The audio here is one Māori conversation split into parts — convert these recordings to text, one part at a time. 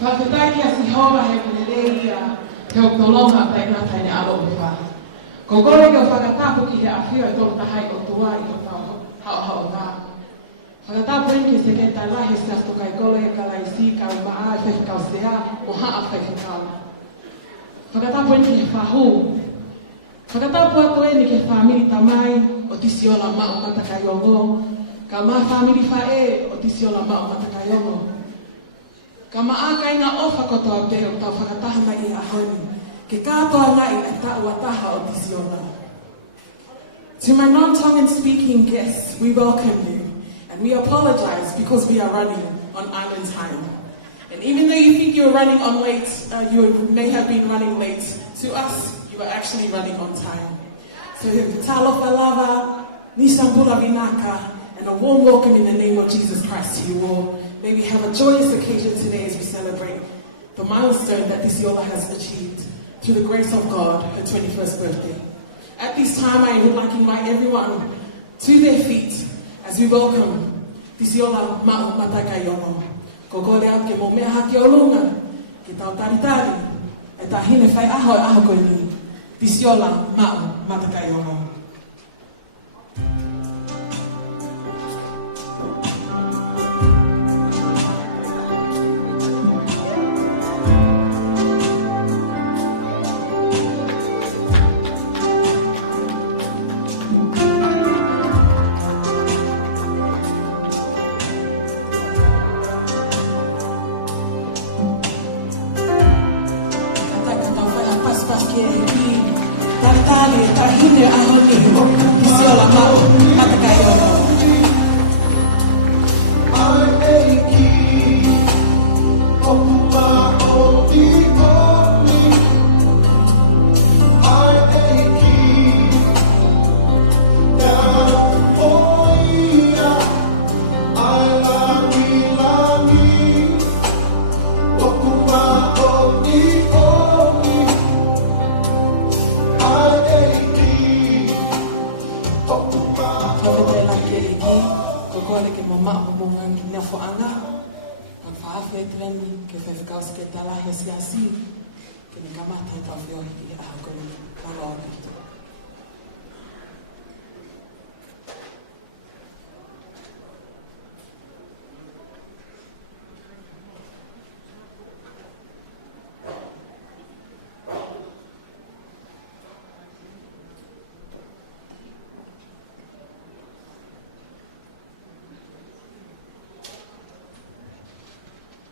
Whakataki a si hoa he kulereia te o tolonga tai ngatai ne alo uwha. Ko kore ke o whakatapu ki he awhia e tolo tahai o tua i o tau hao ngā. Whakatapu inke se ke tai lahi se asto kai kole ka lai si ka u maa e whekau se a o haa whekau. Whakatapu inke he whahu. Whakatapu ato e ni ke whamiri tamai o tisi ola ma o matakai ongo. Ka maa whamiri whae o tisi ola ma o matakai ongo. Ka maakai ngā ofa kotoa pe o tau whakataha mai I a honi. Ke kātoa ngai e tau ataha o tisi o nā. To my non-tongue and speaking guests, we welcome you. And we apologize because we are running on island time. And even though you think you're running on late, you may have been running late. To us, you are actually running on time. So, talofa lava, nisambula vinaka, and a warm welcome in the name of Jesus Christ to you all. May we have a joyous occasion today as we celebrate the milestone that this Yola has achieved through the grace of God, her 21st birthday. At this time, I would like to invite everyone to their feet as we welcome this Yola Ma'u Matakai Yono. Ko kore au ke mo mea haki o lunga, ke tau taritari, e ta hine whai aho koe ni, this Yola Ma'u Matakai Yono.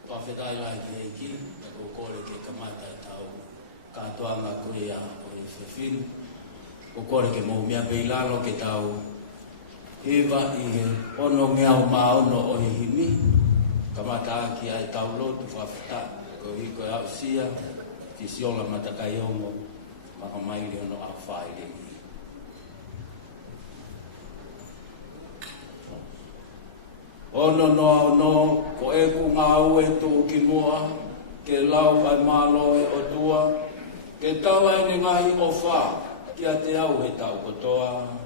Whawhetai lai te eiki, na ko kore ke kamata e tau kātoanga koe a o I whewhinu. Ko kore ke mou mea peilalo ke tau hewa I he ono ngea o maono o he himi. Kamata aki ai tau lotu whawheta, ko hiko e au sia, ki siola matakai ongo, maka maili ono au whaere. Ono no, ko e ku ngā ue tō ki mua, ke lau ai mālo e o tua, ke taua e ni ngahi o whā, ki a te au e tau kotoa.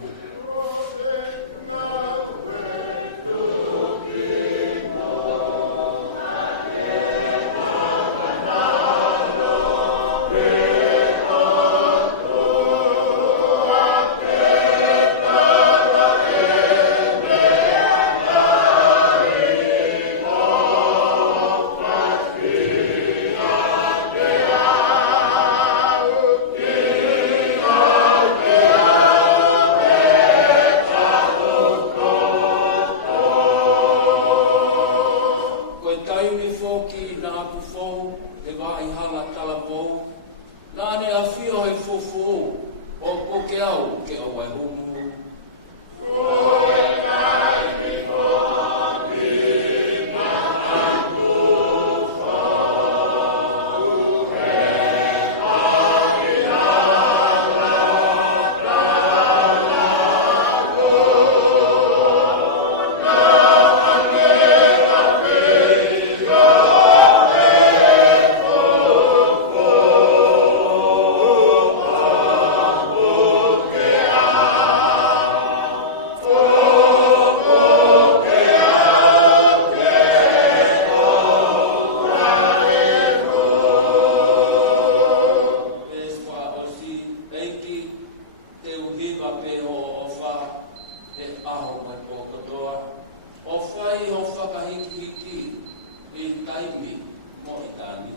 taimi mo e tani.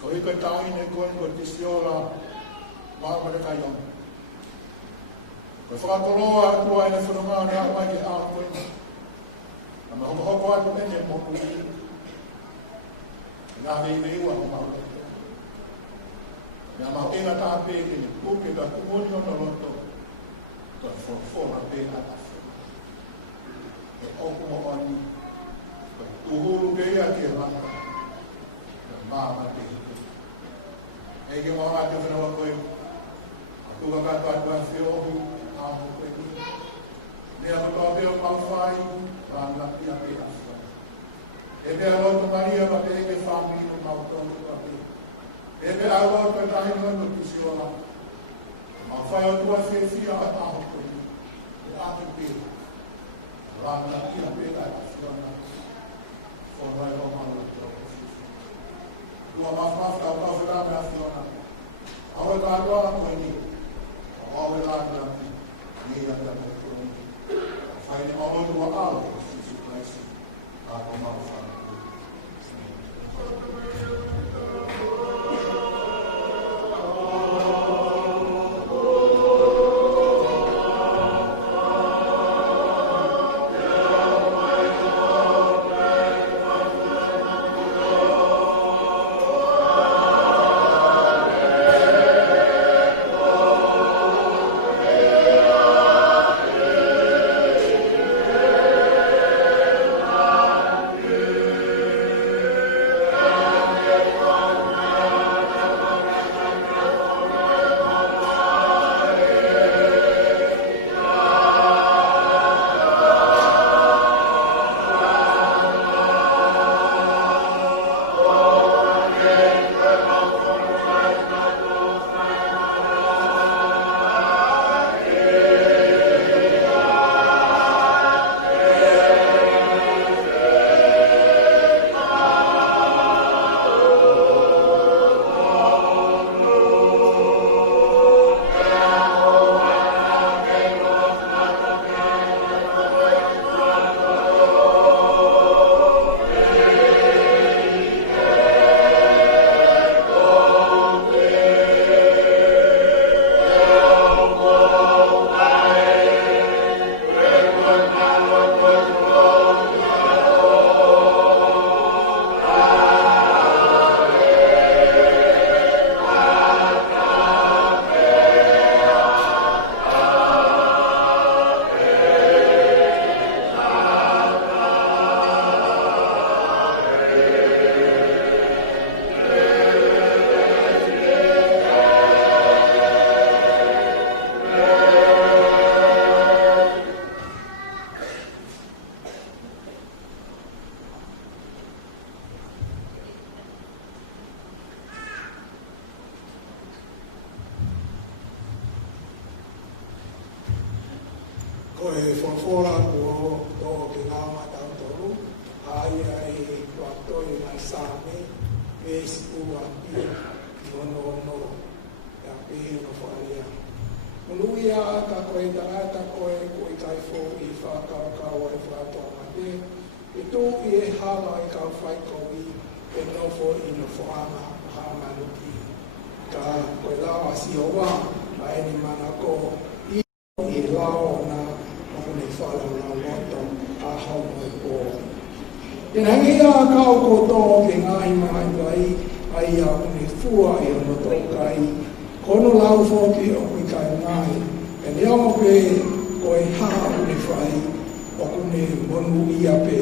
Ko ika tahi ne koe ko tisiola maa mare kai on. Ko whakatoroa atua ene whanonga ne a mai ki a koe. Ama hoko atu mene mo kui. Ngā rei rei ua o maura. Ngā maho inga tā pēke ni puke ka kumoni o na roto. Ka whora pēka tafu. E oku mo ani. Ka tuhuru ke ia ki e raka. Ka māma pēke. E ki mo ate whenawa koe. A tuka kato atu a whiohu. A ho koe ni. Nea kotoa pēo mawhai. Ka ngaki a pēka. E mea roto Maria ma te eke whamiri o mautonga ka pēka. E me awa ka tahi no kisi o la. Ma whai o tua whiawhia a taho koe. E ate pēka. Rāna ia pēka a whiona. Whonai o maua tō. Tua mawhmawhka o tawhirame a whiona. Awe ka aroa koe ni. Awe rāna ki. Ni a te koe ni. Whai ni maua tua ao. Jesu Christ. A o mawhka. Ko e whawhora ko tō ke ngā matau toru, ai kua toi mai sāme, e sipu a pia, no, e a pia no whaia. Munui a ka koe tarata koe kai fō I whakakau e whatoa mate, e tō I e hala I kau whai koui, e nofo I no whaanga hamanuki. Ka koe lawa si owa, a eni mana ko I lao na whala na wato a hau mai pō. E rangi a kau koto ke ngāhi mahai wai, ai a uni fua I ono tōkai, kono lau fōki o kui kai ngāhi, e ni ama pē koe haa uni whai, o kune monu I a pē.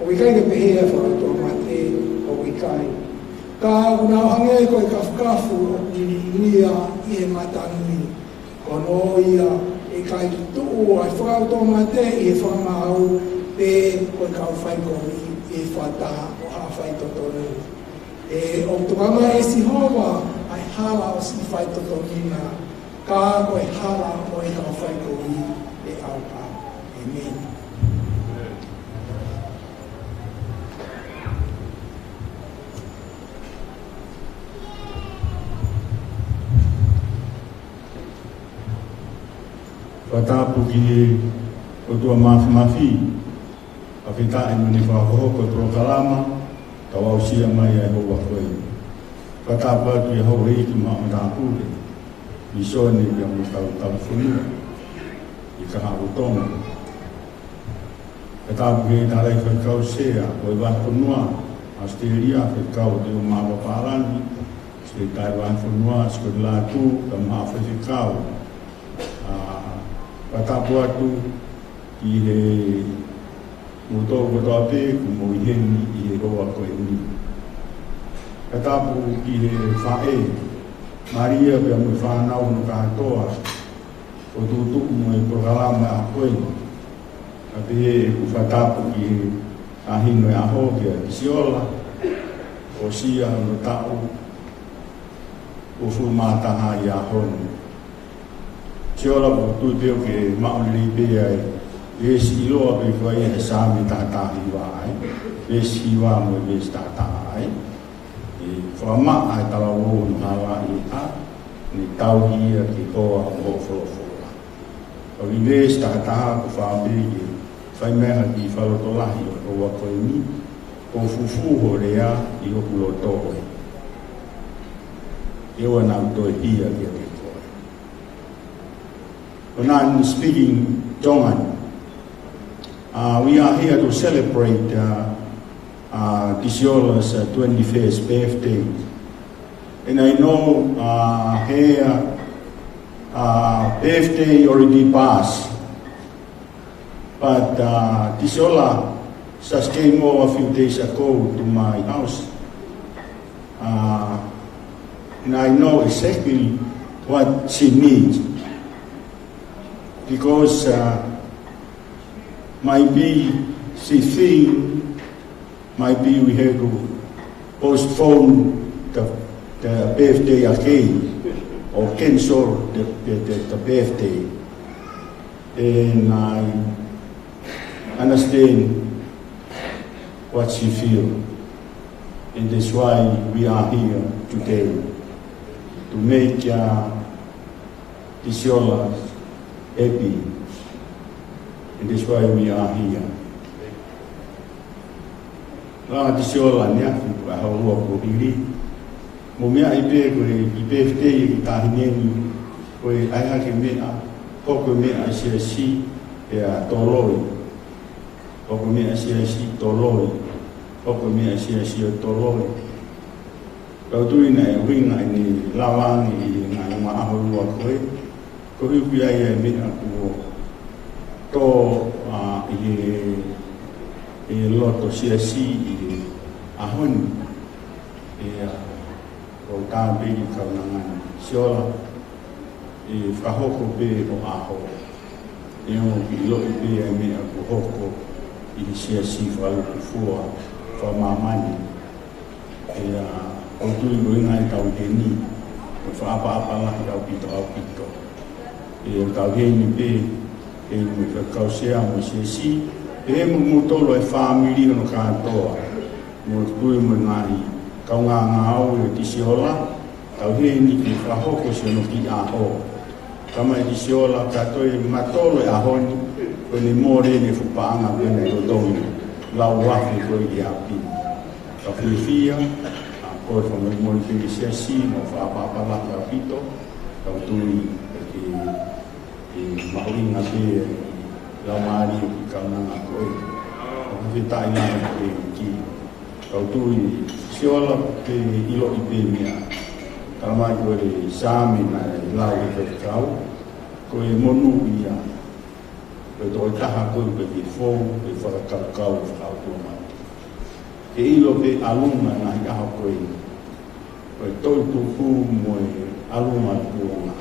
O kui kai ke pehea whakatua mate, o kui kai. Ka unau hange koe kafkafu o kui nia I e matanui, kono ia, e kai tutu ai whakautoa mate I e whamau pe koe kau whai komi e whata o ha whai totonu. E o tukama e si hoa ai hala o si whai totonina ka koe hala o e kau whai komi e aupa. Amen. Watapu ki o tua mafi, a whita e mani whahoho ko tro kalama, ka wausia mai e hoa koe. Patapa tu ya hoi ki ma anda ule. Iso ni yang mustau funua. Ika ha utong. Patapa ki talai kau sea, koi wan funua. Australia kau di umma papalan. Di Taiwan funua sekolah tu kama Afrika. Patapa tu ki muto ape kumuhen i roa ko ini. Katapu ki fae Maria be mo fa na un ka toa o tu mo programa a koe ape u fatapu ki ahino a ho ke siola o sia no tau o fu mata ha ya hon siola o tu be ke ma li be ai esi lo ape ko ai sa mi ta hi wa ai esi wa mo be sta ta ai Whama ai talawo hawa i a ni tau hia ki koa o wholofola. O i les takataha ko whaamiri ki whai mea ki whalotolahi o roa koe ni ko fufu ho rea i o kulo tohoi. Ewa nau toi hia ki a ki koe. When I'm speaking Tongan, we are here to celebrate Kisiola's 21st birthday. And I know her birthday already passed. But Kisiola just came over a few days ago to my house. And I know exactly what she needs. Because maybe she thinks maybe we have to postpone the birthday again or cancel the birthday. And I understand what she feels. And that's why we are here today to make Kisiola happy. And that's why we are here. Nga Kisiola ni aku ahua ko hiri. Mo mea ipe ko ipe fte i tahineni ko ai ke mea ko mea si ya toloi. Ko mea si toloi. Ko mea si toloi. Kau tu ina winga ni lawang i nga ma ahua ko ko ipu ai mea ko to e loto si ahon o tabe i kaunangan siola e whahoko be o aho e o i lo i be e mea ko hoko i si whalu kufua whamamani e o tui roinga i tau heni o whaapa lahi au pito e o tau heni be e mo whakausea mo si e mo tolo e whamiri no kātoa mo tui mo ngai kaunga ngāo e Kisiola tau heni ki whahoko se no ki aho kama e Kisiola katoe matolo e ahoni ko ni more ne fupaanga pene o tongi lau wafi ko i api ka whiwhia a koe whango i mori pini si mo whapapala ka pito kau tui e mahoringa pe lau maari o ki kaunanga koe o whitai nana pe ki kau tui Kisiola pe ilo i pe mea karamai koe re sāmi na lau i pe kau koe monu ia koe toi taha koe pe ki fōu pe whakakau e whakautua mai e ilo pe alunga na hi aho koe koe toi tuku mo e alunga puonga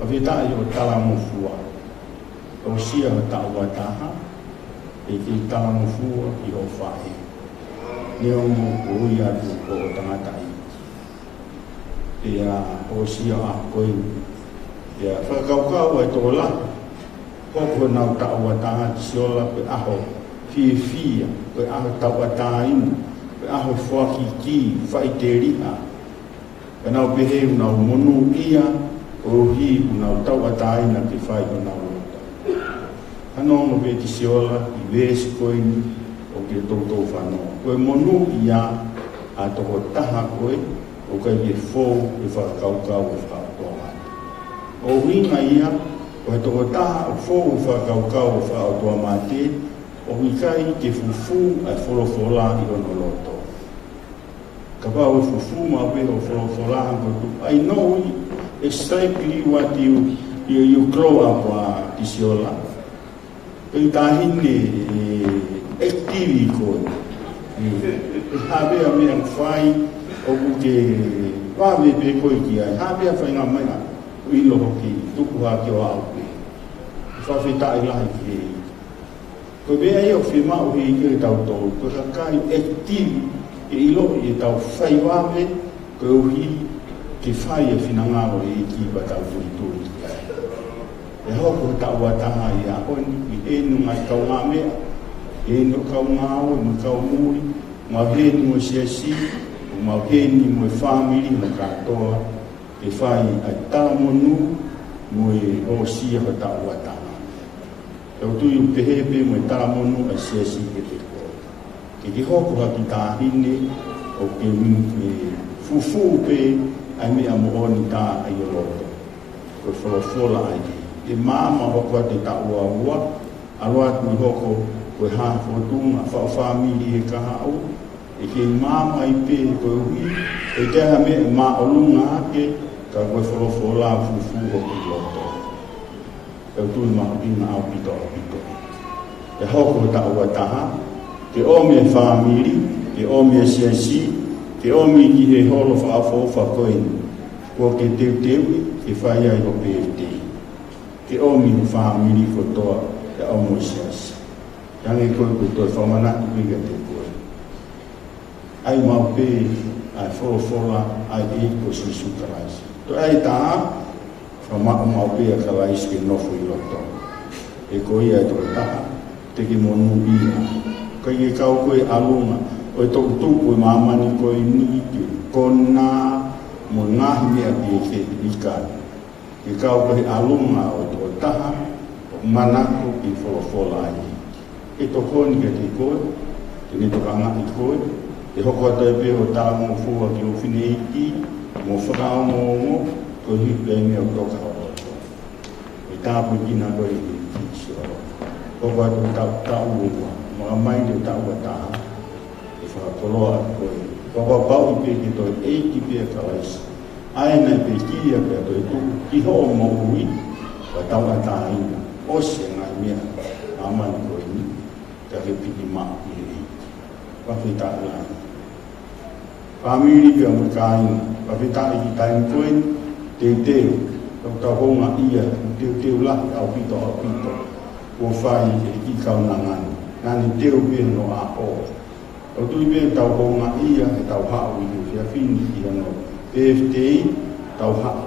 a whitai o talamufua o sia o taua taha e ki talamufua i o whae neo mo ui atu ko o tangatai e o sia a koe e whakaukau e tō la koko nau taua taha Kisiola pe aho fia pe aho taua taina pe aho whakiki whaiteria pe nau pehe unau monu ia o hi unau taua taina te whai unau ano mo be Kisiola i vesi koe o ke tōtō whanau. Koe monu ia a toko taha koe, o kai e fōu e whakaukau e whakaukau. O winga ia, o he toko taha o fōu e whakaukau e whakaukau mate, o wikai te fufu ai wholofola i ono loto. Ka pao e fufu ma pe o wholofola I know exactly what you grow up isiola. Pei tahine activi ko. Habe a me ang fai o ke wawe pe ko ki ai. Habe a fai nga mai o ilo hoki tuku ha ki o au pe. Fa fita I lai ki. Ko be ai o firma o hi ki tau to. Ko ka kai activi e ilo i tau fai wawe ko hi ki fai e finangaro i ki ba tau fuituri. E hoko tau ataha I a oni I enu ngai kau ngā mea, enu kau ngāo, enu kau muri, ngā heni mo siasi, ngā heni mo whamiri mo katoa, e whai ai tāmonu mo e o sia ho tau ataha. E o tui pehepe mo e tāmonu ai siasi ke te koe. Ke ki hoko haki tāhine o ke fufu pe ai mea mo oni tā ai o loto. Ko wholofola ai ki. E mama hoko te taua ua, aloa tui hoko koe haa whotunga, whao whamiri e kahau, e ke mama I pe koe hui, e teha me e maa olunga ake, ka koe wholofola fufu hoko I loto. E tui maha pina au pito au pito. E hoko taua taha, ke omi e whamiri, ke omi e siasi, ke omi ki he holo whaafofa koini, ko ke teu teui, ke whai ai ho PFT. Ke omi hu whamiri kotoa e au mo siasi. Yange koe kotoa whamanaki wiga te koe. Ai mau pe, ai wholofola, ai e ko sisu karaisi. To ai taha, whamako mau pe a karaisi ke nofu I loto. E koe ia e toko taha, te ki monu ia. Koe ke kau koe alunga, o e toku tuku e mamani koe ni, kona, mo ngahi mea ki e ke ikari. Ke kau koe alunga o tō taha, o manako I wholofola ai. E toko ni ke te koe, te ne toka ngati koe, e hoko ata e pe o tā mo fua ki o whine iti, mo whakao mo ngo, ko hipe e mea o toka o roto. E tāpu kina koe I ki o roto. Hoko ata o tau ua, mga mai te o tau a taha, e whakapoloa koe. Hoko pau I pe ki toi eiki pe a kalaisi. Aina pe kia pe ato e tuku, ki ho mo ui, wa tau a tāina, o se ngai mea, amani koe ni, ka ke piki maa I rei. Whawhita lai. Whamiri pe amu kāina, whawhita I ki taini koe, teu, tau honga ia, teu lahi au pito, o whai e ki kaunangani, nani teu pe no a o. O tui pe tau honga ia, e tau hao I whia whini I ano, PFT tau haa.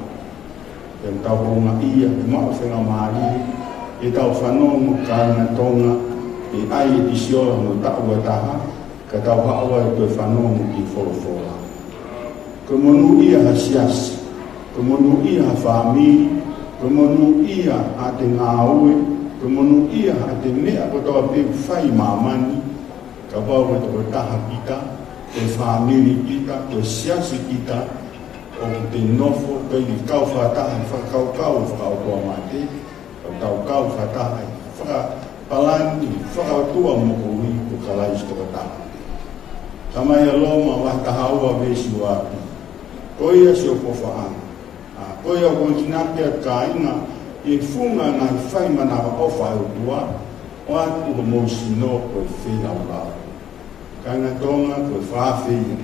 E tau honga ia, e mao whenga maari, e tau whanongo kāna tonga, e ai e tisiola no tau a taha, ka tau hawa e tue whanongo I wholofola. Ko monu ia ha siasi, ko monu ia ha whamiri, ko monu ia ha te ngāue, ko monu ia ha te mea ko tau pe whai mamani, ka pau e tue taha kita, te whamiri kita, te siasi kita, o te nofo, pe I kau whataha, whakaukau, whakautua mate, o tau kau whataha, whakapalani, whakautua mokoi, ko kalais toka taha. Tamai aloma, wahtaha ua vesi wapi. Koia se o kofaan. Koia o kontinake a kāinga, e funga na I whai mana ofa e utua, o atu o mousino ko e whenau lao. Kainga tonga ko e whawhia.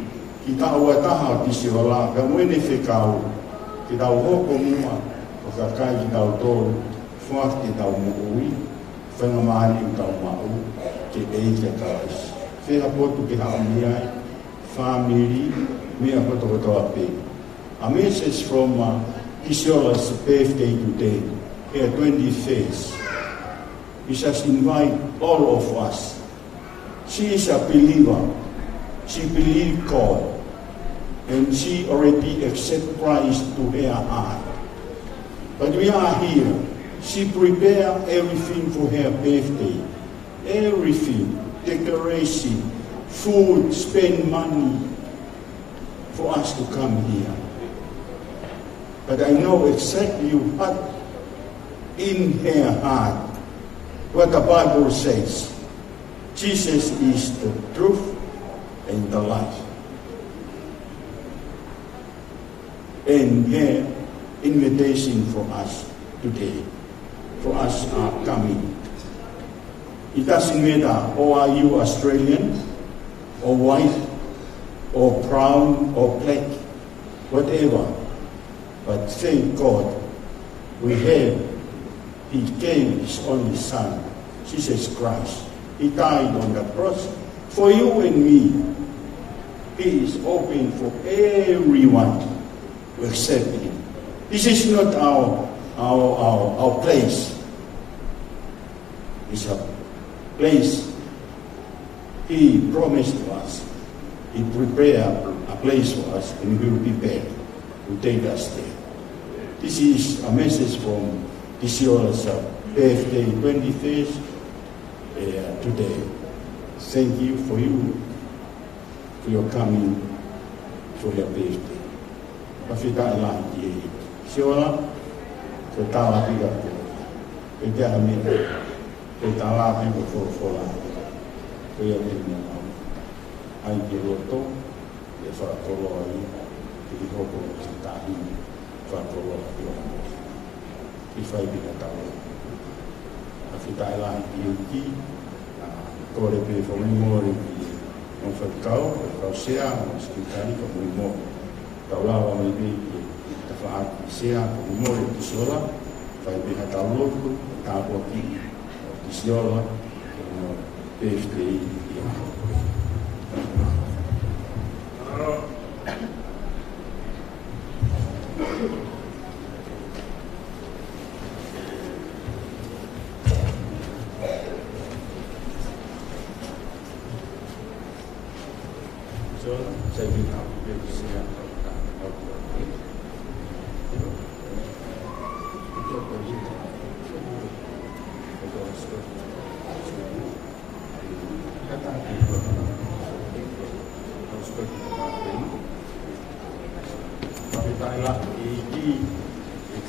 Ki tau ataha o tisi o la, ka mwene whekau, ki tau hoko mua, o ka kai ki tau tōru, whuak ki tau moui, whenga maari o tau mau, ke eike kaisi. Wheha potu ki hao miai, whamiri, mea koto koto a pe. A message from Isiola's birthday today, here 25th. We just invite all of us. She is a believer. She believed God, and she already accepted Christ to her heart. But we are here. She prepared everything for her birthday. Everything, decoration, food, spend money, for us to come here. But I know exactly what in her heart, what the Bible says. Jesus is the truth and the life. And her invitation for us today, for us are coming. It doesn't matter, or are you Australian, or white, or brown, or black, whatever. But thank God, we have, He gave His only Son, Jesus Christ. He died on the cross for you and me. He is open for everyone to accept Him. This is not our place. It's a place He promised to us. He prepared a place for us, and we will be back to take us there. This is a message from Isiola's birthday, 21st, today. Thank you for your coming for your birthday. Pafita ilah di Isiola, ketala tiga ko. Ika amin, ketala tiga ko fola. Kaya ini ay kiroto, ya fatolo ay tihoko tahi fatolo yo. Ifai binatao. Pafita ilah di kore pe fomimori non fatao, kau sea, sekali fomimori. Taulawa mai bi ta fa sia ko mo le tisola fa bi ha ta lo ko ta ko ki tisola no PFD so saya bilang sia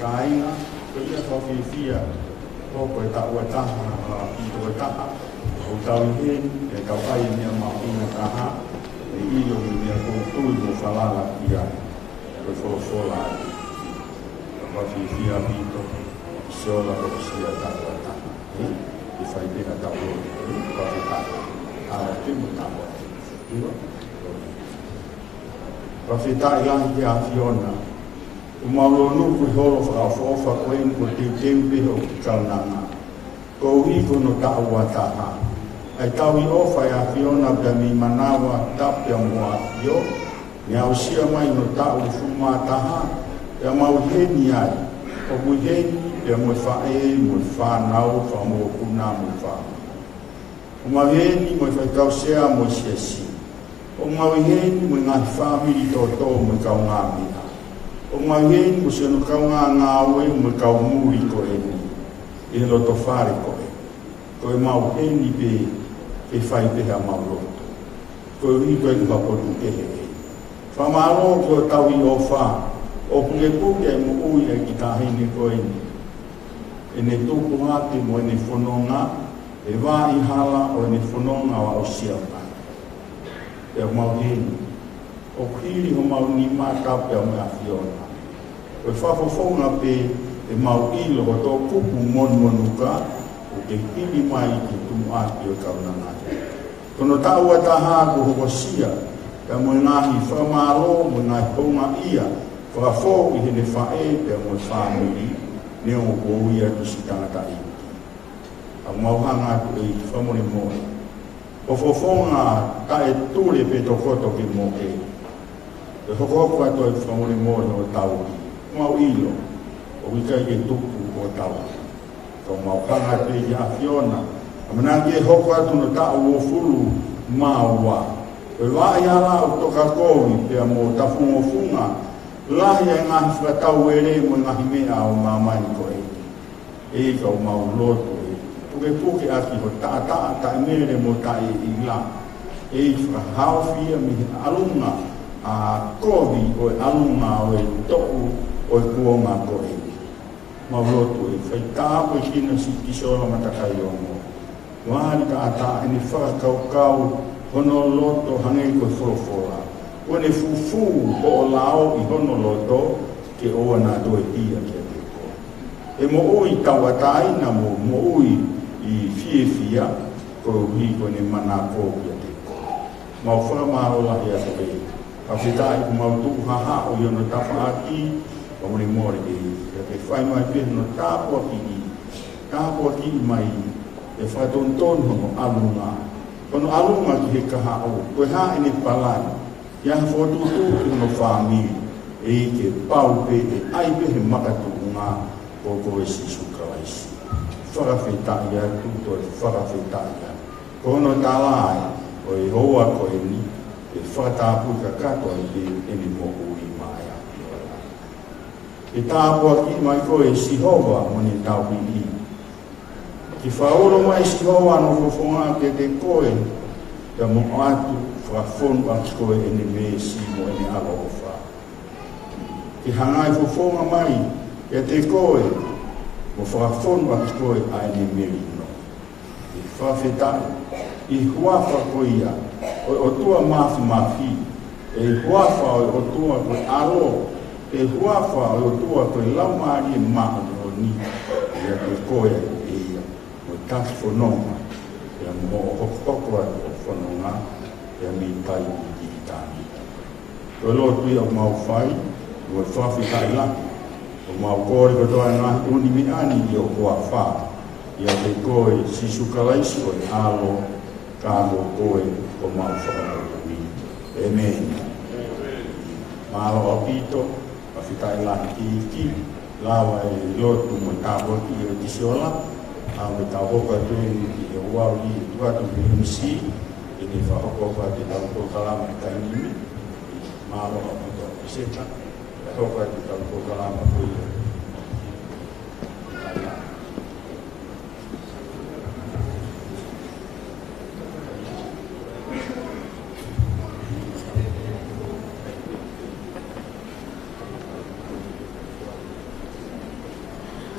kainga kuya ko fia ko ko ta wa ta ko ta o ta ni e ka pai ni ma ina ka ha e io ni ko tu mo fala ia ko fo la ko fia pito so la ko sia ta ta e fai bene ta o ko ta a ti mo ta ko Profeta yang dia Fiona, umalonu ku holo fa koin ko tempe ho kalnanga. Ko wi ko no tawa taha. Ai tawi ofa ya Fiona dami manawa tapya moa yo. Nya usia mai no tawa fuma taha. Ya mau heni ai. O buheni ya mo fa nau fa mo kuna mo fa. Umaheni mo fa kausea mo siasi. O mawiheni mo ngā whamiri tō mo kau ngā mea. O mawiheni mo senu kau ngā ngāwe mo kau muri ko e ni. E loto whare ko e. Ko e mawiheni pe whai peha mauroto. Ko e riko e kuhapotu e he. Whamaro ko tau i o wha. O punge puke mo ui e ki tāhine ko e ni. E ne tōku hate mo e ne whanonga. E wā i hala o e ne whanonga wa o siapa. E mau hini. O kiri ho mau ni mata pe o mea Fiona. O whawhawhonga pe e mau ilo ho tō kupu monuka o te hini mai ki tumu ati o kaunanga. Kono tāua taha ko hoko sia, pe mo ngahi whamaro mo ngahi honga ia, whawhau i hene whae pe mo whamiri, ne o ko uia tu si tangata iti. A mau hanga tu e whamore moe. O fofonga ta e tūre pe to koto ki mo e. E hoko ato e whamore mo no tau ki. Mau ilo, o wika i ke tuku o tau ki. Ko mau hanga te i a Fiona. A manangi e hoko atu no tau o fulu maua. O wā i ala o toka kowi pe a mo tafungo funga. Lahi e ngahi whakatau e re mo ngahi mea o mamai ko e. E ka o mau loto. Puke aki ho ta mere mo tai i la. E whakahau fia mi alunga a kovi o alunga o toku o kuonga ko e maulotu e whaita o hina si kisola matakai o mo wāri ka ata eni whakakaukau hono loto hangi ko whorofora kone fufu o lao i hono loto ke oa nā toe pia ke te ko e mo oi tawatai na mo oi i fie fia ko hui kone mana ko ke te ko mau whakamarola ia te pei a whitai ku mautuku haha o iono tapa aki o mori mori e te whai mai pēr no tāpua ki i mai e whatonton hono alunga hono alunga ki he kaha o koe ha ene palai ia whotutu ki hono whāmi e i ke pau pe e aipe he makatukunga o koe sisu kalaisi whakawhetai ia tuto e whakawhetai ia ko hono tālai o e hoa koe ni e whakatapu ka katoa i ene mo ui mai a e tāpua ki mai koe sihova moni tau i ki whaoro mai sihova no fofonga ke te koe te mo atu whakafonu aki koe ene me si mo ene alo o wha ki hangai fofonga mai ke te koe mo whakafonu aki koe a ene me ino i whawhetai i huafa koe ia o tua mafi e huafa o tua koe alo e huafa o tua koe laumari e maha o ni ia te koe e ia o taki whanonga ia mo hokokora o whanonga ia mi tai i tani o lo tui o mau whai o whawhitai laki o mau kore ko toa ngā uni mi ani i o huafa ia te koe sisu kalaisi o alo kālo koe o mau whakamau ni. Amen. Mālo o pito, a whitai lani ki lawa e lotu mo tāpoki o tisiola, a me tāpoka tui i e uau i tuatu ki MC, i ni whahokoka te tauko kalama i kainimi, mālo o pito o piseta, e hoka te tauko kalama kui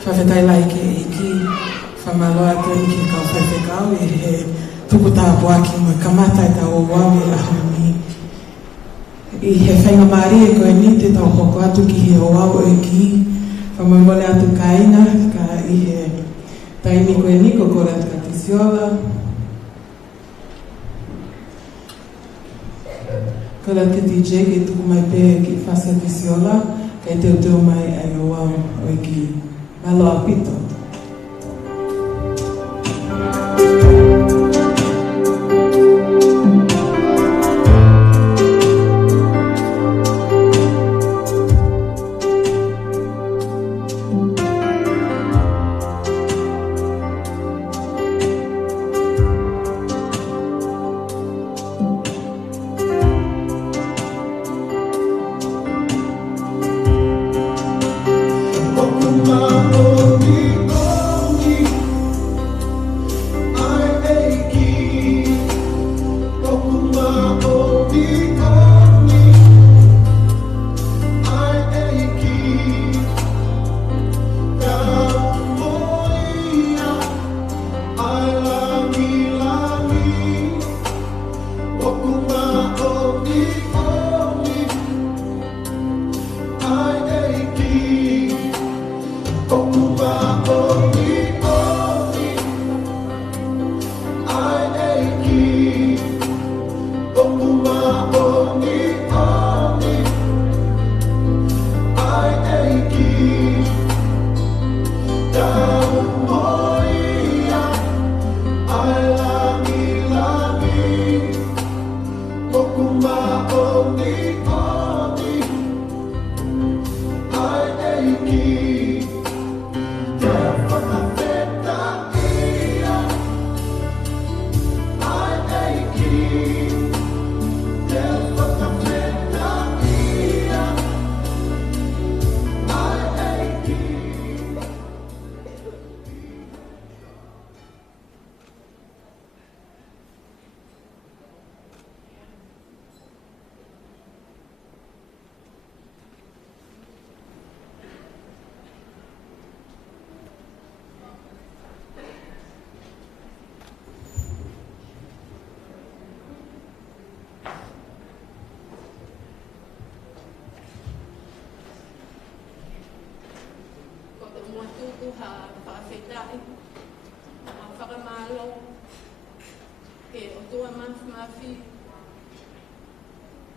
whawhetai lai ke iki, whamaloa tōni ki kau whawhekau e he tuku tāpua ki mo kamata e tau o wau e ahoni. I he whainga maari e koe ni te tau hoko atu ki he o wau e ki, whamamone atu kaina, ka i he taimi koe ni ko kora ka tisiola. Kora te DJ ke tuku mai pē ki whasa tisiola, ka i teo mai ai o wau o ki. Malo apito. Oh, whakawhetai, whakamalo, ke o tua mawhi,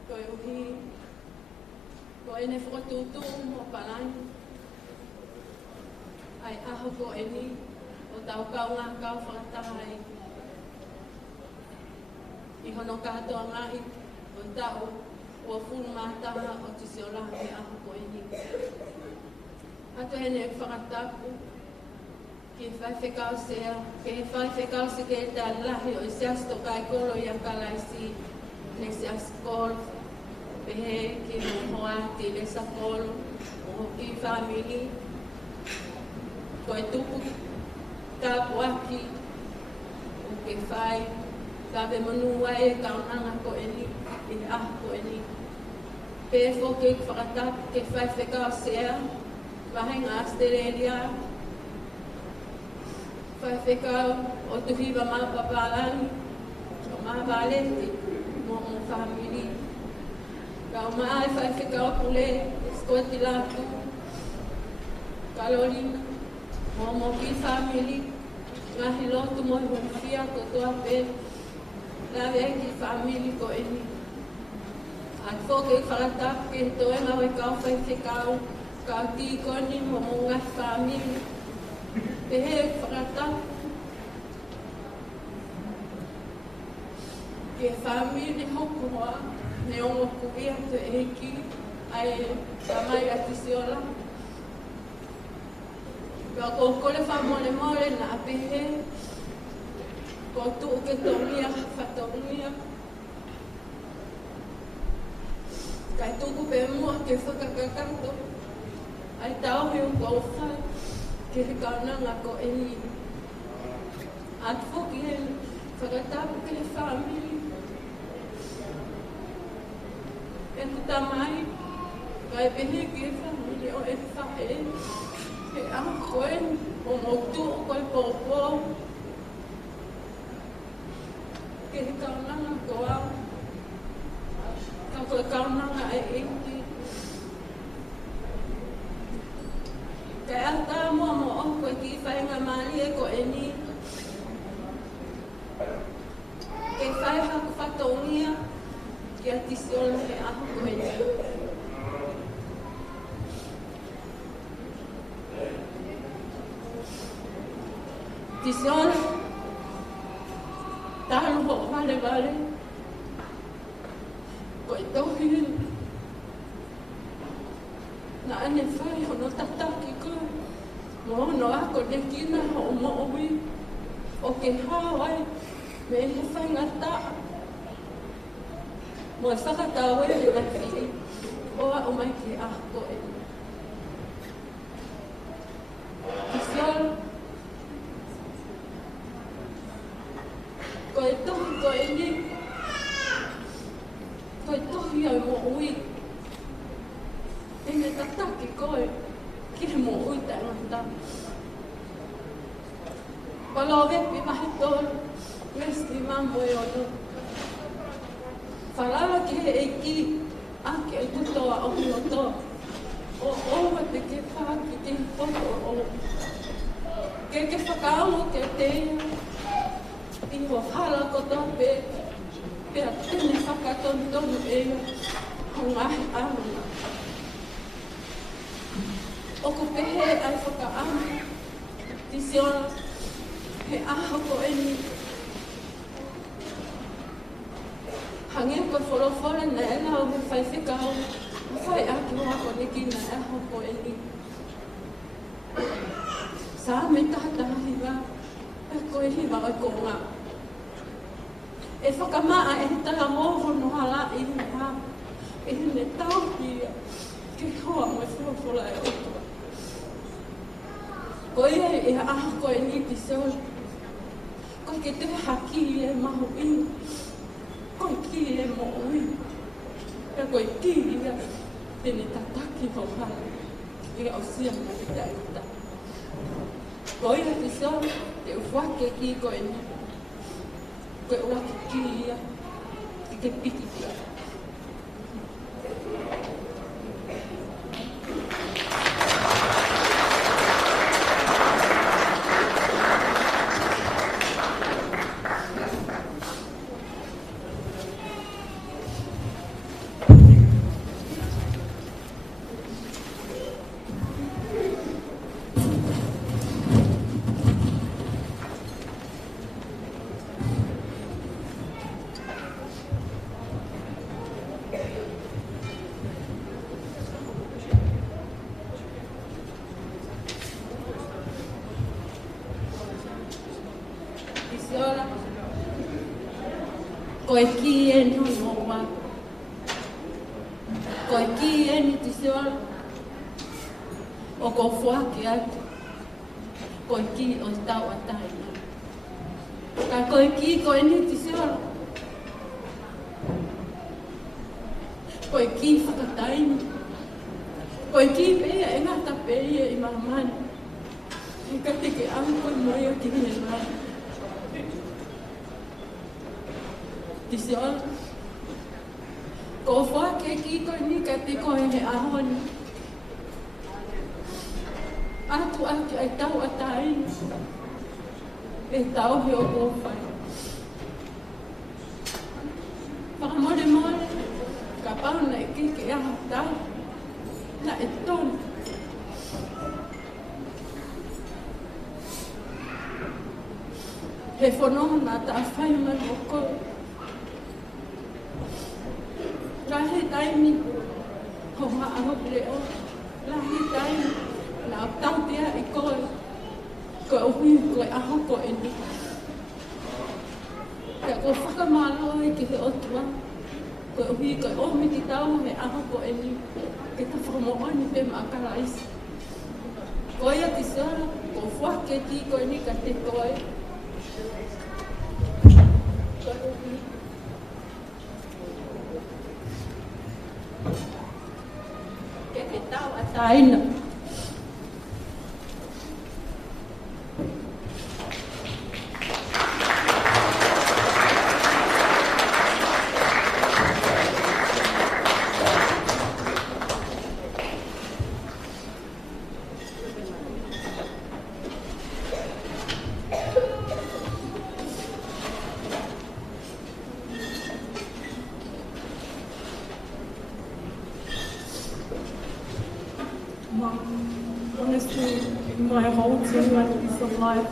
koe uhi, ko ene whakatutu mo palai, ai aho ko eni, o tau kau ngā kau whakatahai, i hono katoa ngai, o tau, o funu mātaha o tisi o laha ke aho ko eni. Ato hene whakatapu, ki whai whekau sea, ke whai whekau se ke tā lahi o i seasto kai kolo i a kalaisi, ne seasto kolo, pehe ki mo hoati le sa kolo, o ki whamili, ko e tupu tapu aki, o ke whai, ka ve manua e kaunanga ko eni, i aho ko eni. Pehe fo ke whakatapu, ke whai whekau sea, Wahenga Australia, whai whekau o tuhiwa mā papalani, o mā valeti, mō mō whamiri. Kau mai whai whekau pule, skoti lātu, Carolina, mō ki whamiri, ngahi lotu mo i wunwhia ko toa pe, lawe ki whamiri ko eni. At whoke whakatapu ke toe mawe kau whai whekau, kau ti koni mo mga family. Pehe whakatapu. Ke family hoku hoa, ne ongo kuia te eki, ai tamai ati siola. Ka ko kole whamole mole na pehe, ko tuu ke tongia, whatongia. Kai tuku pe mua ke whakakakato. Ai tau hiu kou whai, ke he kaunanga ko eni. At whoki he whakatapu ke he whamiri. E kuta mai, kai pehe ke he whamiri o e whahe. He aho koe, o motu o koe pōpō. Ke he kaunanga ko au. Ka koe kaunanga e eki. Kaya ata mo o koe ki whainga mani e ko eni. Ke whai haku whatongia ki a tisiola he aho ko eni. Tisiola, taru ho vale vale. Koe tohi na ane whai hono tataki koe. Mo hono ako ne kina ho mo owi. O ke hawai, me he whai ngata. Mo e whakatawe e na whii. Oa o mai ke ako e. Kisiola. Koe tohi koe ni. Koe tohi au mo owi. Ene tataki koe, ki he mo ui te ngata. Walo vepi mahi tolu, resti mambo e ono. Whalawa ki he eki, ake e kutoa o hioto. O owa te ke whaki te poto o. Ke whakaamo ke teia, i ho hala kotoa pe, pea tene whakatonu ea, ho ngahi amuna. O ko pehe ai whakaamu, tisiona, he aho ko eni. Hangia koe wholofore na e lau he whai whikau, whai aki hoa ko neki na e aho ko eni. Sā me tahataha hiwa, e koe hiwa oi ko ngā. E whakamaa e taha moho no hala i hua, e hine tau hia, ke hoa mo e wholofora e otua. Koe e aho koe ni tisol. Koe ke te haki e mahu inu. Koe ki e mo ui. E koe ki ia tene tataki ho hala. E au sia mai te aita. Koe e tisol, te uwhake ki koe ni. Koe uwhake ki ia. Ke piki kia. Koe ki e no wa. Koe ki e ni te seola. O ko fuaki atu. Koe ki o tau atai. Ka koe ki koe ni te seola. Koe ki whakataini. Koe ki pēia e ngata pēia i mahamani. E ka teke amu koe mai o ki hine mai. Te seola. Ko whake ki koe ni ka te koe he ahoni. Atu aki ai tau ataini. E tau he o kōwhai. Whakamore more. Ka pauna e kike aha tau. Na e tonu. He whanonga nā ta awhai manu o koe. Lahi taimi. Ho haa hople o. Lahi taimi. Nā tau tea i koe. Koe o hui koe aho koe ni. Ka ko whakamalo e ki he otua. Koe o hui koe omi ki tau he aho koe ni. Ke ta whakamoani pe maakaraisi. Koe a ti sora. Ko whake ki koe ni ka te koe. Koe o hui. Ke te tau a taina. Honestly, my whole team like piece of life.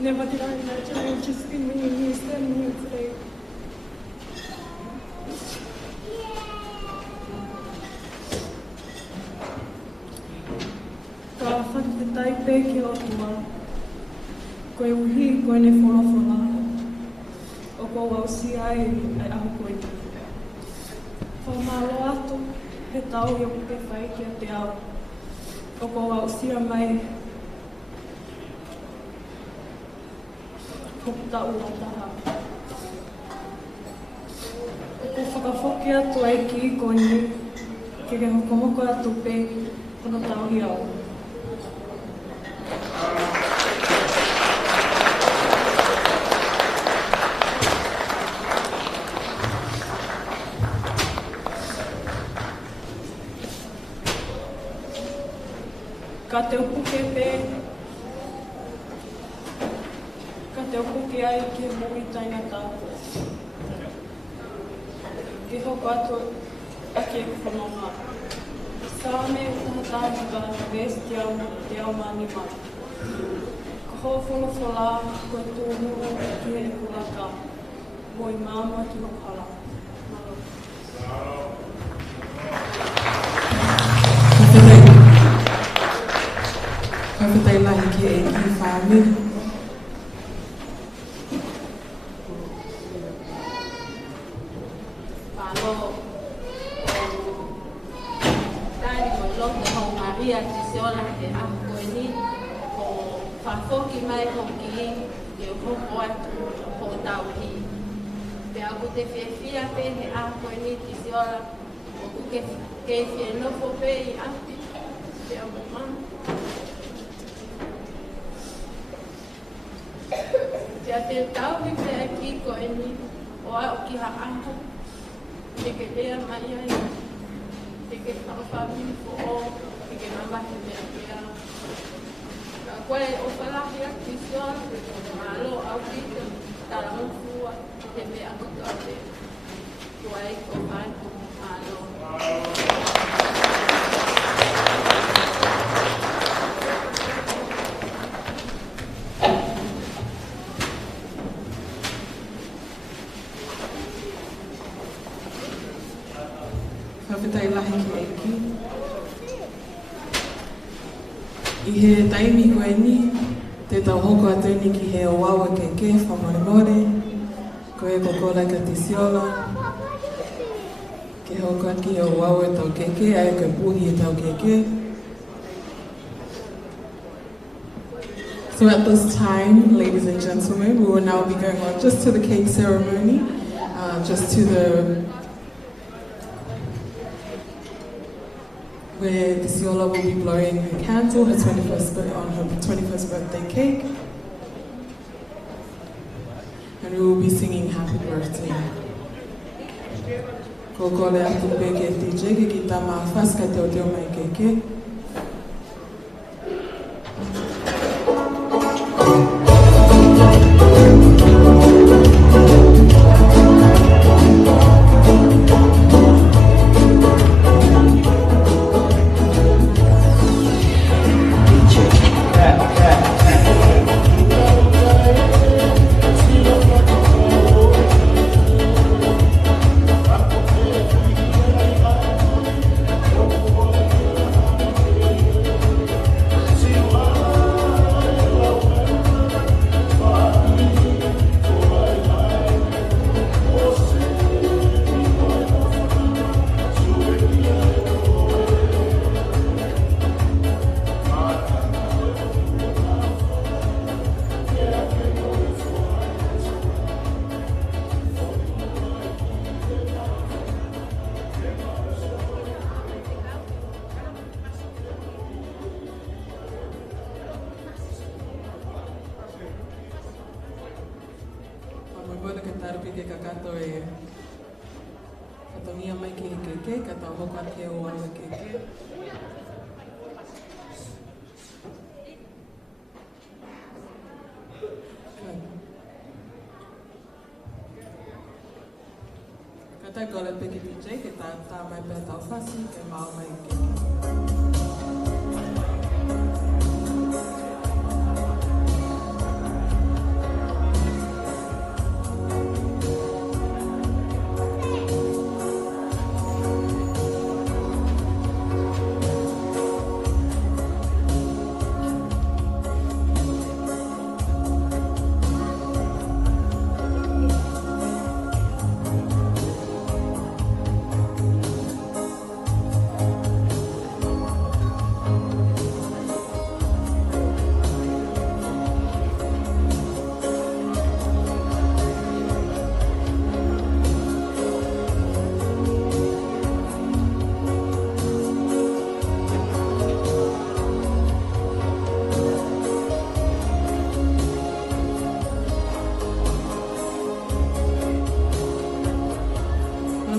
Never did I imagine I would just be me and you standing here today. Ka whakitetai pēke o tua. Koe uhi koe ne whorowhora. O ko au si ai aho koe te. Whamalo atu. He tau i oku te whai ki a te au. O ko au sira mai. Hoku tau a taha. O ko whakawhoki atu ai ki i koni. Ke ke hokomoko atu pē. Kono tau i au. Ka te upuke pē. Ka te upuke ai ki mui taingata. Ki hoko atu ake ku whanonga. Sāme o tahatātika vesi te au mani mai. Ka hoa wholawhola koe tōhuru ki he kulaka. Moi māma ki hokala. Kawhitai lahi ki e ki whāmi. Whālo tāri mo loto hau ngā ria te seola he aho koe ni. Ko whawhoki mai hoki i e hoko atu ho tau hi. Pe aku te whiawhia pe he aho koe ni te seola. O ku ke whia nofo pe i api. Pe aku mana. Te te tau ki te aki koe ni, o ai o ki ha aho, te ke lea mai ai, te ke whakawhami ko o, te ke mamahi mea pia. Ka koe o whalahi a ki sioa, malo au ki te tara mufua, te mea kutu a te, ko ai ko whai, malo. Whawhitai lahi ki e ki. I he taimi koe ni, Te tau hoko atuni ki he o wawa ke ke whamorimore, ko e kokola ka tisiola, ke hoko ki he o wawa tau ke ke, ai ka puhi e tau ke ke. So at this time, ladies and gentlemen, we will now be going on just to the cake ceremony, just to the where Tisiola will be blowing her candle on her 21st birthday cake. And we will be singing happy birthday. Kokole atu peke DJ ke kita maafas ka teo teo mai keke.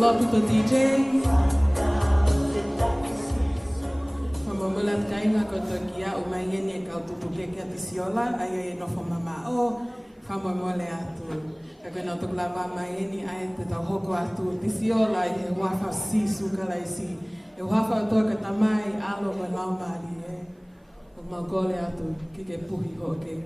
People DJ from Mulat Kainga Kotokia, Umayene Kautupuke Tisiola, I know from Mama O, from Mole Atu. I can not lava my any eye that a hoko atu, Tisiola, a wafa si sukalaisi, a wafa toka tamai, alo balamari, Magole Atu, Kike Puhi Hoke.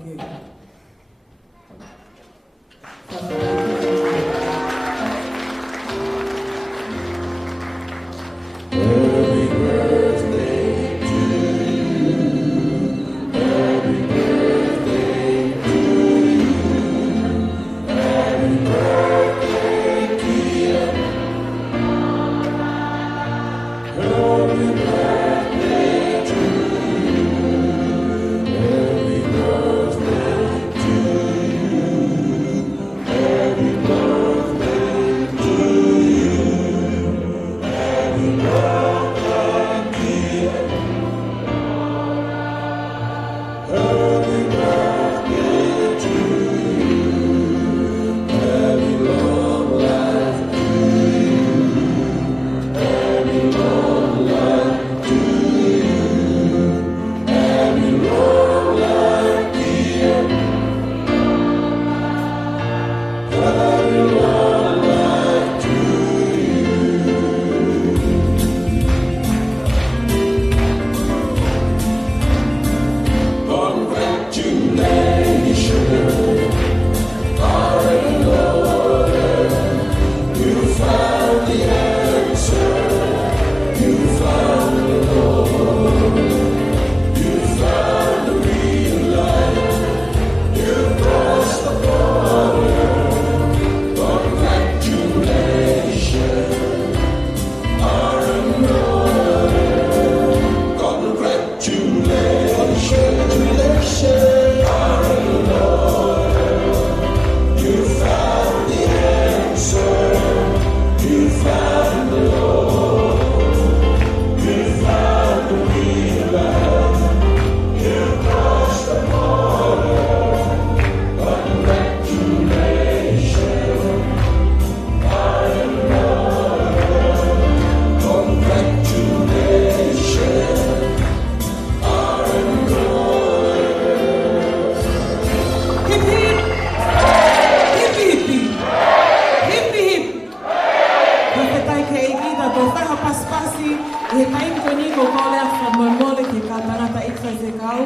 paspasi, e taim koni ko kole a whamamole ke ka tangata i whai te kau,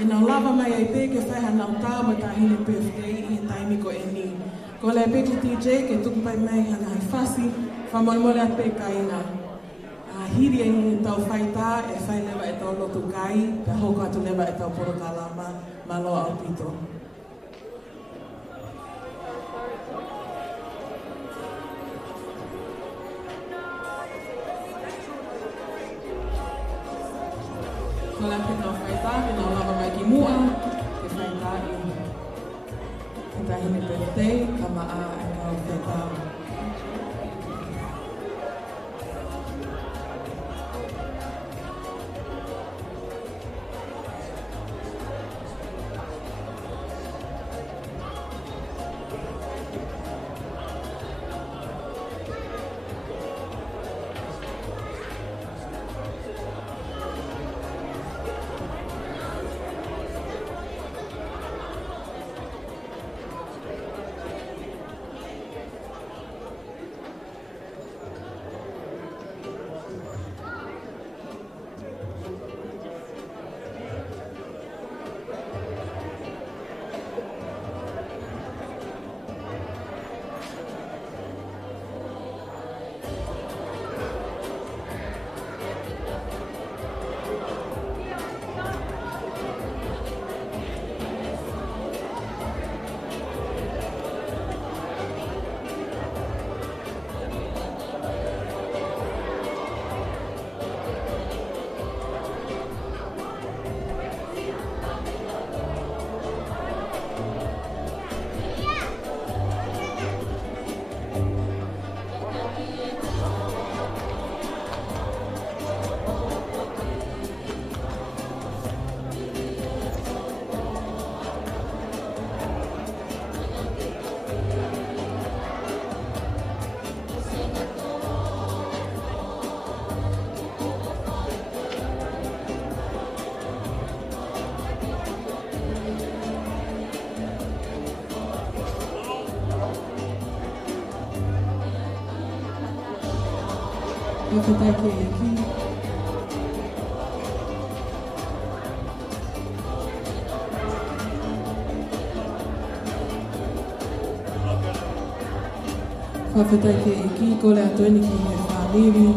e nau lava mai ai pe ke whai hanau tā ma tā hine birthday i e taimi ko e ni. Ko le pe ki TJ ke tuku pai mai hana hai whasi, whamamole a pe kaina. Hiri e ni tau whai tā, e whai lewa e tau lotu kai, pe hoko atu lewa e tau poro kalama, malo au pito. Ko la pe tau whai tā, ke nau lava mai ki mua, ke whai tā i ke tahine birthday, ka maa e kau whai tā. Eu vou estar aqui. Whawhetai ke eki, ko le atoeni ki he whāmiri.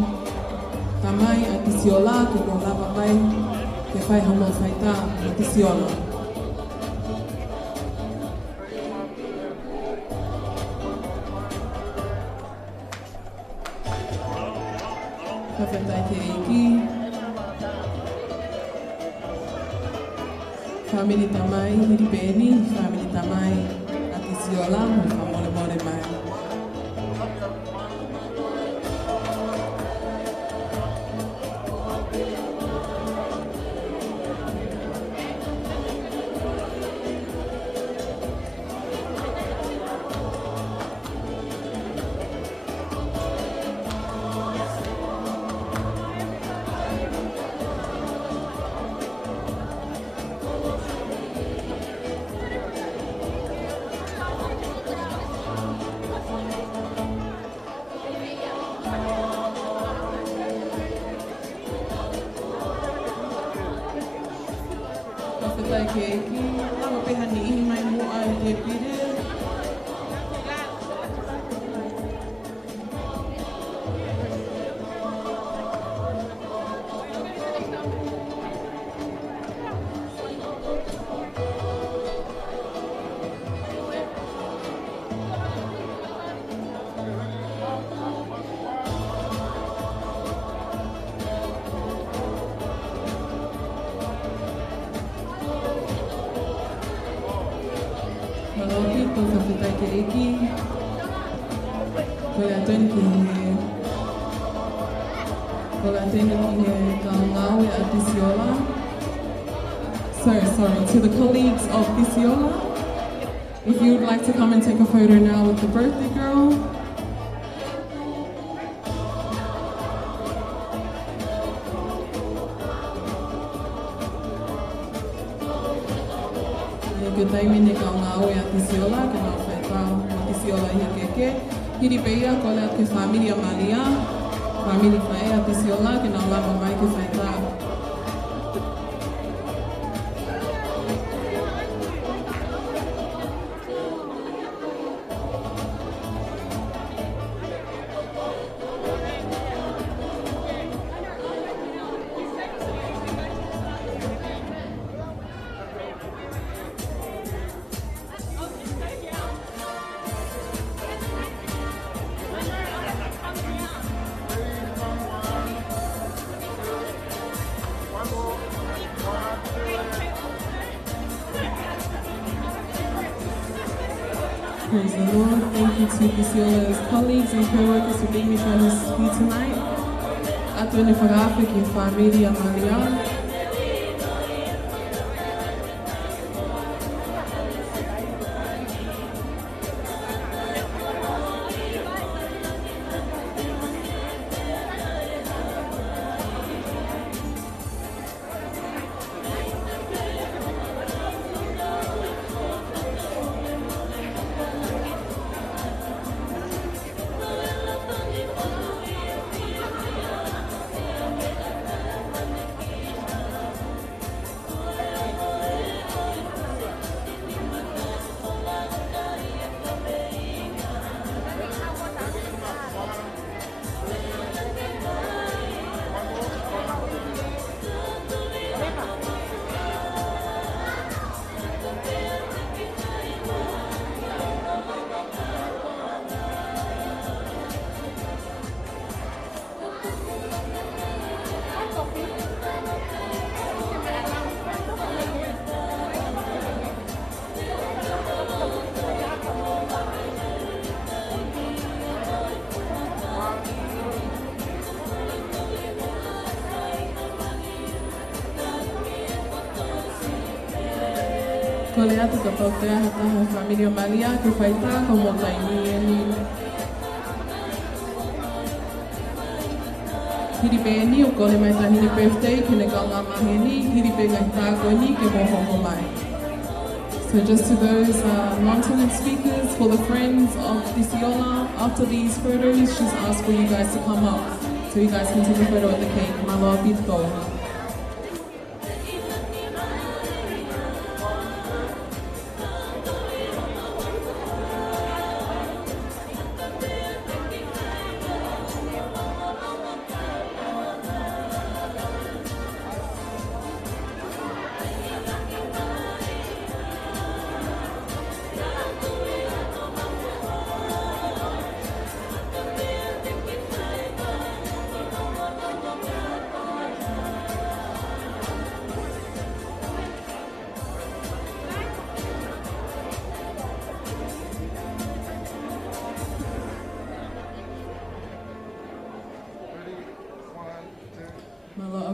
Tamai a tisiola, ke ko lava mai, ke whai homo whaita a tisiola. Whawhetai ke eki. Whamiri tamai, hiri pēni, whamiri tamai a tisiola, mo whamole more mai. Whawhetai ke eki, lama pehani ihi mai mua e te pire. Maloki, ko whawhetai ke eki. Ko le atoni ki he... Ko le atoni ki he kaungau e a tisiola. Sorry, to the colleagues of Tisiola. If you would like to come and take a photo now with the birthday girl. Ke taimi ne kaungau e a Tisiola, ke nau whaetau o Tisiola i a keke. Hiri peia ko lea ke whamiria Maria, family whaea te siola ke nā lama mai ke whaitā. Praise the Lord. Thank you to Pisiola's colleagues and co-workers for being with us here tonight. Ato ne whakawhi ki whamiri a Mariana. Ko le atu ka pautea he taha whamiri o Maria ke whaitā ko mō taini e ni. Hiripe e ni o ko le mai tahini birthday ki ne kaunga mahi ni, hiripe ngai tāko ni ke mō hongo mai. So just to those non-tenant speakers, for the friends of Pisiola, after these photos, she's asked for you guys to come up so you guys can take a photo with the cake. Malo Bitko.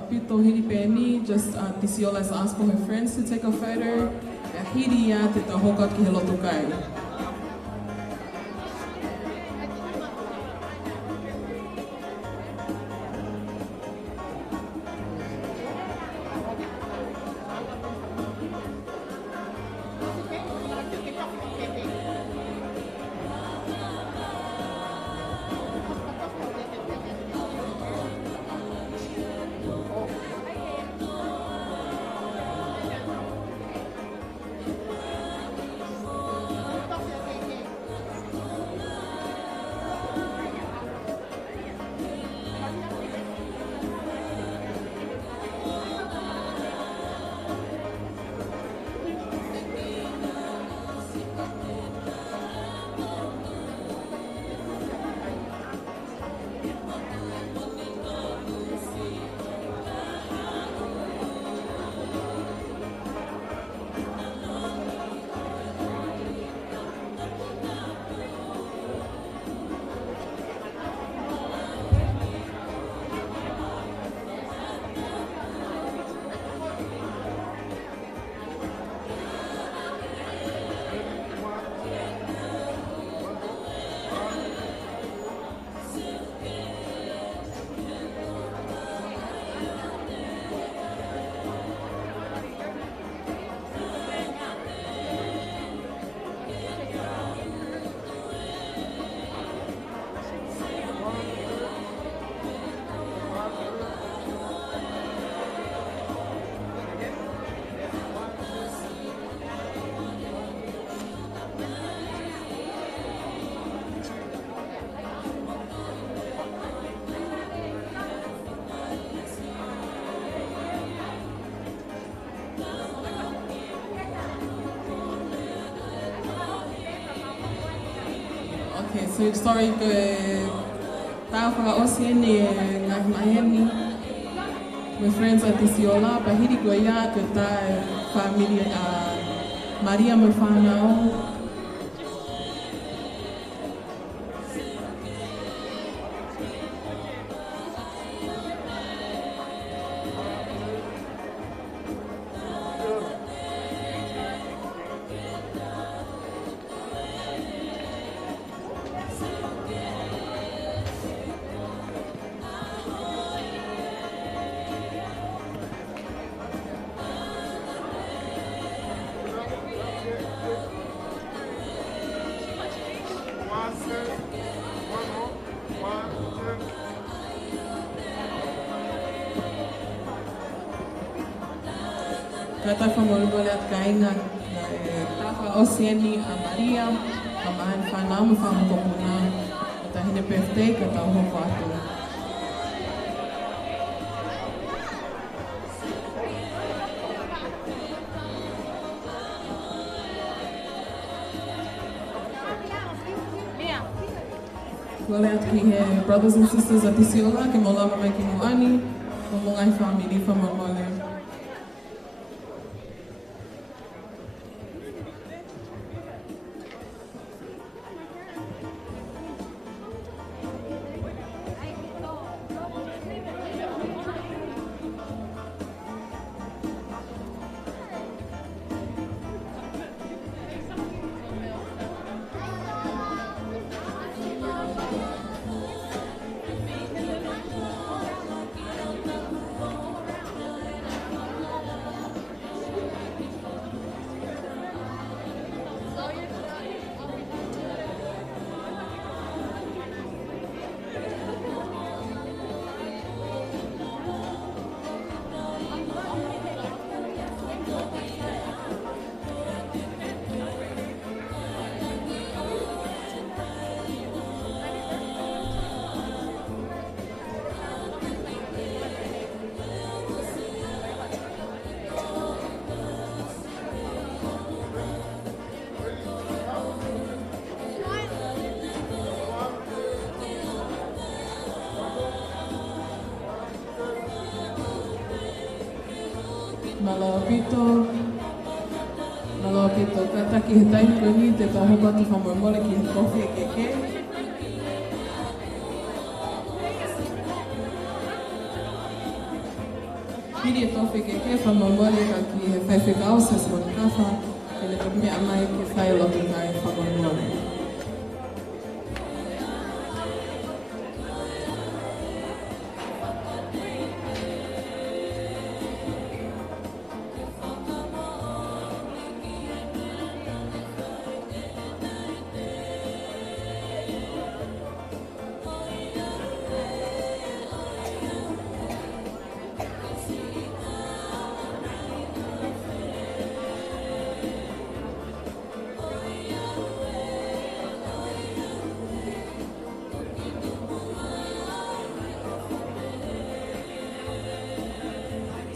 Pito Hiripeni, just Pisiola has asked for her friends to take a photo. Hiri ia te tahoka ki he loto kai. So sorry ko tao whakaosieni ngā maheni. My friends at Isiola, pahiri ko ia ke tae family Maria me whanau. Kata whamorugole at kainga tawa osieni a Maria, a mahan whanau me whamukopuna, o tahine birthday ka tau hoko atu. Kole at ki he brothers and sisters at Isiola, ke mo lava mai ki moani, mo mo ngai family whamorugole. Malapito, kata ki he taikoni te ka hoka te whamomole ki he kofi e keke. Piri e tofi keke, whamomole ka ki he whaiwhikao se smoni kawha, e le ka mea mai ki whai lotu kai whamomole.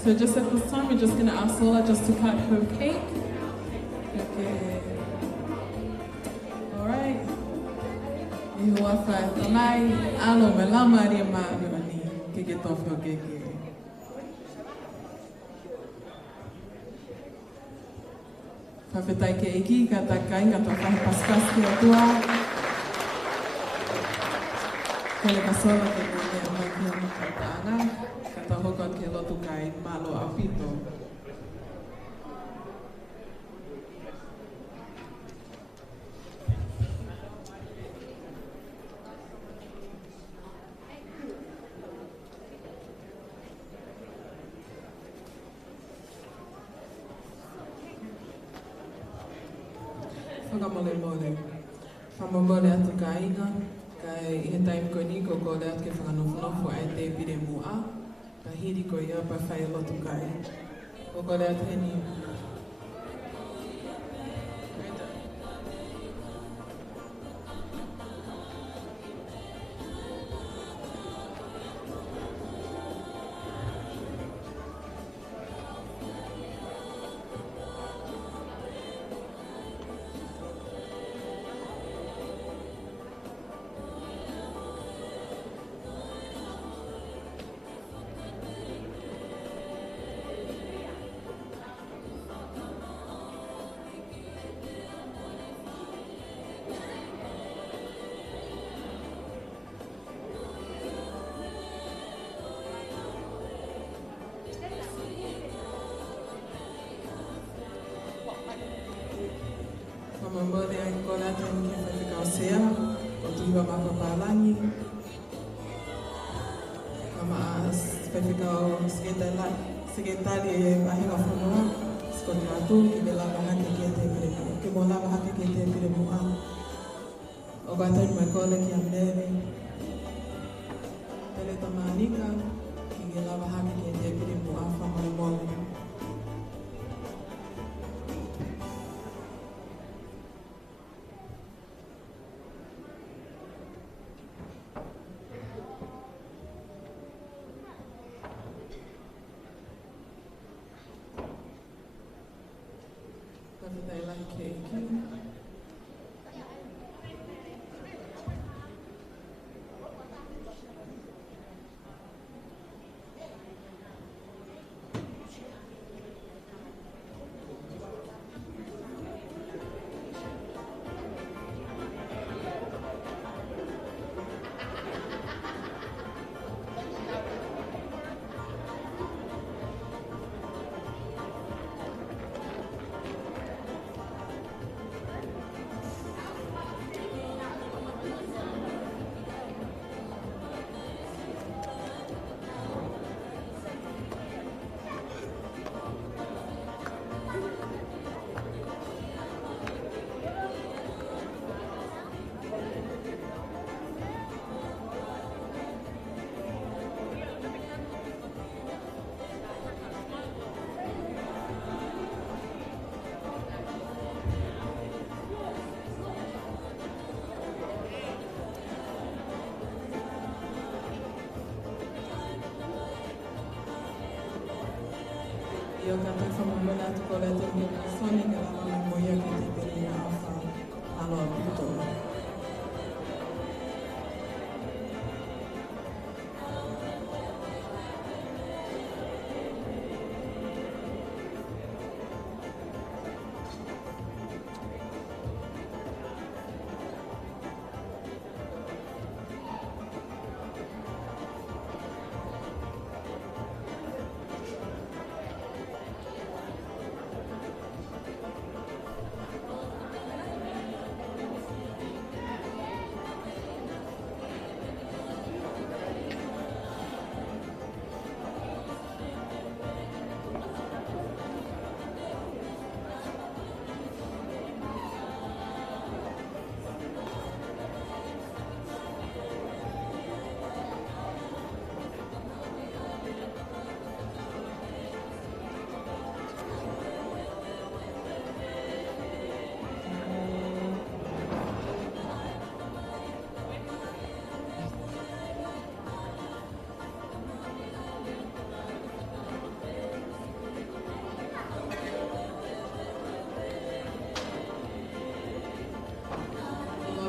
So just at this time, we're just going to ask Lola just to cut her cake. Okay. All right. Ihua whai tanai, alo me lama ria maari mani, ke ke tofi o keke. Whawhetai ke iki, ka takai, ka tau whahe paskas ki atua. Kele ka sola ke mea mai ki anu ka taanga. Kata hokon ke lotu kai malo apito. Whakamole mole. Whamamole atu ka inga. Kai he taim ko ni ko ko leat ke whakanofu ai te pire mua. Pa hiri ko ia pa whai lotu kai. Ko ko leat he ni. mole ai kola te ke whakakao sea, o tuiwa mapapālangi. Kama as whakakao seketari e ahinga whanua, skoti atu ki me lava hake ki te piremu. Ke mo lava hake ki te piremu a. O kātau mai kola ki a mere. Tele tamanika, ki me lava hake ki te piremu a whamai mole. Io canto famiglia con le tue canzoni che la mamma muoia che ti veniva a fare. Allora, tutto.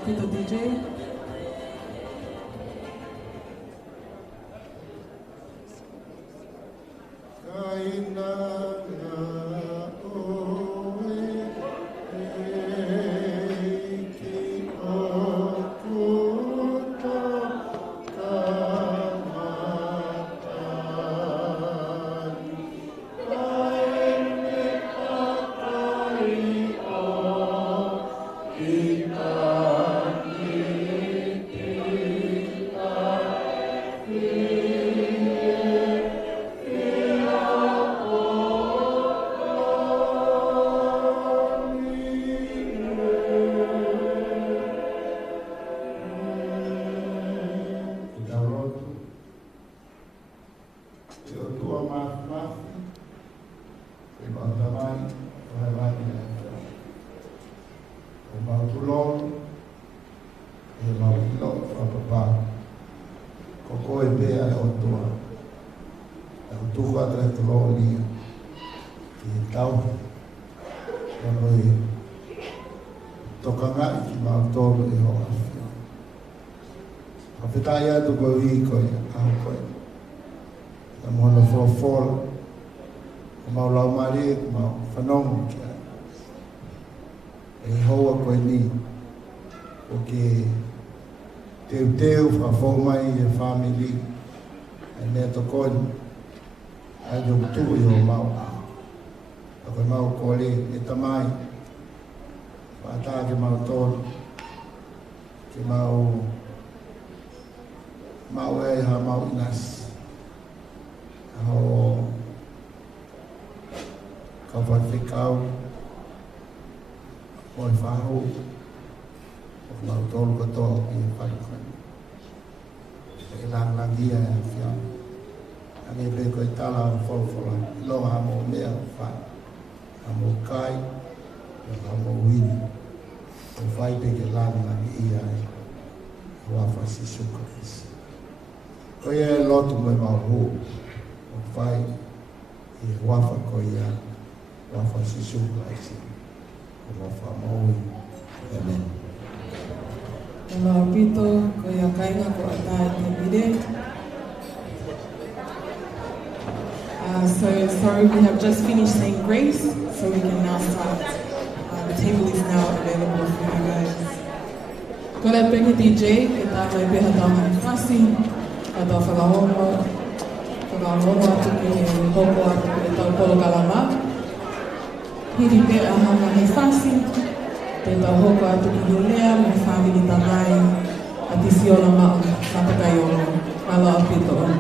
Pito DJ. Petaya tu bawi ko ako na mo na for mau lau mari mau fanong e hoa ko ni o que teu fa forma e family e ne to kon a do tu yo mau ko mau ko le e tamai Wata ke mau tolu. Ke mau ha mau inas. Ho kau fikau. Oi fahu. Mau tolu ke tolu ki padukan. Lang lagi ya fiam. Ani be ko tala fol lo ha mo me fa. Ha mo kai. Ha mo win. O vai be ke lang lagi ia. Wa fa si sukris. Ko ye lot mo ma ho. O vai e wa fa ko ia. Wa fa si sukris. Wa fa mo win. Amen. Hello, Pito, kaya kainga ko atay tibide. So sorry, we have just finished saying grace, so we can now start. The table is now available for you guys. Kola peke DJ, kita may behataw ng fasting, ataw whakahono atu ki hoko atu ki tau polo kalama. Hiri pe ahanga he fasting, te tau hoko atu ki hulea, me family tanai, ati siola mao, sapakayolo, malo apito.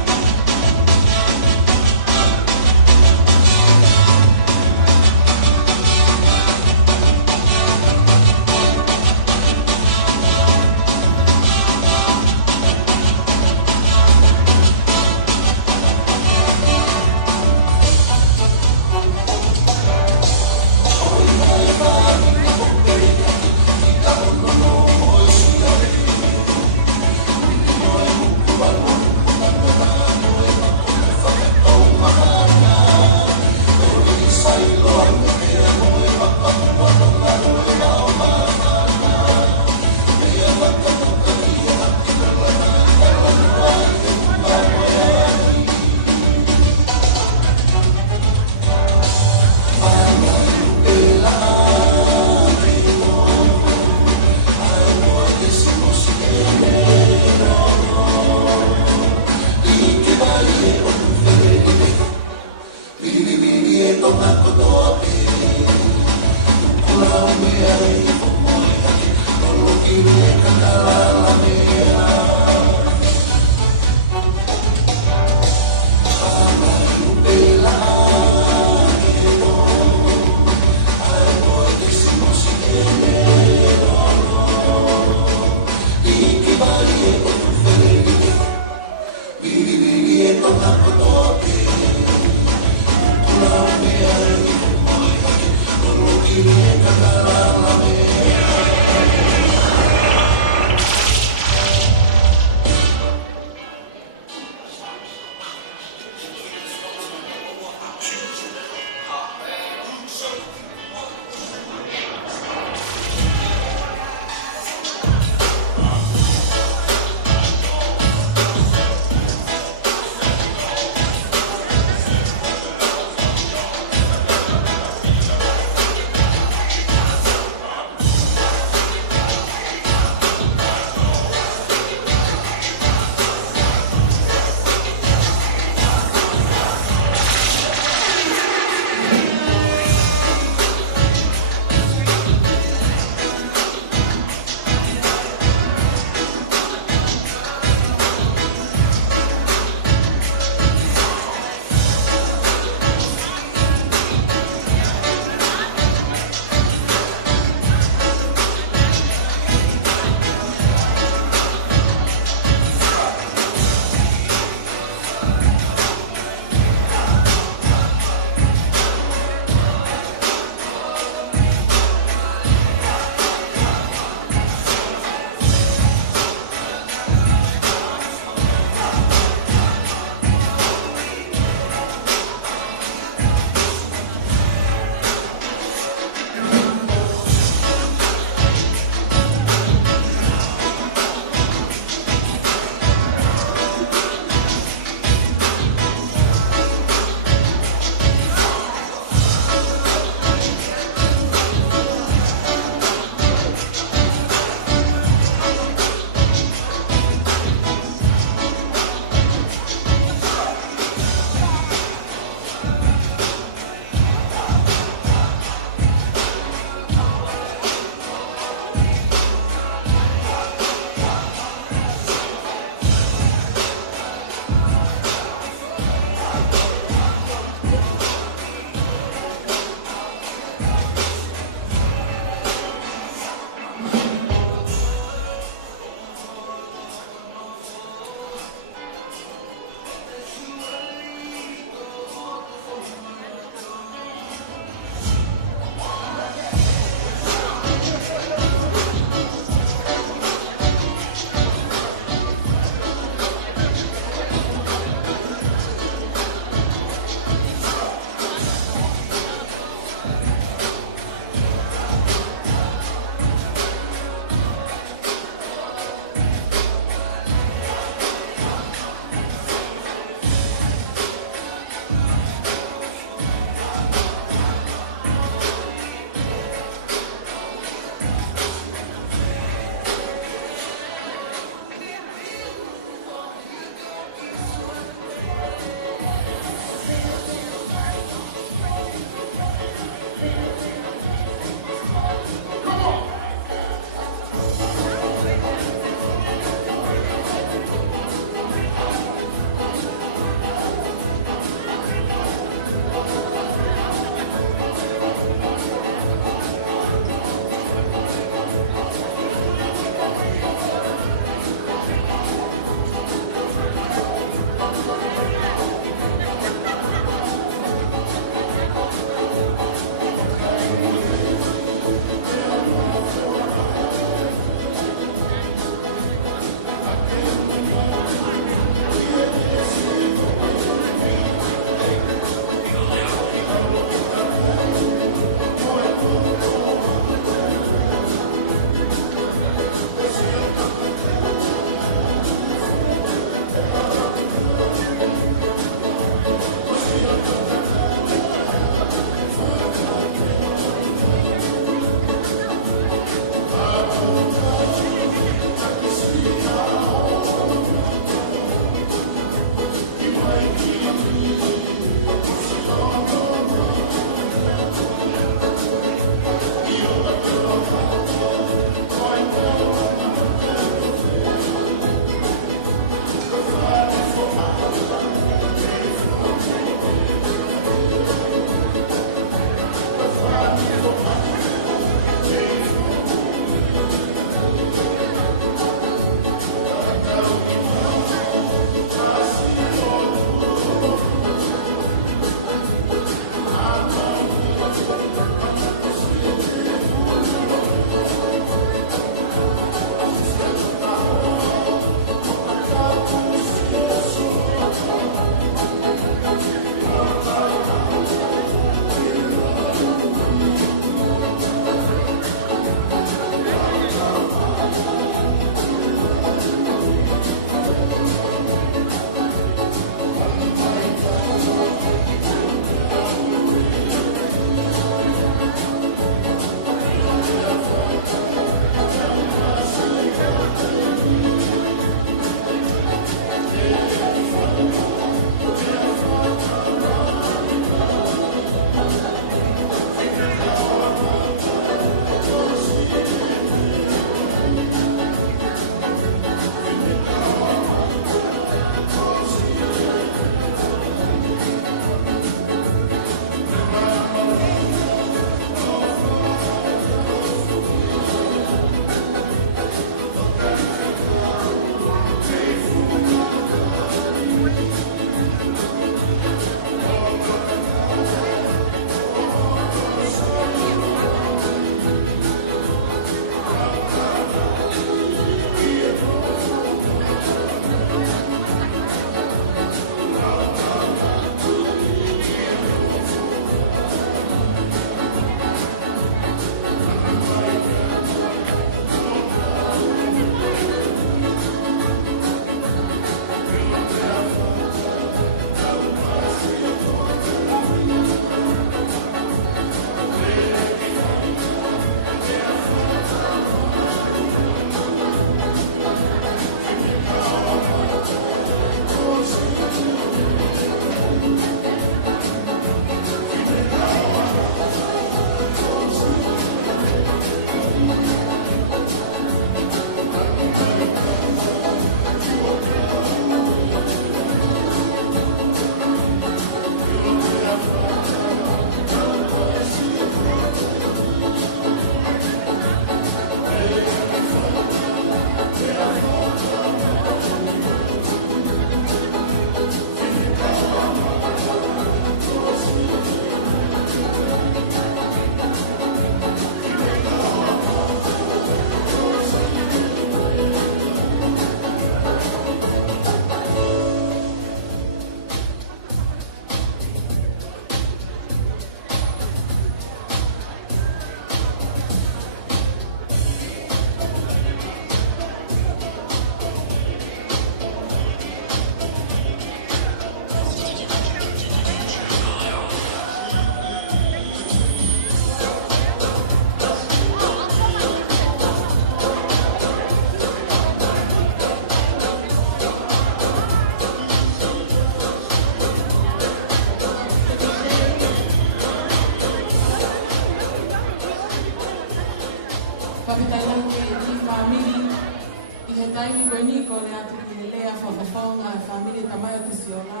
taimi koe ni ko le atu ki le lea whawhawhaunga e whamiri tamai o te siola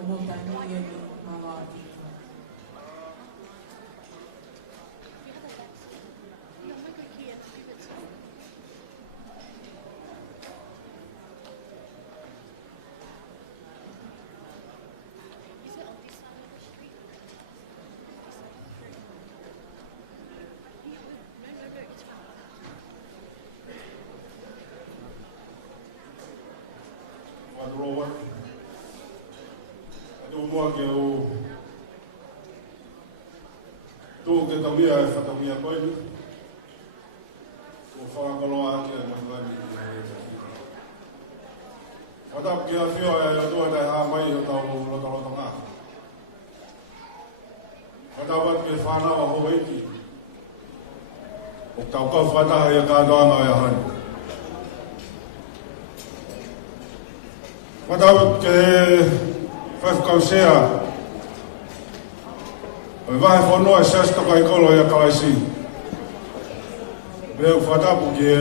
o mo taimi e ni mama atu. Roa. Ado moa ke o tō ke tawia e whatawia koe ni. O whakakoloa ake e mawhani e tawhika. Whatap ki a whio e atua tai hā mai o tau lota ngā. Whatapat ke whānawa ho eiti. O tau kau whataha i a kātoanga e a hani. Whatau ke whawhakausea o wahe whanua e sastaka i kolo i a kalaisi. Meu whatapu ki e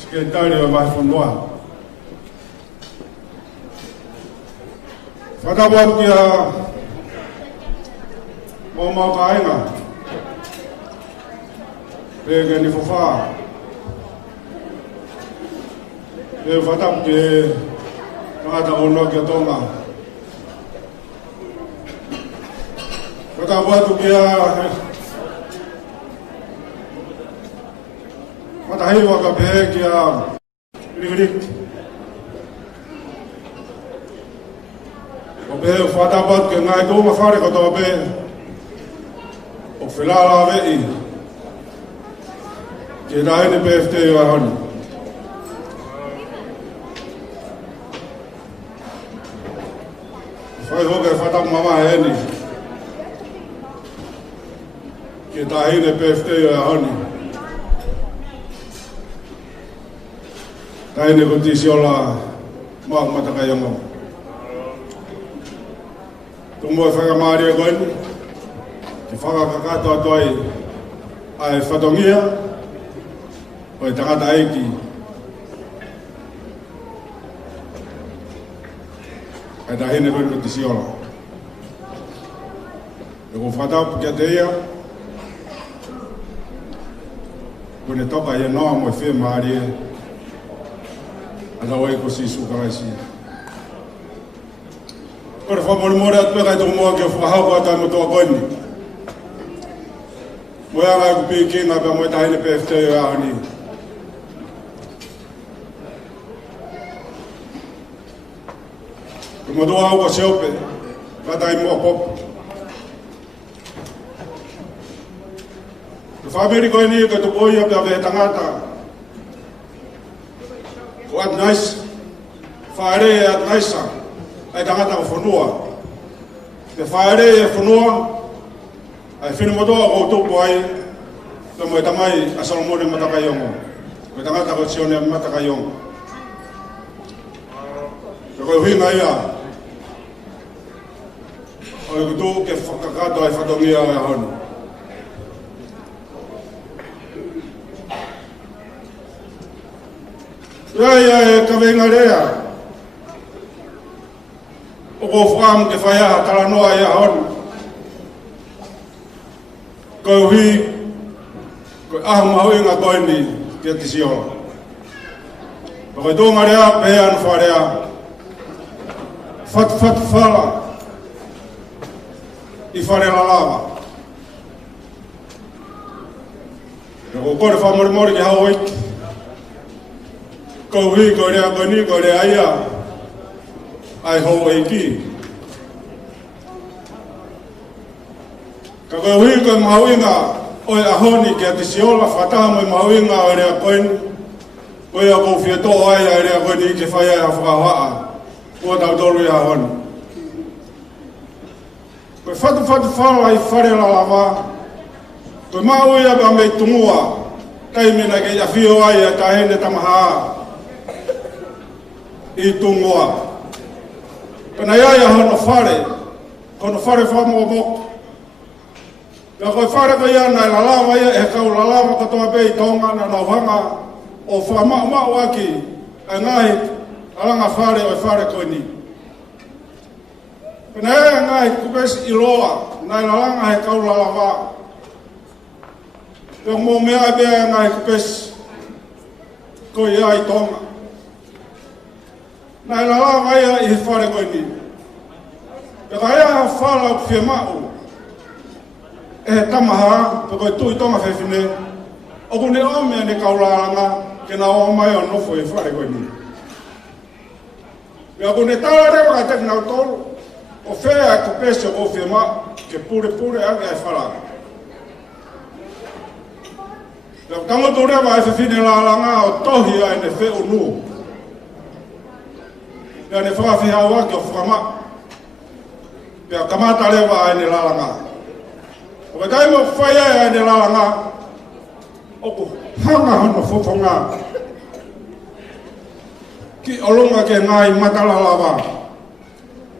sketari o wahe whanua. Whatapu atu ki a o mau ka ainga. Pege ni whawhaa. E whatap ke ngata ono ke tonga. Whatap atu ke a wata hei waka pehe ke a rikirik. O pehe whatap atu ke ngai tōma whare katoa pehe. O whelala vei. Ke rahene pehe te i ahani. Whai hoke whatap mama heni. Ke tahine PFT o ahoni. Tahine ko tisi ola maak matakai ongo. Tumbo e whakamari e koeni. Ke whakakakato atuai ai whatongia. O e tangata eiki. Ai tahine koe ko tisi ola. E ko whatap kia te ia. Ko ne toka ia noa mo e whi maari e. Ana oi ko sisu karaisi. Ko re whamore atu e kai tō mua kia whahau ko atai mo toa koeni. Mo ea ngai ko pi kinga pe mo e tahine PFT o ahani. Ko mo toa au ko seope. Katai mua popo. Whamiri koe ni ka tupoi a pia vehe tangata. Ko at nais. Whaere e at naisa. Ai tangata ko whanua. Te whaere e whanua. Ai whinimotoa ko tupu ai. Ka mo e tamai a Salomone matakayongo. Ko tangata ko Sione matakayongo. Ka koe huinga ia. Oi kutu ke whakakato ai whatongia ai honu. Ia e kawenga rea. O ko whakam ke whaia talanoa ia honu. Ko hui, ko ahu mahui ngā koe ni kia tisi ola. Ko koe tōnga rea, pēa anu wharea. Fat whala. I whare la lava. Ko kore whamori ki hau oiki. Ko hui, ko rea, ko ni, ko rea ia. Ai hou eiki. Ka koe hui koe mahuinga oe ahoni kia tisi ola whataha moi mahuinga o rea koeni. Koe a kou whia tō ai a rea koeni ke whai ai a whakawhaa. Kua tau toru i ahoni. Koe whatu whala i whare la lava. Koe maui a pia mei tungua. Taimina ke ia whio ai a tahene tamaha. I tungua. Kana iai a hono whare. Kono whare whamoa moko. Ka koe whare ko ia nai lalawa ia e kau lalawa katoa pei tonga na nauhanga o whamau aki a ngai alanga whare o whare koini. Pena e ngai kupesi iloa nai lalanga he kaulalawa. Pena mo mea bea ngai kupesi ko ia I tonga. Nai lalanga ia I he whare koini. Pena ea whala o whia mau. E he tamaha, pe koe tui tonga whewhine. O kune o mea ne kaulalanga. Ke na o mai o nofo e whare koe ni. Pea kone tala rewa ka teki nau tolu, o whea e kupesi o whia ma, ke pure ake ai wharanga. Pea kangoto rewa e whiwhine lalanga o tohi ai ne wheo nuo. Pea ne whawhiha wake o whama. Pea kamata rewa ai ne lalanga. O me kai mo whaia ai ne lalanga, oku hanga hono fofonga ki olonga ke ngai matalalawa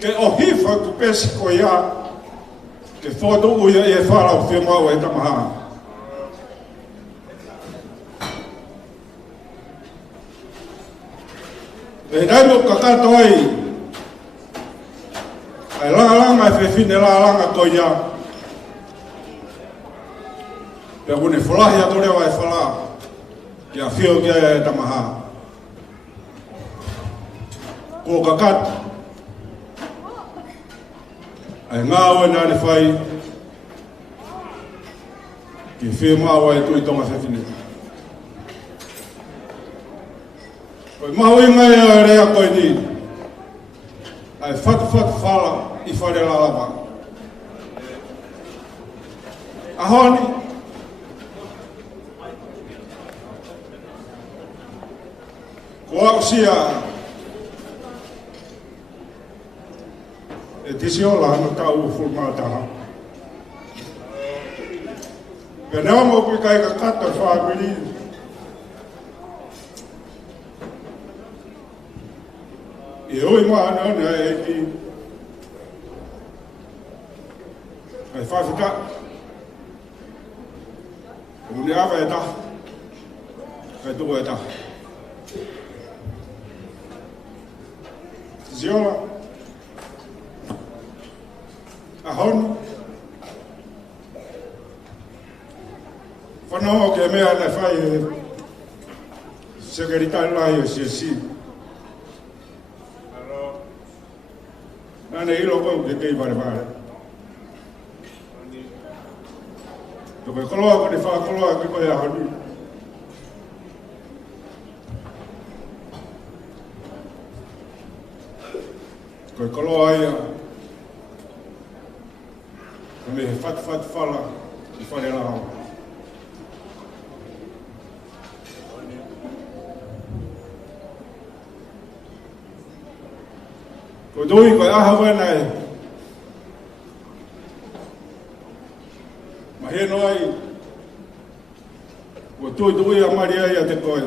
ke ohifa ku pesi ko ia ke foto uia e whala o whia o e tamaha. E daimo kakato ai langa e whiwhine langa ko ia. Pea kune whalahi ato rewa e whala ki a whio ki a e tamaha. Ko kakat ai ngā oe nāne whai ki whio māua e tui tonga whiwhine. Koe mahu I ngai a rea koe ni ai whatu whala I whare lalama. Ahoni ko au sia e tisi ola no tau fulmata. Pena mo pi kai ka kata family. E oi mana na e ki ai fa fika o ne ava eta kai tu eta Ziola ahon whanau ke mea na whai sekretari lai o CSC nane ilo koe ke kei vare to koe koloa ko ne wha koloa ke koe ahoni koe koloa ia me he whatu whala I whare rao. Ko doi koe aha wena e mahe no ai ko tui a maria ia te koe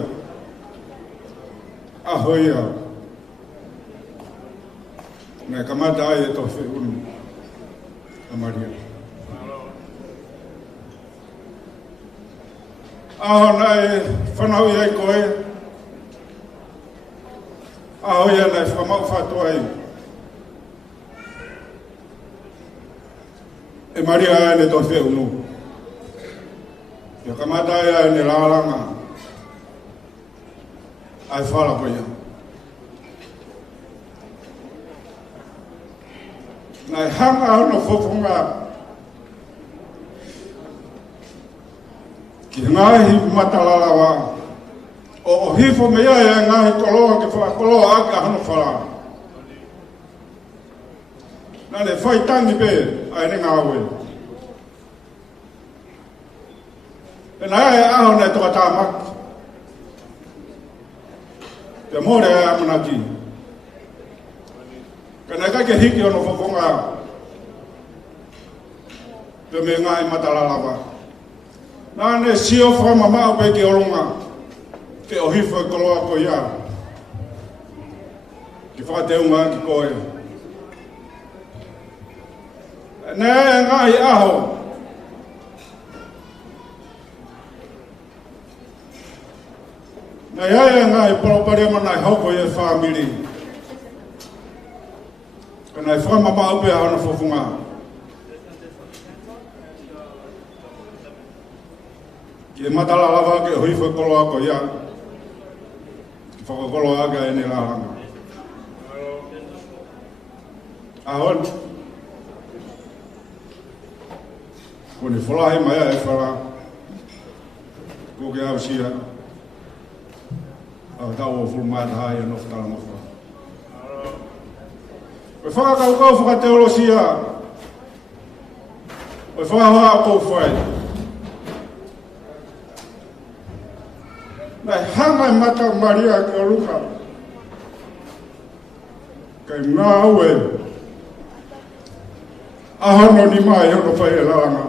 aho ia me kamata ai e to whiunu a maria. Aho nai whanau iai koe aho ia nai whamau whatu ai e maria ai ne to whiunu ia kamata ai ne lalanga ai whala koe ia nai hanga hono fofonga ki ngahi matalalawa o hifo mea e ngahi koloa ke whakoloa ake hono whala nane whai tangi pe ai ne ngāwe e nai e aho nei toka tāmak te more e amanaki ka nai kai ke hiki hono fofonga te me ngahi matalalawa nane sio whama mao pe ke olunga ke ohifa koloa ko ia ki whakateunga ki koe ne ngai aho Ai ngai pare mana hoko e family. Kana e fama ma upe ana fofunga. Ke matala lava ke hui foi kolo ako ya. Foko kolo aga ene la. Ahon. Kone folahe mai e fala. Ko ke au sia. Tau o fulmata hai no tala mo fa. O fa ka fa teologia. O fa ha ko fai. Na hanga mata Maria ke luka. Kai ngawe. Ahono ni mai o fa e langa.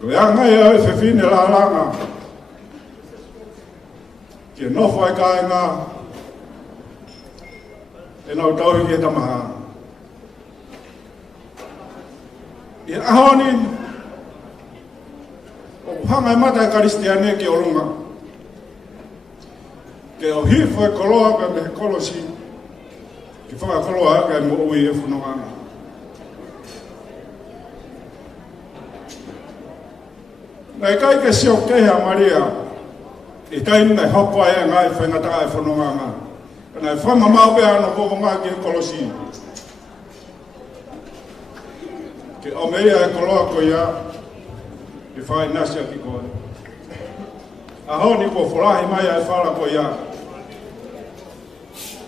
Koia ngai e fefine la langa. Ke no foi kainga. E no tau ki tamaha. E ahoni o hanga mata Kristiane ke olunga. Ke o hi foi koloa pe me kolosi. Ke fa koloa ke mo ui e funonga. Nai kai ke sio ke ha Maria. E kai nei hoko ai ngai whaingata e whanonga. Nai whama mau pe ano vovonga ki kolosi. Ke o meia e koloa ko ia. E whai nasia ki koe. Aho ni ko folahi mai e whala ko ia.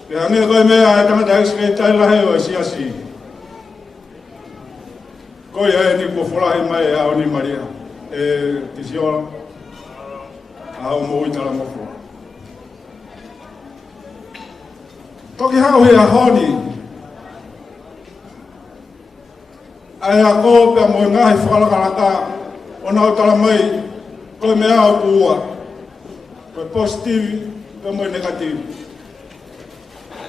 E ange koe mea e tangata ekske tai lahe o e siasi. Ko ia e ni ko folahi mai e ao ni Maria. Te siola a o mo itala mo fo toki hau he a honi ai a ko pe mo ngai fala kalaka ona utala mai ko me a kuwa ko positive pe mo negative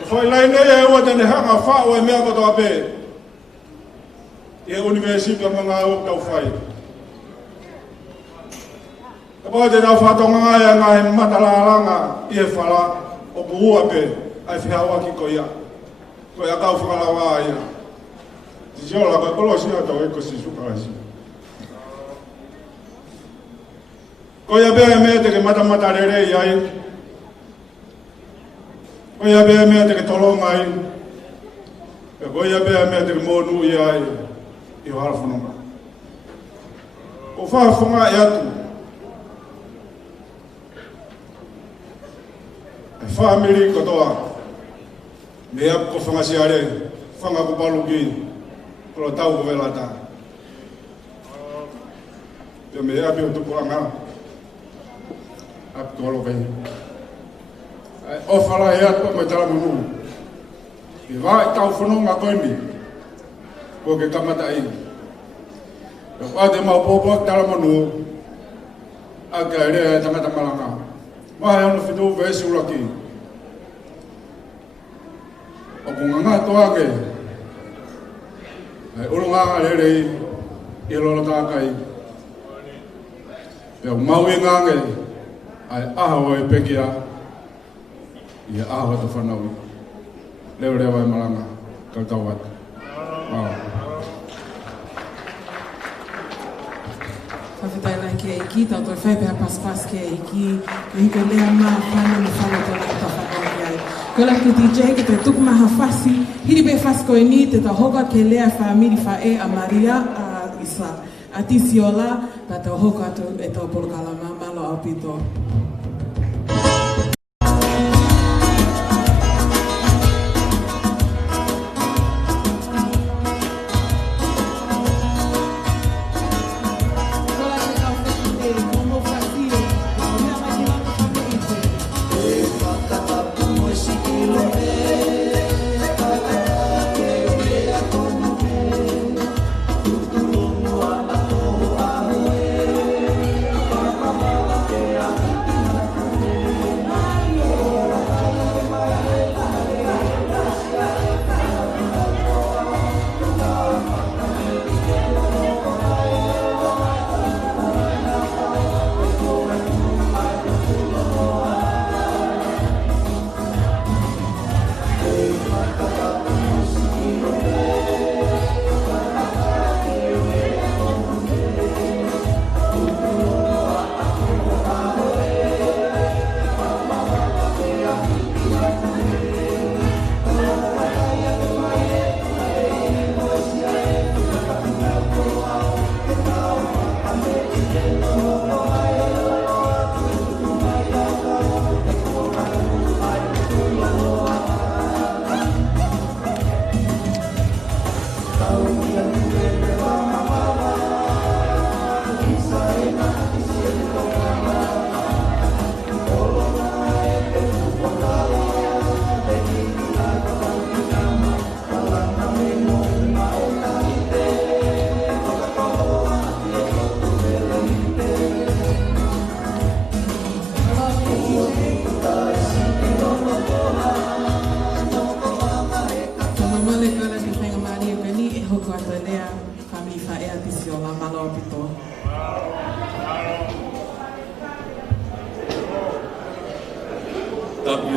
foi lai nei e o tene hanga fa o me a ko to ape e university mga o tau fai. Apa te nau whatonga ia ngai matalaranga i e whala o puhua pe ai whihaua ki ko ia. Ko ia kau whakalawa ia. Ti siola koe kolo sia tau eko si sukarasi. Ko ia bea mea te ke matamata rere i ai. Ko ia bea mea te ke tolonga ai. Ko ia bea mea te ke monu i ai. I o harafunonga. Ko whafunga i atu. Family kotoa me ap ko fanga siare fanga ko paluki ko tau ko velata te me ap yo to panga ap ko lo ven o fala ya ko me tala munu e vai tau fono nga ko ni ko ke kamata ai ko ade ma popo tala munu aga re tama malanga ma ya no fitu vesi ulaki o kunganga toake ai ulunga lele i lola takai pe mau ngange ai aho e pekia ia aho to fanau leure vai malanga kaltawat Whawhetai lai ke iki, tau toi whaipeha paspas ke iki, me hiko lea maa whana me whana tōna ki tau whakau ki ai. Ko la ki DJ ke te tukumaha whasi, hiri be whas koe ni te tau hoka ke lea whaamiri whae a Maria a Isa. A tisi o la, ta tau hoka atu e tau polokalama, malo au pito.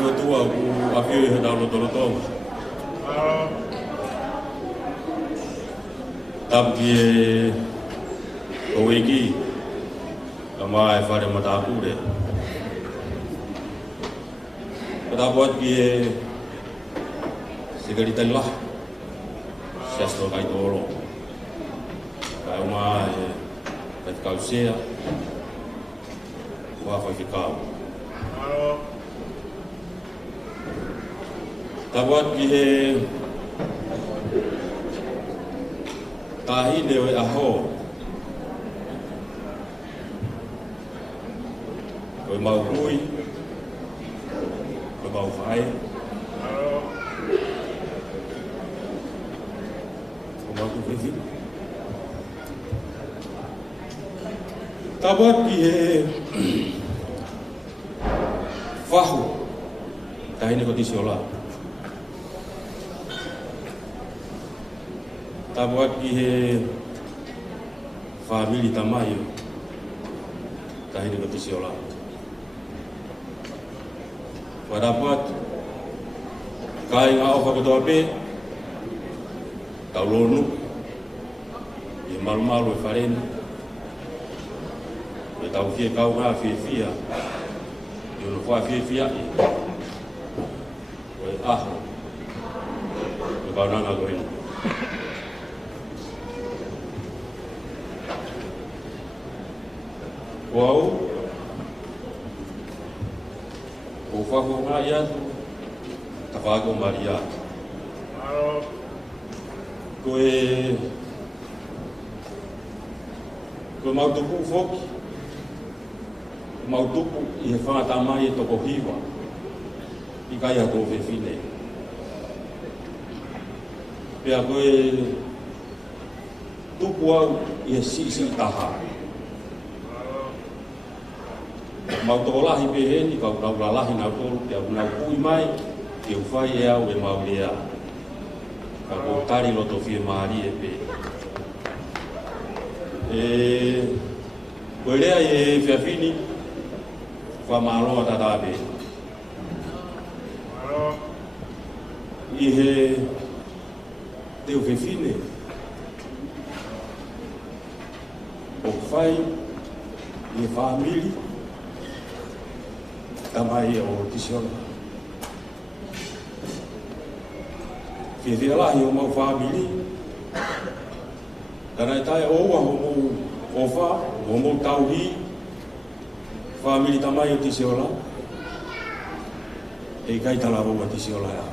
o tua ku afio e da lo tolo. Tapi o iki ama e fare mata pure. Pada buat ki segarita lah. Siasto kai toro. Kai uma e kausia. Wa fa fikau. Tabuat ki tahi dewe aho. Koe mau kui. Koe mau whai. Koe mau ku whiwhi. Tabuat ki whahu. Tahi ne ko tisi ola. Tabuat ki family tamayo. Tahi ne ko tisi ola. Dapat kai ngau fa ko pe taulonu e malu e farena e tau fie kau nga fia e no fa fia e aho e kau nanga goin wow o faho nga ia tafago Maria koe mautupu foki mautupu i he whangata mai e toko hiwa i kai ato whewhine pea koe tupu au i he sisi taha mautoko lahi peheni, kau lahi nau tolu, pia nau pui mai, ki uwhai e au e maulea. Kau tari loto fie maari e pe. Koe lea e whiawhini, whamaloa tatape. I he teo whiwhine, o whai, i he whamili, tamai o tisiona. Whiawhia lahi o mau whamili. Kana e tae oua ho mau ofa, ho mau tauhi. Whamili tamai o tisiona. E kai tala roa tisiona ea.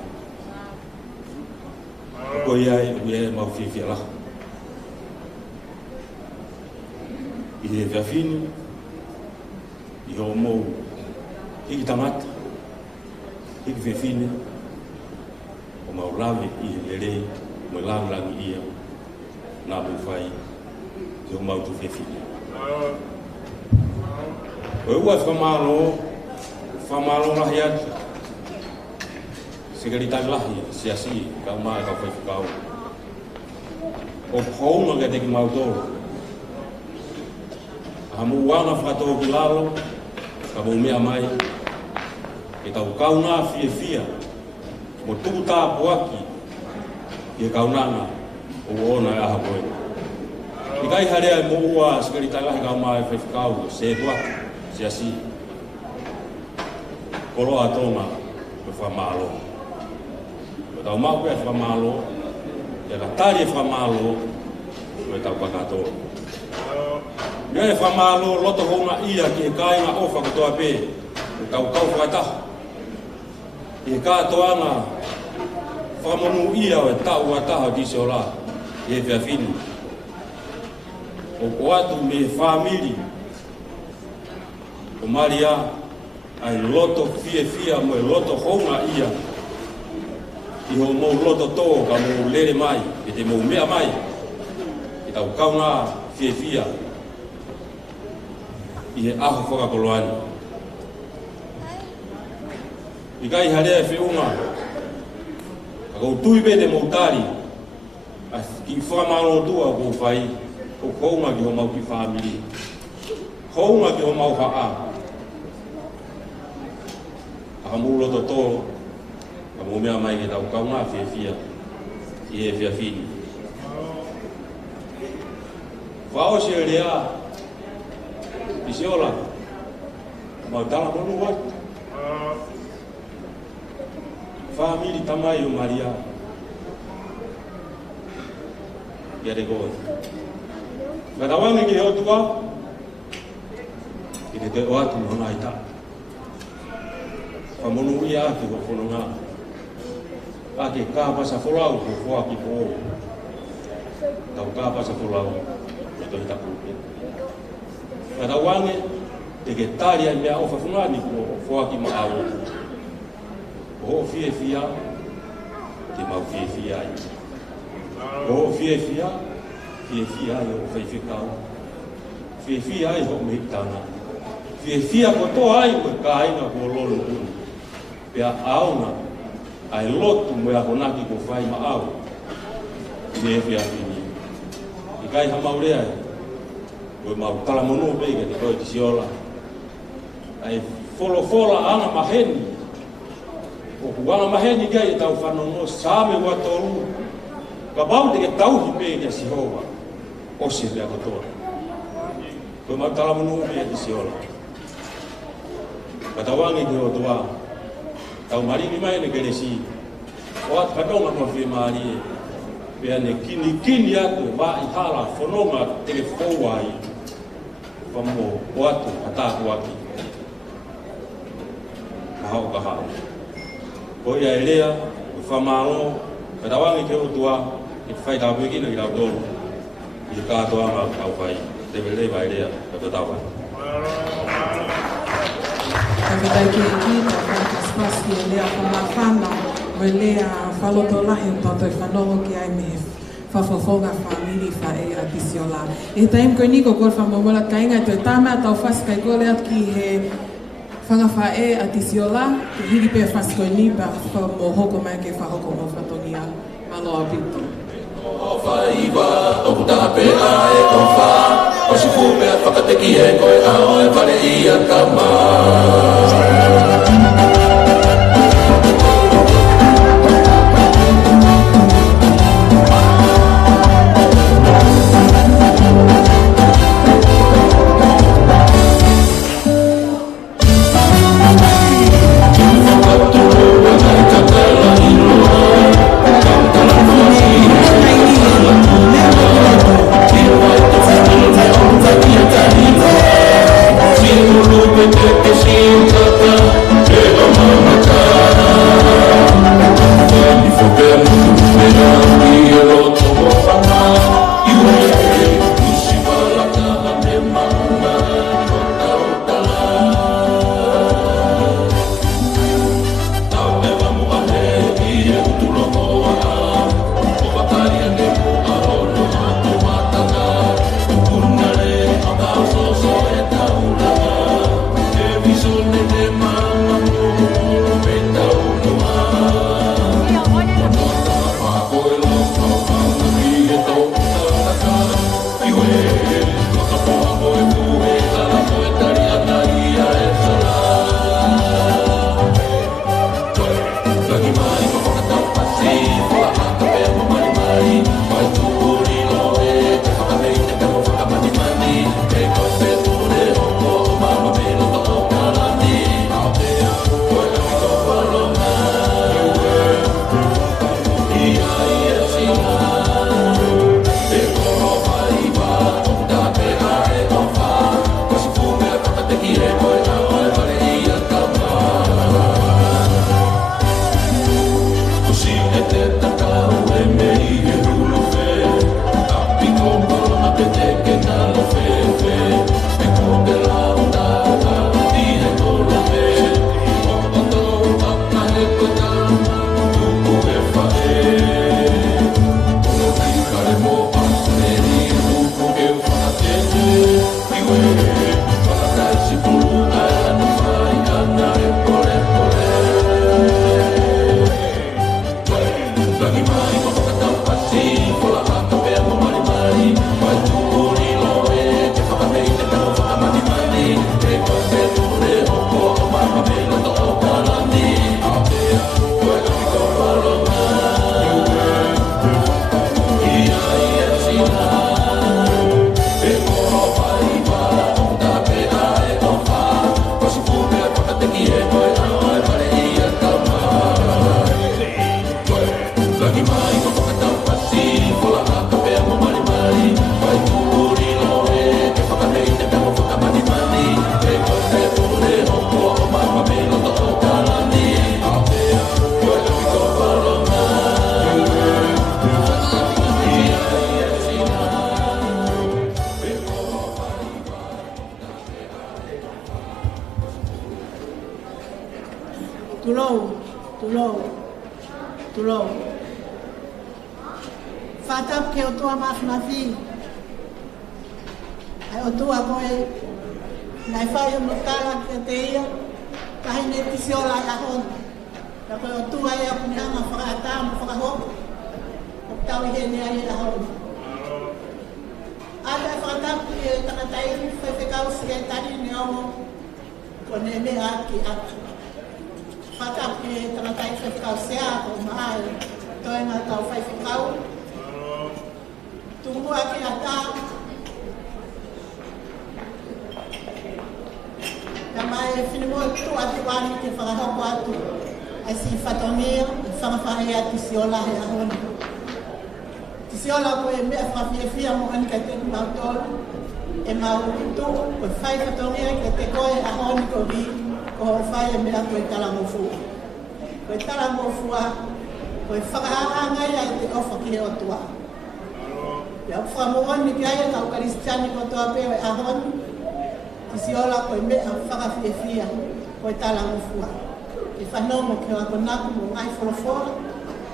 Ko iai ue mau whiawhia lahi. I he whiawhini. I ho mau hiki tamata, hiki whiwhine, o mau lawe i he rei, mo langi ia, nā muwhai, ki o mau tu whiwhine. O ua whamalo lahi atu, segaritai lahi, siasi, kau maa kau whaiwhikau. O pouna ka teki mau toro. Hamu wana whakatoro ki lalo, ka mo mea mai, e tau kauna fia, mo tuku tā puaki, i e kaunanga, o ona e aha koe. I kai harea e mo ua sikaritai lahi kau mai whaiwhikau, se puaki, se asi. Koroa tōna, me whamalo. Me tau mau e whamalo, e ka tari e whamalo, me tau pakatoa. Mea e whamalo, loto honga ia ki e kāinga ofa katoa pē, e kau whakataha. I e kātoanga, whamonu ia o e tau ataha ki se o la, i e whiawhini. O ko atu me whamiri, o Maria, ai loto fia mo e loto honga ia, i ho mou loto tō ka mou lere mai, e te mou mea mai, e tau kaunga fia, i he aho whakakoloani. I kai harea e whiunga, a kou tui pe te moutari, a ki whakamaro tua o kou whai, o kounga ki ho mau ki whamiri, kounga ki ho mau haa. A whakamulo to tō, ka mō mea mai ke tau kaunga whiawhia, i e whiawhini. Whao se rea, i se ola, mau tala monu watu. Whamiri tamai o Maria, ia re koe. Whatawangi ki he otua, i te te o atu hona i tā. Whamonu ia ake ko whanonga. Ake kāpasa wholau ko whoaki po o. Tau kāpasa wholau, i to hita pūpia. Whatawangi, te ke tāria i mea o whawhungani ko whoaki ma awo. O fie fia, te mau fie fia ai. O fie fia ai o whaiwhikau. Fie fia ai ho mehitanga. Fie fia ko tō ai o ka ainga ko lolo unu. Pea auna, ai lotu mea honaki ko whai ma au. Fie fia fini. I kai hamaurea ai. Koe mau talamono peiga te koe tisi ola. Ai wholofola ana maheni. O kuala maheni gai e tau whanongo sāme wa tōru. Ka bau te ke tauhi pē kia sihoa. O se pia kotoa. Koe mau talamunu pē ki siola. Ka tawangi ki o toa. Tau maringi mai ne kere si. O atu katonga no whi maari e. Pea ne kini atu wa i hala whanonga te ke whauai. Whamo o atu hataku aki. Mahau ka hao. Ko ia e lea, o whamaro, ka tawangi ke o tua, i whai tāpui kina i rau tōru, i kātoa ngā kau whai, tewe lewa e lea, ka tō tāwai. Ka tai ke ki, ka whaka spasi e lea whama whana, o e lea whaloto lahi o tātou i whanongo ki ai me whawhawhonga whamiri whae a tisiola. E taim koe niko kor whamomola kainga, tō e tāmea tau whasi kai kore atu ki he whangafae a tisiola, te hiri pē whaskoi ni pa whamohoko mai ke whahoko mo whatongia. Maloa pito. O whaiwa, o kutape a e o wha, o si fumea whakateki e koe a o e whare i a kama. Sim, Tulou. Fatap ke o tua mafnafi. Ai o tua koe nai whai o mutala ke te ia kahine tisiola i ahon. Ka koe o tua e a puneanga whakaatama whakahoko. O tau i hene ai e ahon. Ada e whakatapu i e takatai whewhekau si e tani ni omo ko ne mea ki atu. Whakatapu i e takatai whewhekau sea ko maai toi ngā tau whewhekau. Tungua ki a tā. Ka mai e whinimoa tu atu wani te whakahoko atu. Ai si whatongia, whangawhare a tisiola he ahoni. Tisiola ko e mea whawhiawhia mo ani ka te mautolu. E mau tu, ko whai whatongia ke te koe ahoni ko vi, ko ho whai e mea koe talamofua. Koe talamofua, koe whakahaangai ai te ofa ki he o tua. Ia whamohoni ki aia tau karistiani ko toa peo e ahoni. Tisiola koe mea whakawhiawhia koe talamofua. Ke whanomo ke wako naku mo ngai wholofora,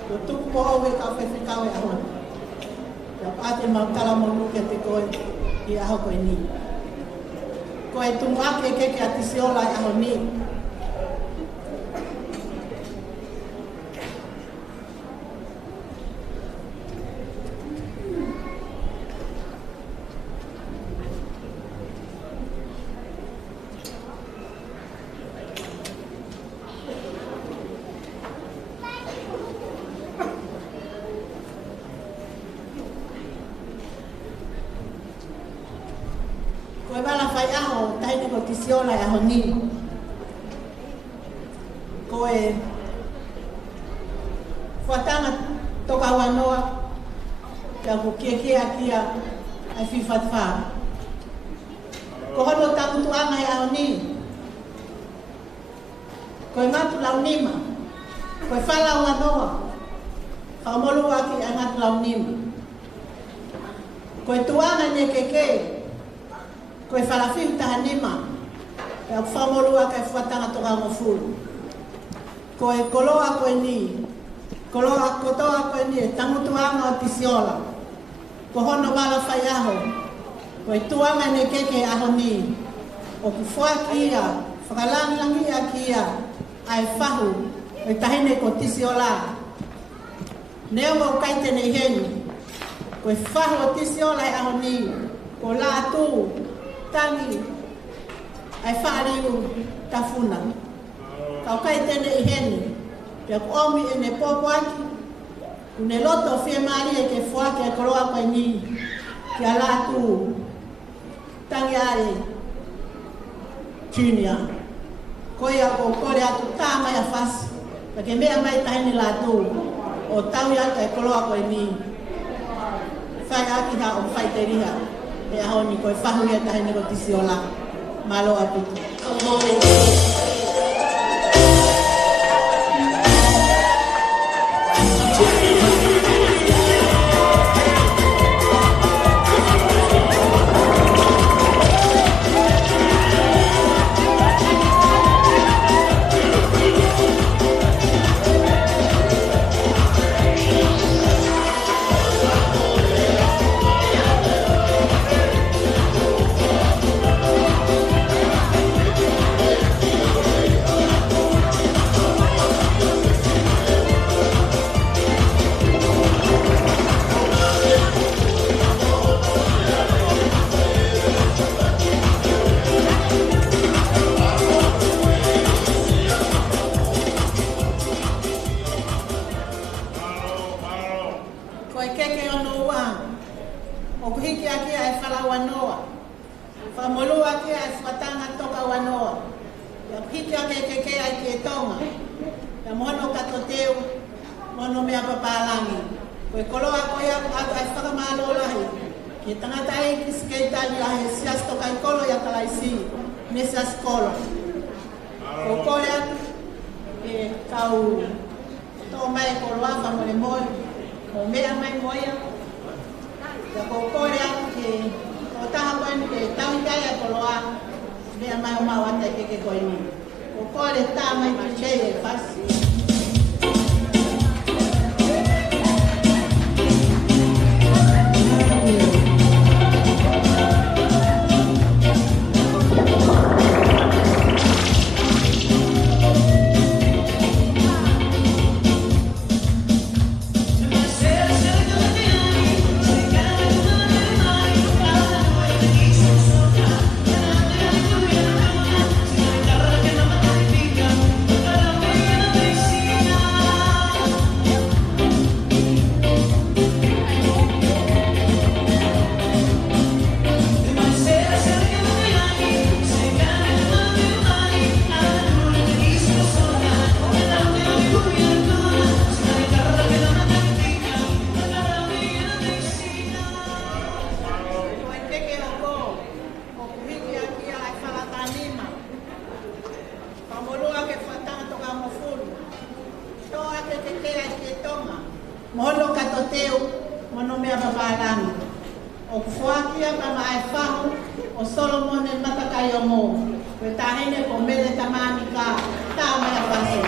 ko tuku mo owe ka whewhikau e ahoni. Ia pate mau talamonu ke te koe i aho koe ni. Koe tungu ake keke a tisiola e ahoni. Koe wala whai aho, taini ko tisiola e aho ni. Koe whatanga toka wanoa, kia ko kia kia ai whiwhatwha. Ko hono takutu anga e aho ni. Koe ngatu lau nima. Koe whala wanoa. Whamolu aki a ngatu lau nima. Koe tuanga ne keke. Koe whalawhiu taha nima. E au whamorua kai whatanga toka ngofuru. Koe koloa koe ni. Koloa kotoa koe ni. Tangutuanga o tisiola. Ko hono wala whai aho. Koe tuanga ne keke aho ni. O ku whua kia. Whakalangilangi a kia. Ai whahu. Koe tahine ko tisiola. Neo mau kaite nei heni. Koe whahu o tisiola e aho ni. Ko la tu. Tangi ai whaariu tafuna. Kau kai tene i heni. Pia ku omi e ne popo aki. Ku ne loto fie maari e ke whaake e koroa koe ni. Ki a latu. Tangi are. Junior. Koe a ko kore atu tā mai a whasi. Ka ke mea mai tahini latu. O tau ata e koroa koe ni. Whai aki ha o whai te riha. E aho ni koe whahu ia tahine ko tisiola. Malo apitu. Mea mai o mau ata ke koe ni. O kore tā mai ki cheye fasi. Moholo katoteu, mono mea babalangi. O kufuakia mama ai fahu, o Solomon e matakai o mo. Koe tahene ko mele tamani ka, tau mea pase.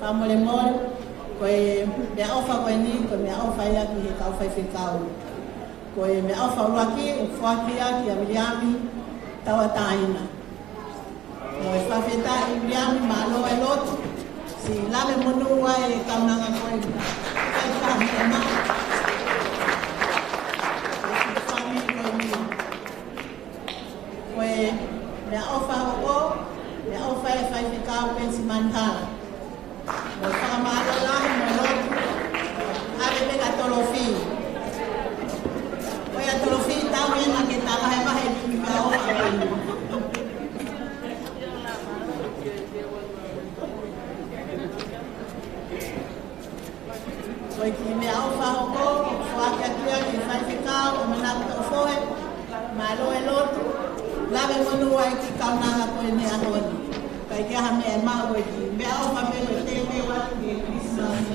Famole mol, koe me ofa koe ni, koe me ofa ia ki he kau whai whikau. Koe me ofa uraki, o whakia ki a Miriami, tawa taina. Koe whawheta i Miriami, ma aloa e lotu, si lave monua e kaunanga koe. Kai whahi e maa. Koe me ofa o, me ofa e whai whikau pensi mantara. Mo whakamahalo lahi mo lotu, ave mega tolo fi. whahoko, whake atua ki whai whikau, o manaka tau whohe, ma loe lotu, lawe monu ai ki kaunanga koe ne ahoni. Kai kia ha mea mau e ki, mea o whamelo e te me watu ki e Christmas.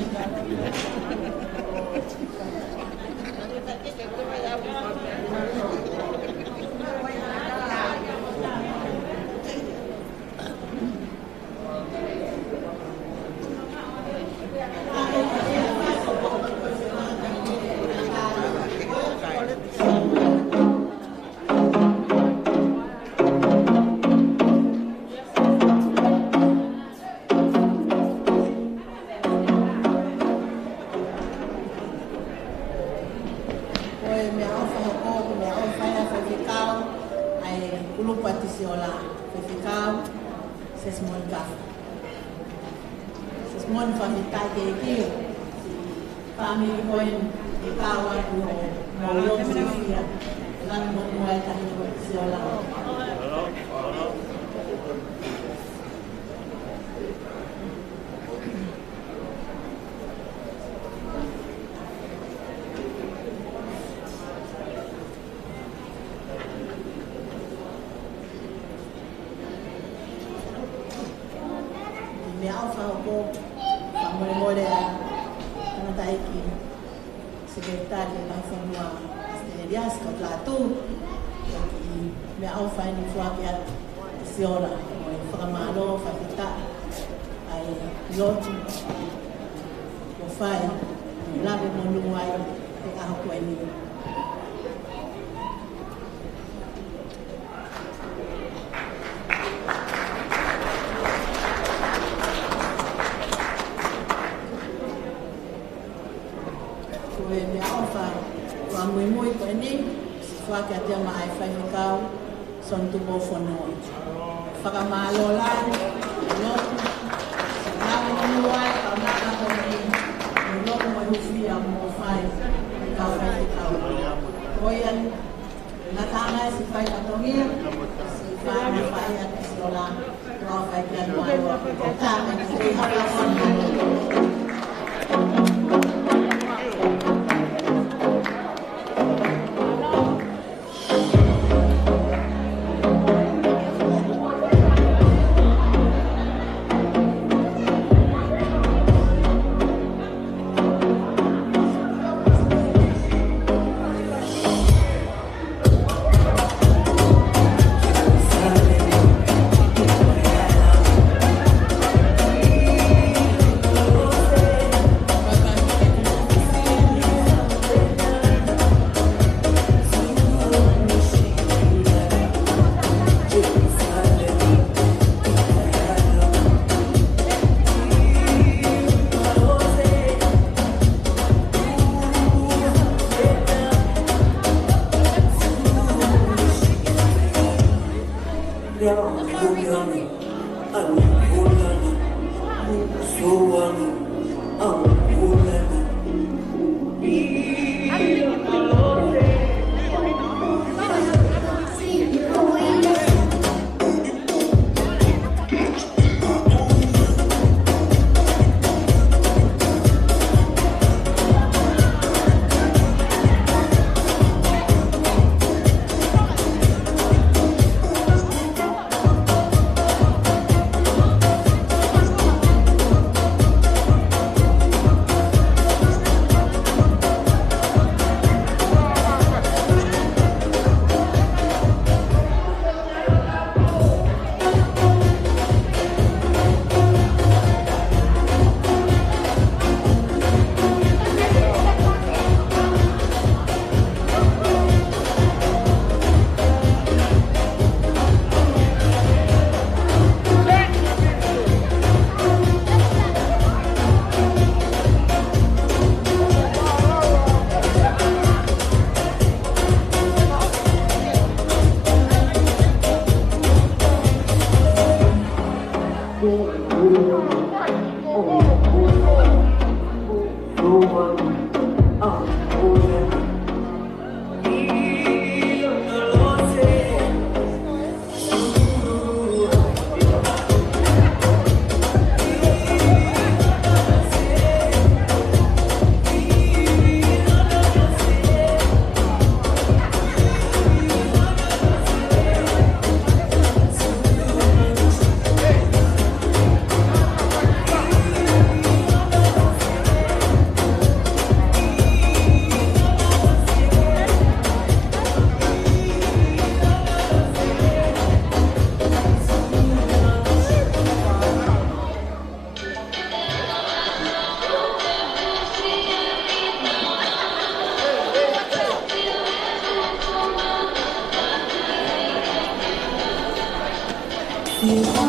Oh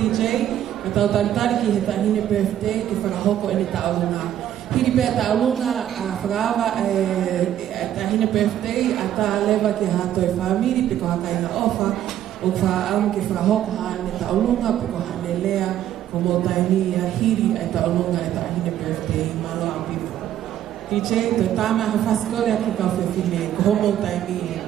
DJ, atau tari ki he tahine birthday ki whakahoko e ni taulunga. Hiri pēr taulunga whakawa tahine birthday a tā lewa ki hato e whamiri piko haka ina ofa o whaaam ki whakahoko ha ni taulunga piko ha ne lea ko mō taini a hiri e taulunga e tahine birthday malo a pipo. DJ, te tāma ha whasikore a ki ka whewhine ko homo taini e.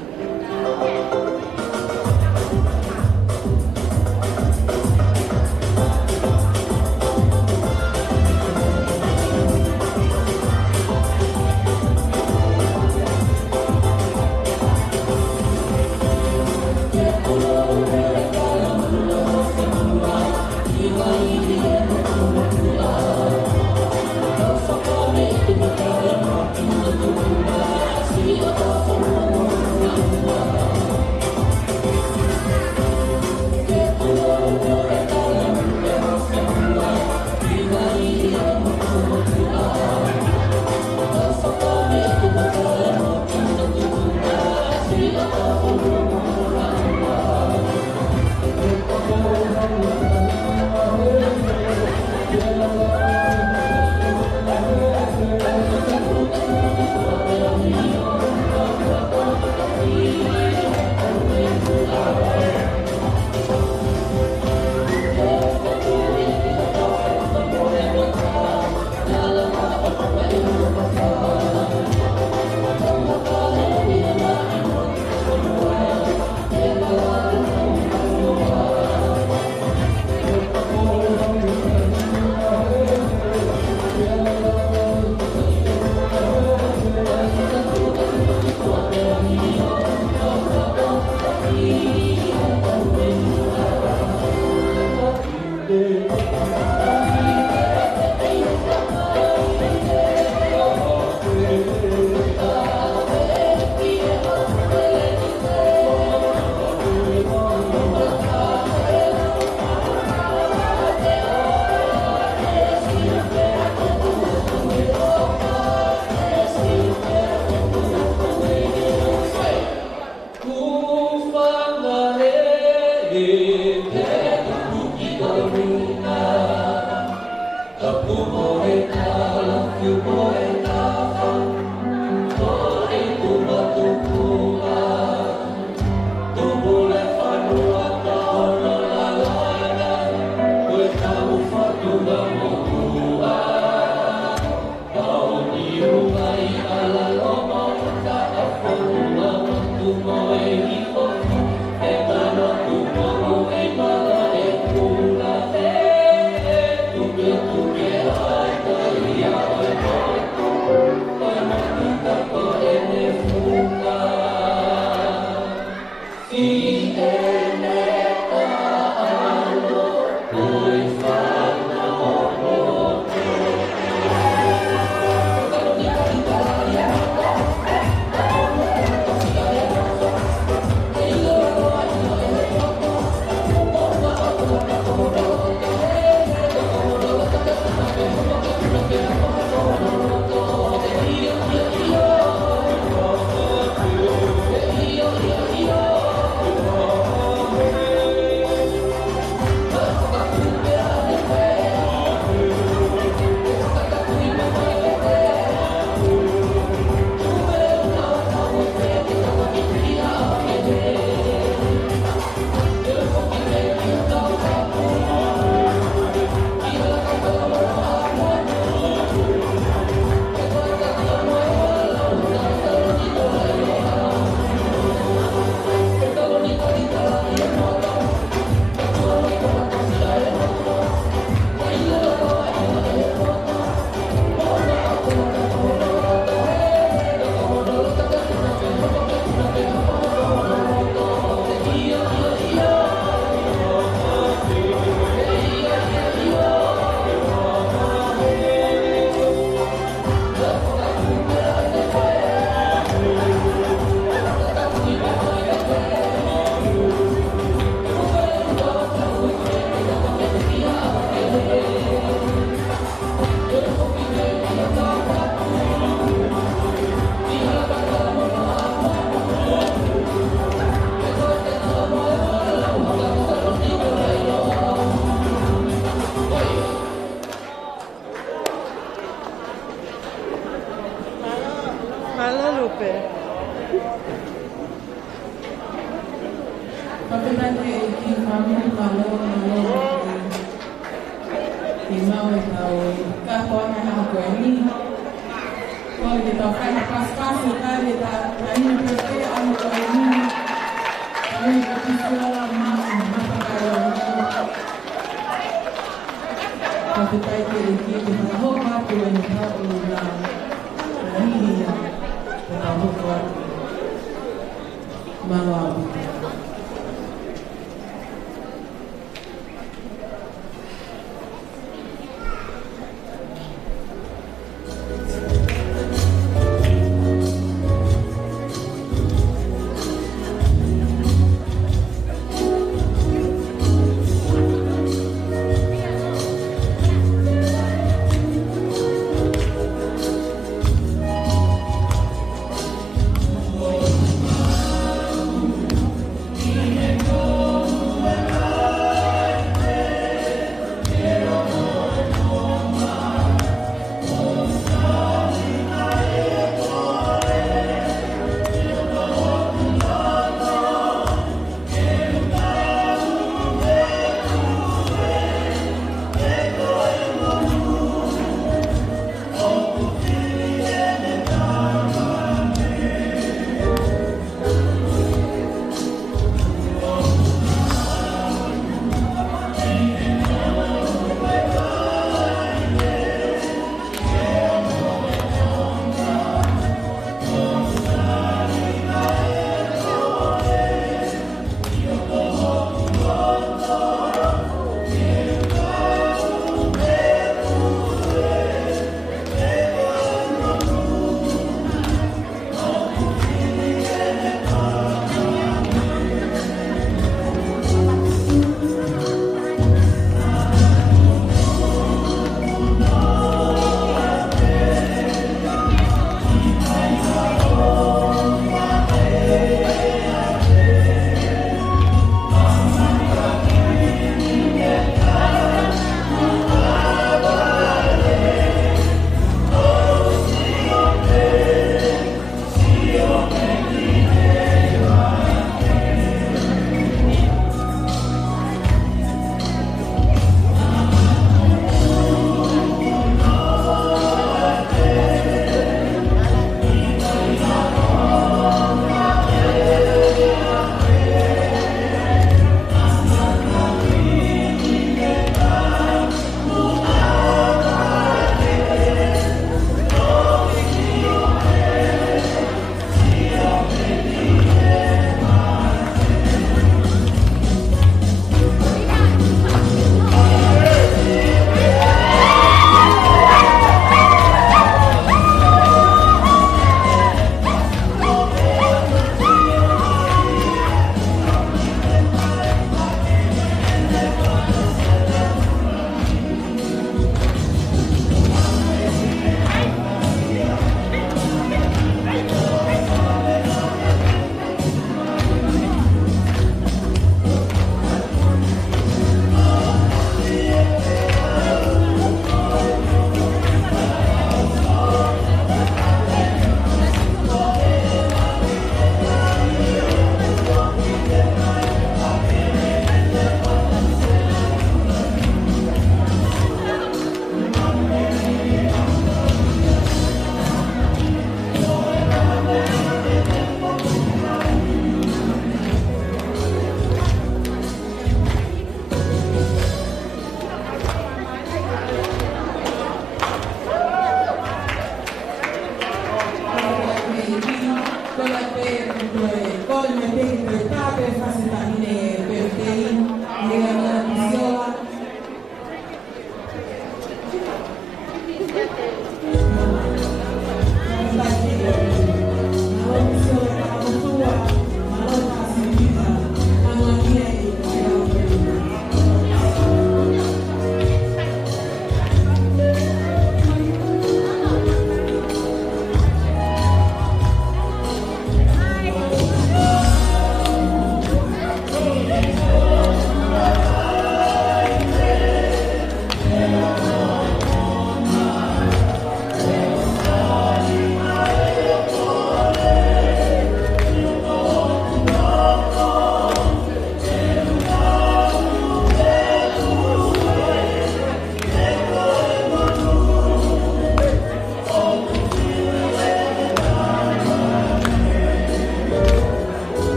Papelante ki mami malo ki mau tau ka kona ha ko ni ko de ta fa na pas ka de ta ni pe an ko ni ni ki sala ma ka ro papelante ki ma ho ma ko ni ha o na ni ya ta ho ko ma wa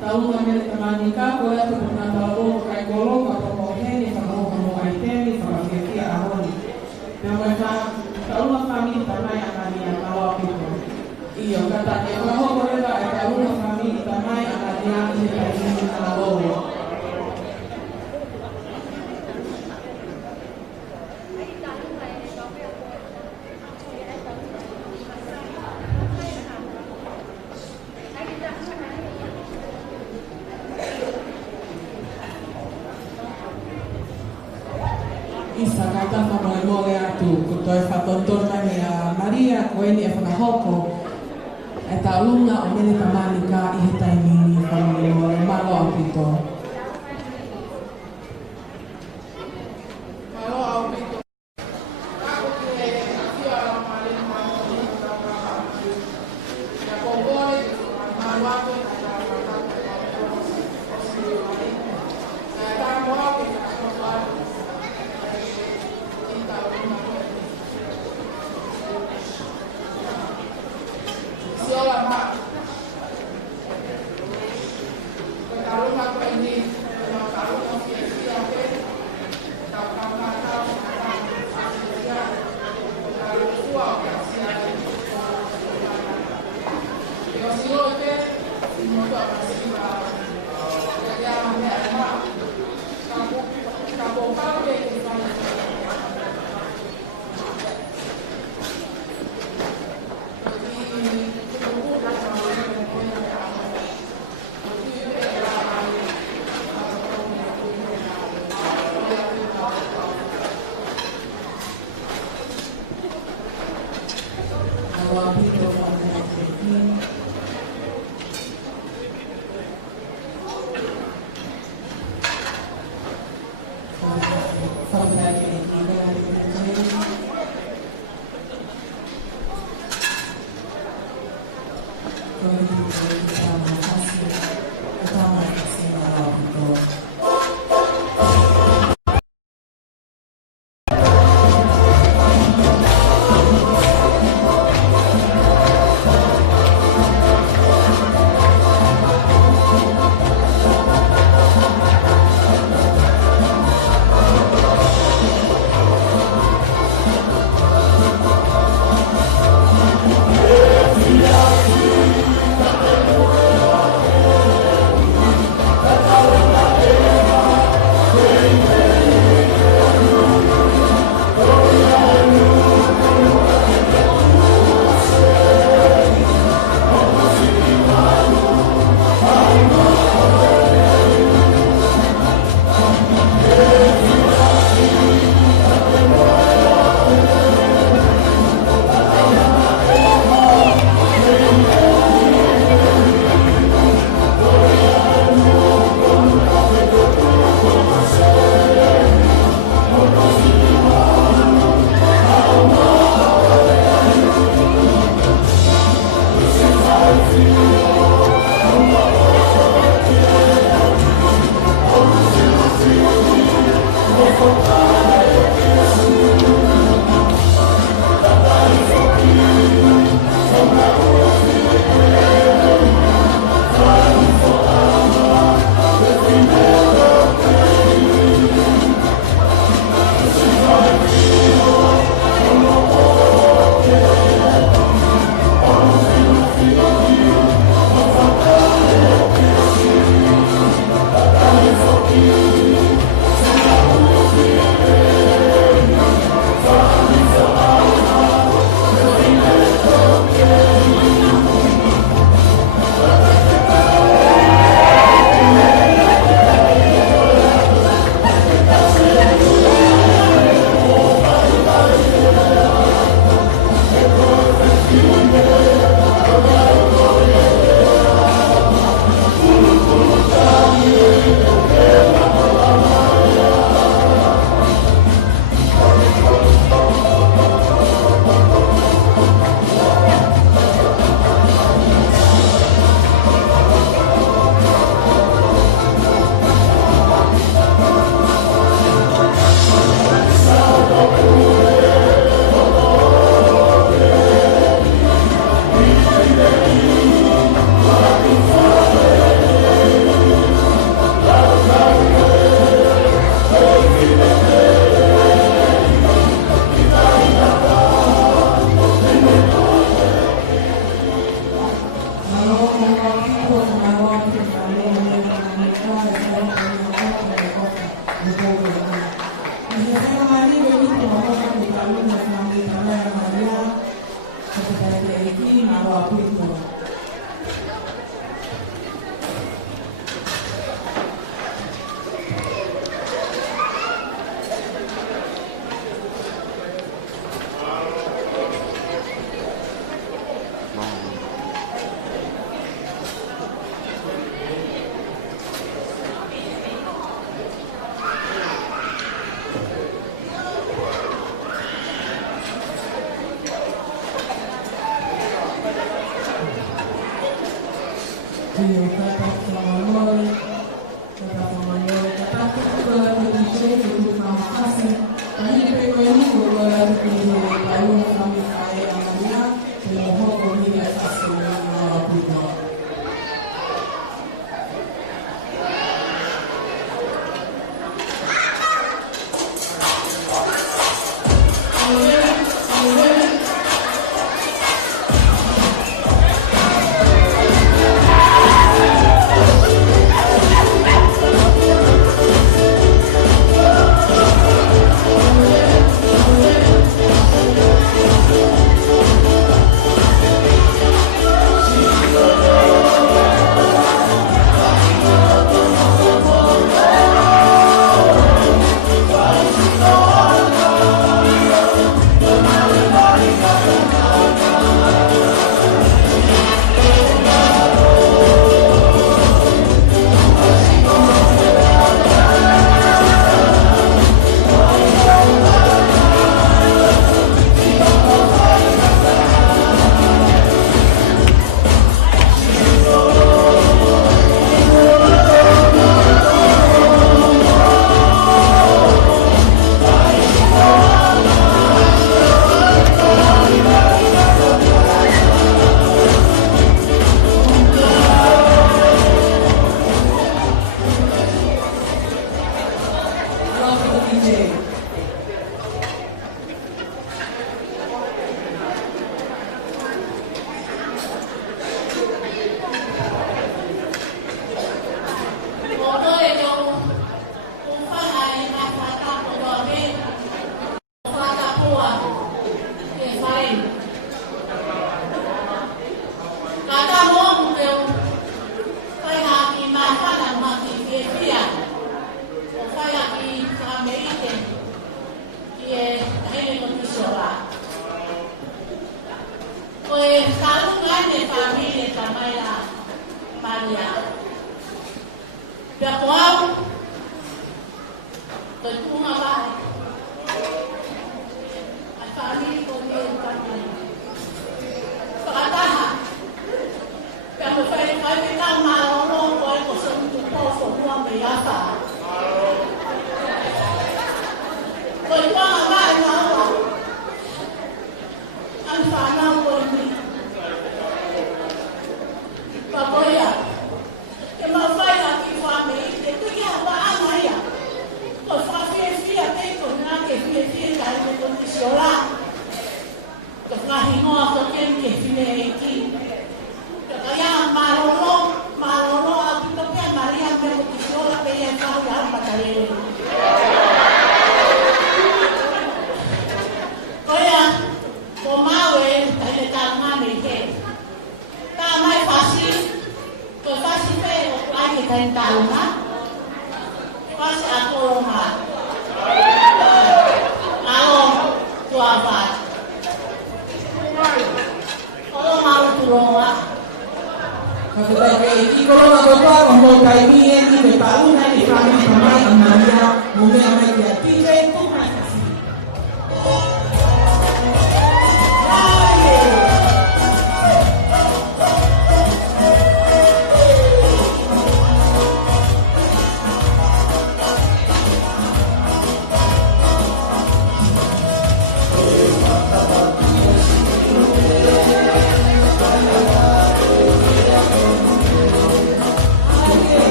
Taunga mele tamani ka koe atu kuna talo kai kolonga pomo heni whakahoka mo ai temi whakakekia ahoni. Nā mai ka taunga whami tamai anani a tawa pito. Iyo kata e whahoko rewa e taunga whami tamai anani a i he kai hini nā loa. Isa kata whamai mole atu, ko toi whatonton mai a Maria, ko eni e whakahoko, e taulunga o mele tamani ka i he taimini whamai mole malo apito. Malo apito. Ako ki e kia a male male male. Ia kongoi, maluato, Yeah. Pinto.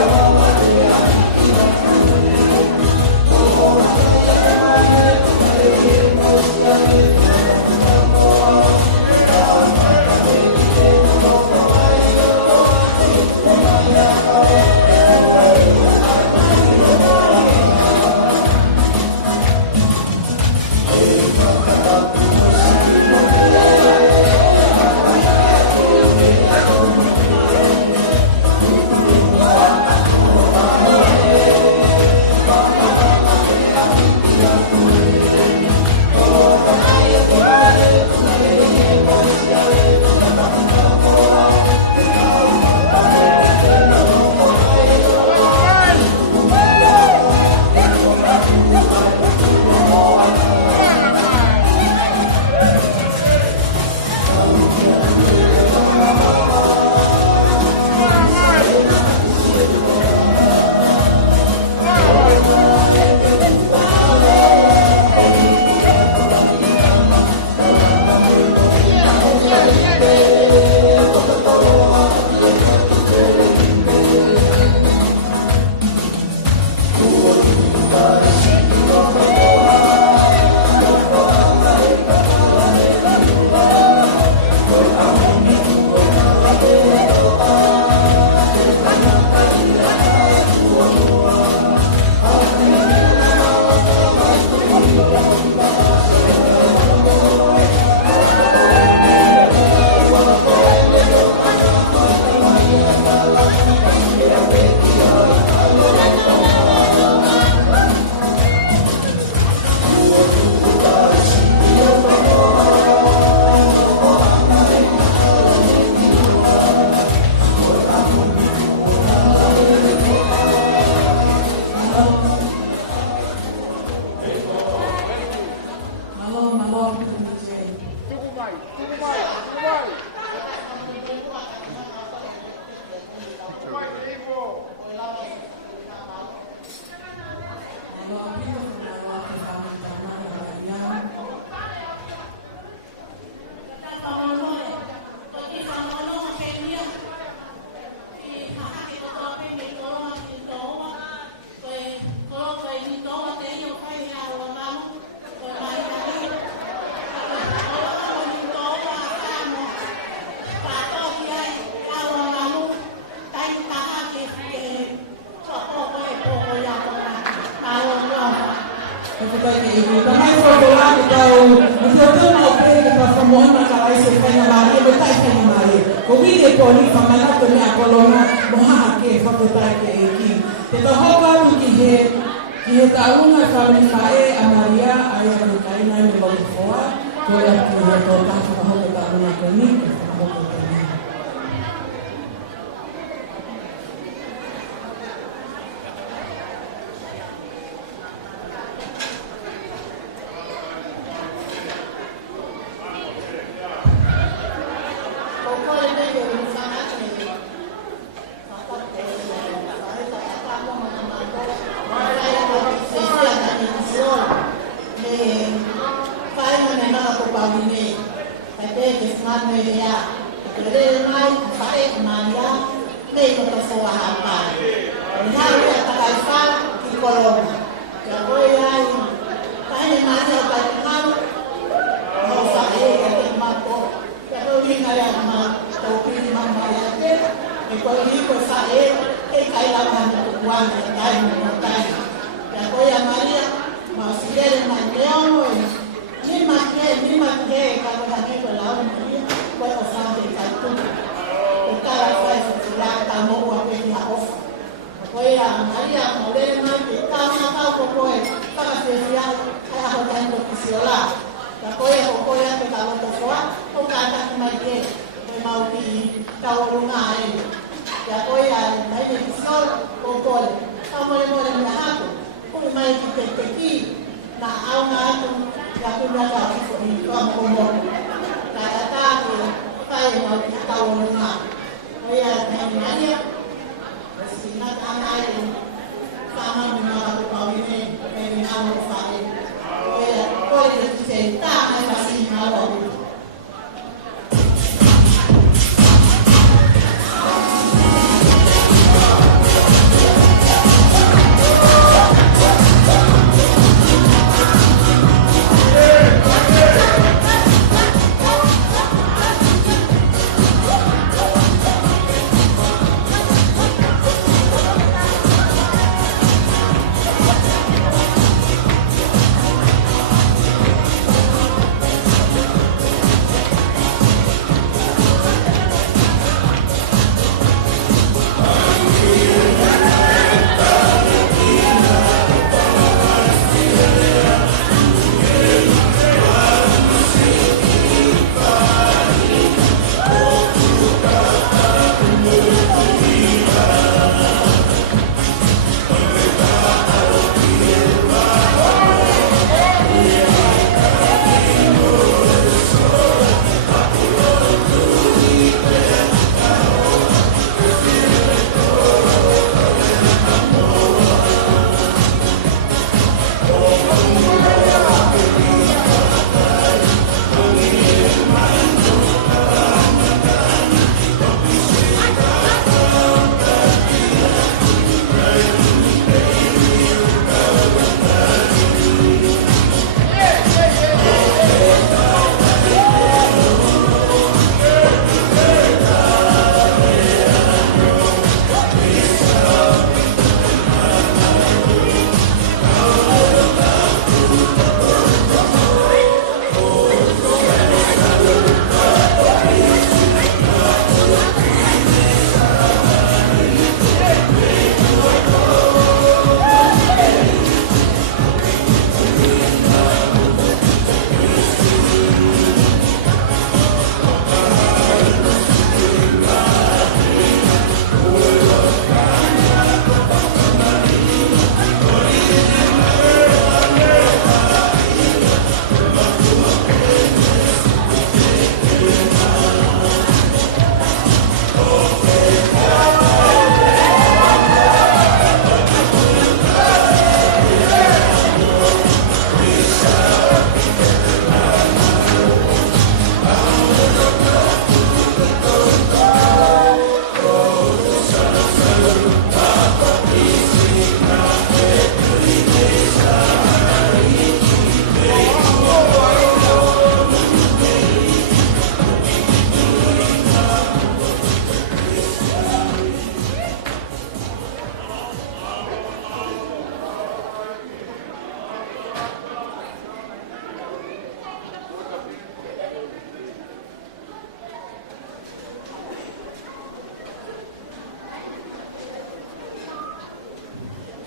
Oh,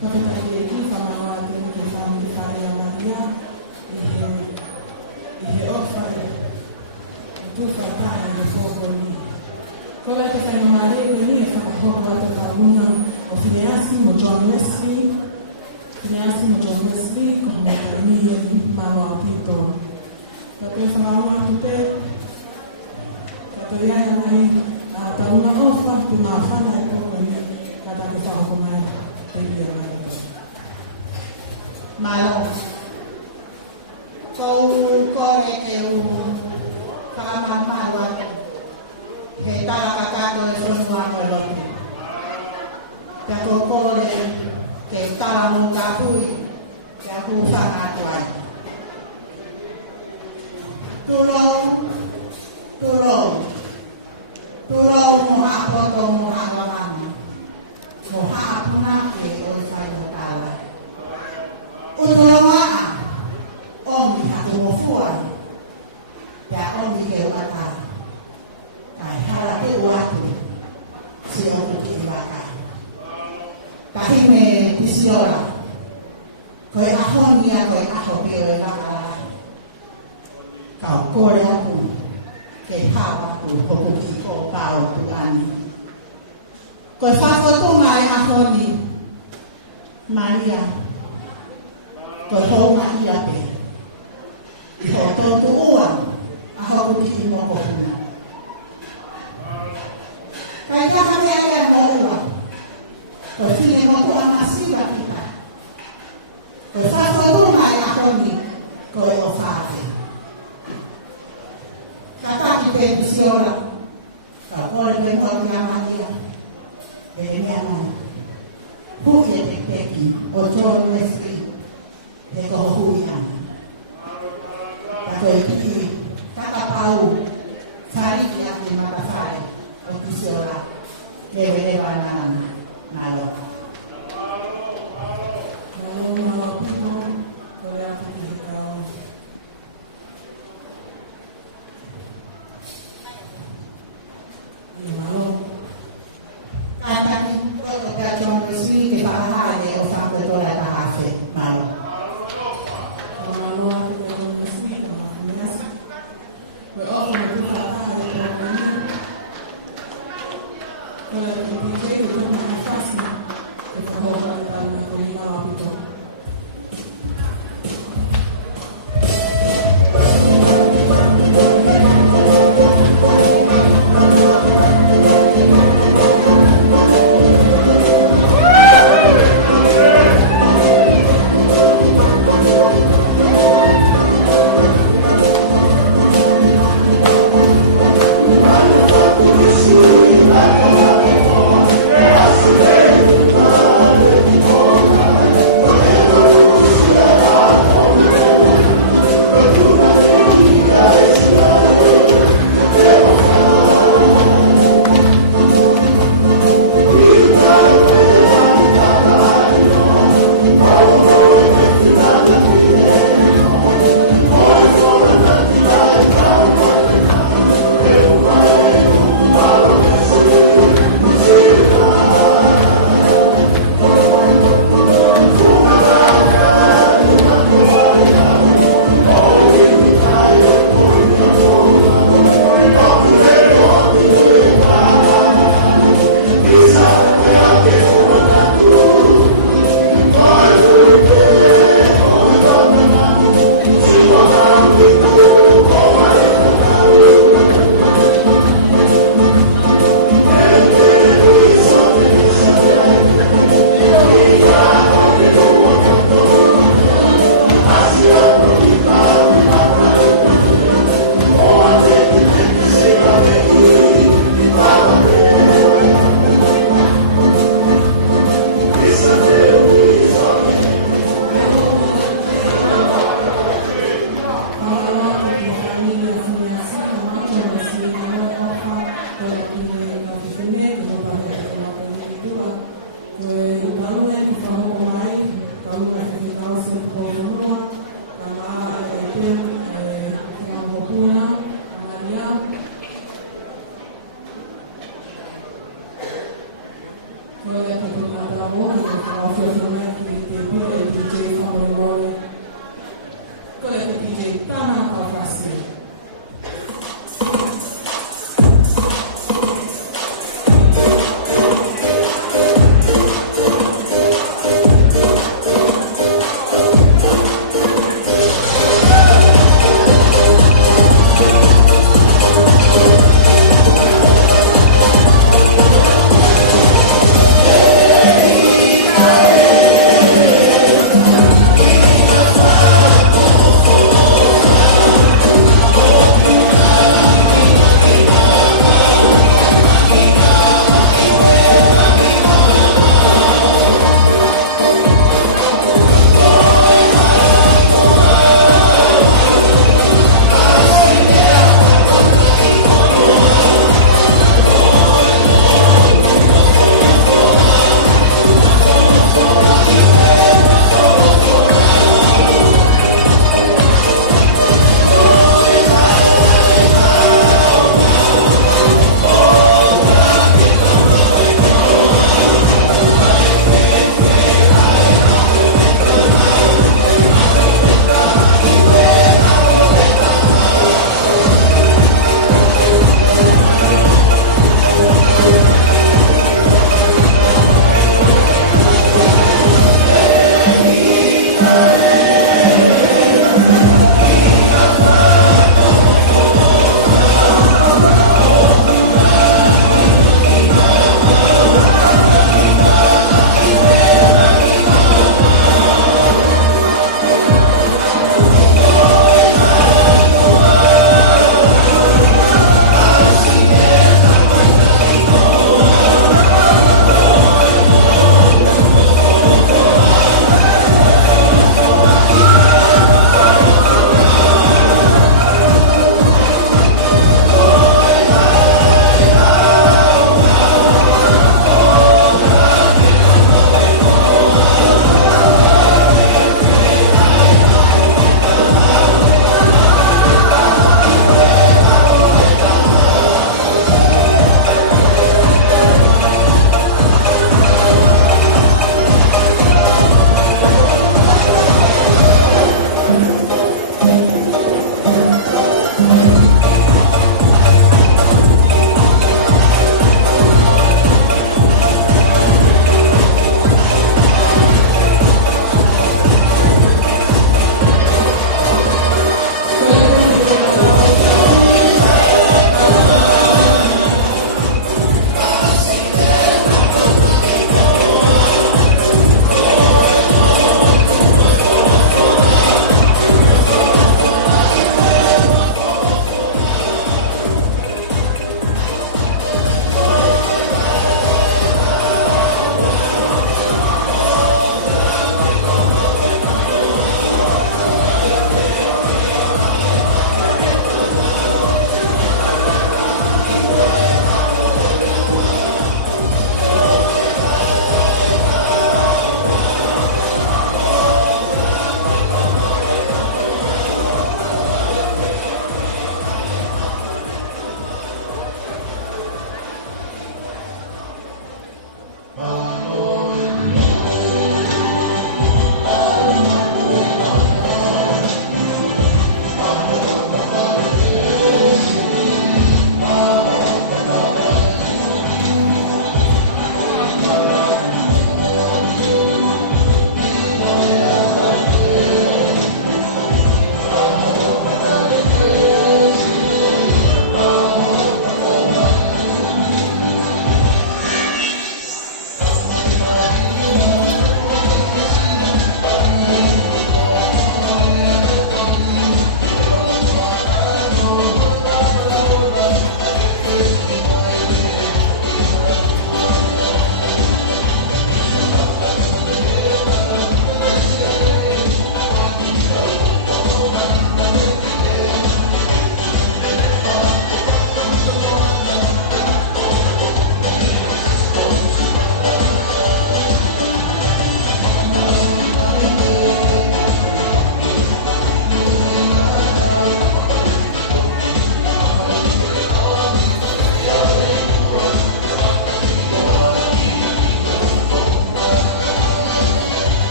Whakatahi whamawa te ke whamu te whare a Maria, i he ofare, tu whatai e whokoni. Ko lai te whaingamare ko ni e whakahoko ata whaunga o Phineasi mo John Wesley, Phineasi mo John Wesley, ko mo ka ni e mawa o pito. Ka te whakaunga atu te, ka te iai anai a taunga ofa ki ngā whana e kokoni, ka ta ke whakako mai te ia mai. Malo. Kou kore ke u whakamamawa he tarakakato e sonua mo lopi. Kia kou kore ke tala mo tāpui kia ku whanatu ai. Turou mo hapoto mo hawamani. Mo haapuna ke o whai mo tāla. Uturonga omi hatu mo fuan. Kia omi ke uata. Kai hala ke uatu. Se o kuki waka. Kahime pisiola. Koe ahonia koe aho ke o waka. Kau kore aku. Ke hawa aku hokuki ko pao tu ani. Koe whakotunga e ahoni. Maria. Koe honga ia pe. I ho tōtu ua, a hoku ki mo kohuna. Kai kaha mea ea mo ua. Koe whine mo tua masiwa kita. Koe whakorunga e a honi, koe o whāte. Kataki pe pisiora. Ka kore me kore a Maria. E mea mai. Huke te peki o John Wesley. He koho hui ana. Ka koe kiki, kakapau, whariki ake matawhare o pisiora. Lewe lewa nana, malo. Malo, malo, pito, koe ake ki kao. Malo. Kataki, koe ka John Wesley, ke whakahare o whakatora tahafe, malo. Yes.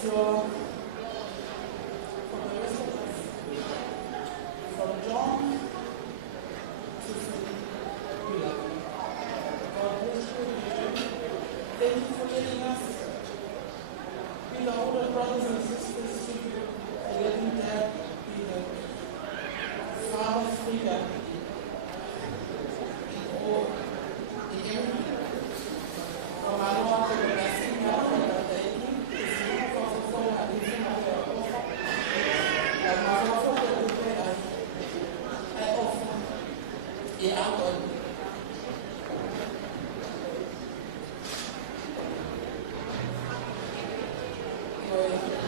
So, for the rest of us, from John to Philip, God bless you. Thank you for letting us be the older brothers and sisters to you, for letting Dad be the father figure in all, in everything. From our Lord to the blessing God and the thanking, it's not for the soul that is in our offer. And my offer that we pray as I offer in our God. Oh,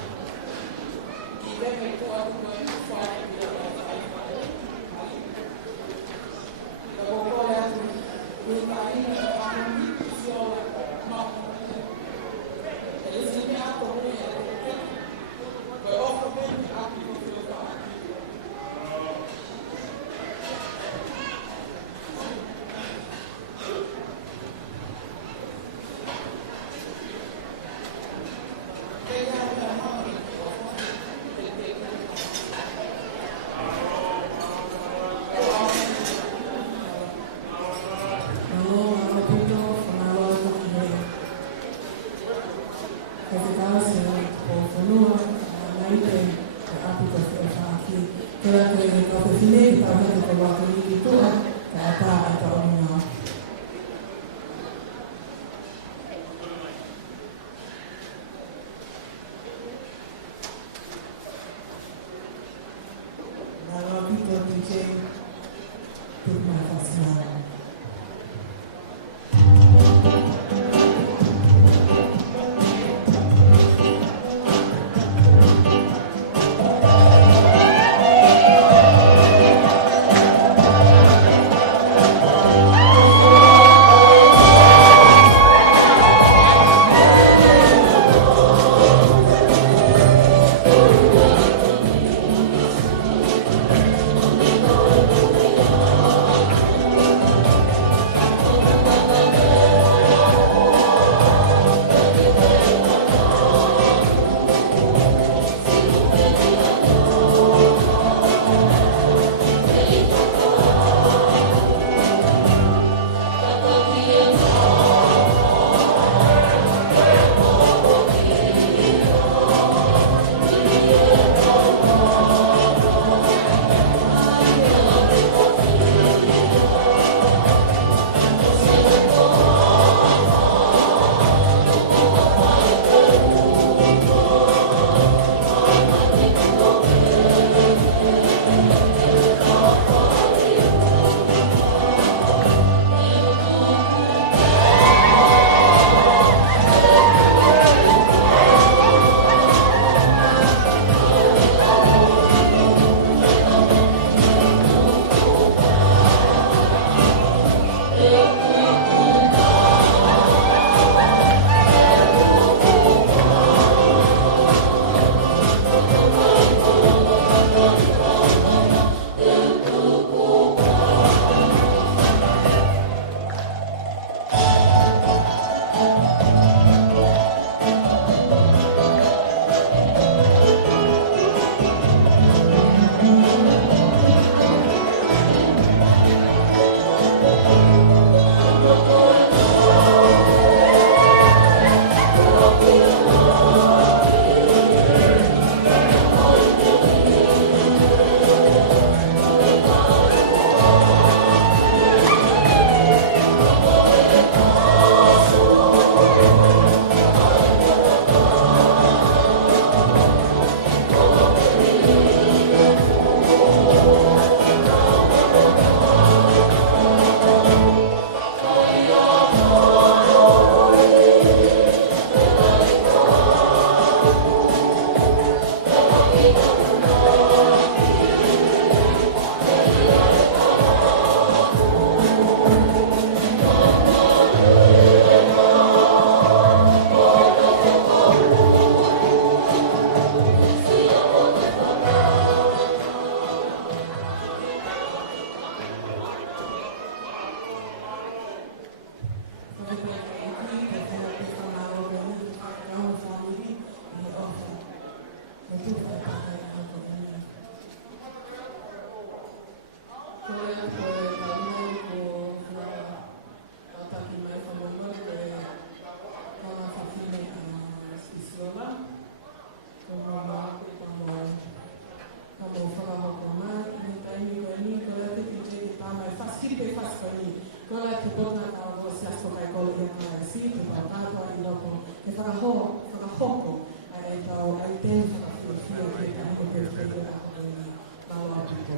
te whakawhia ke ka he te whakawhia a hoi lawa tuko.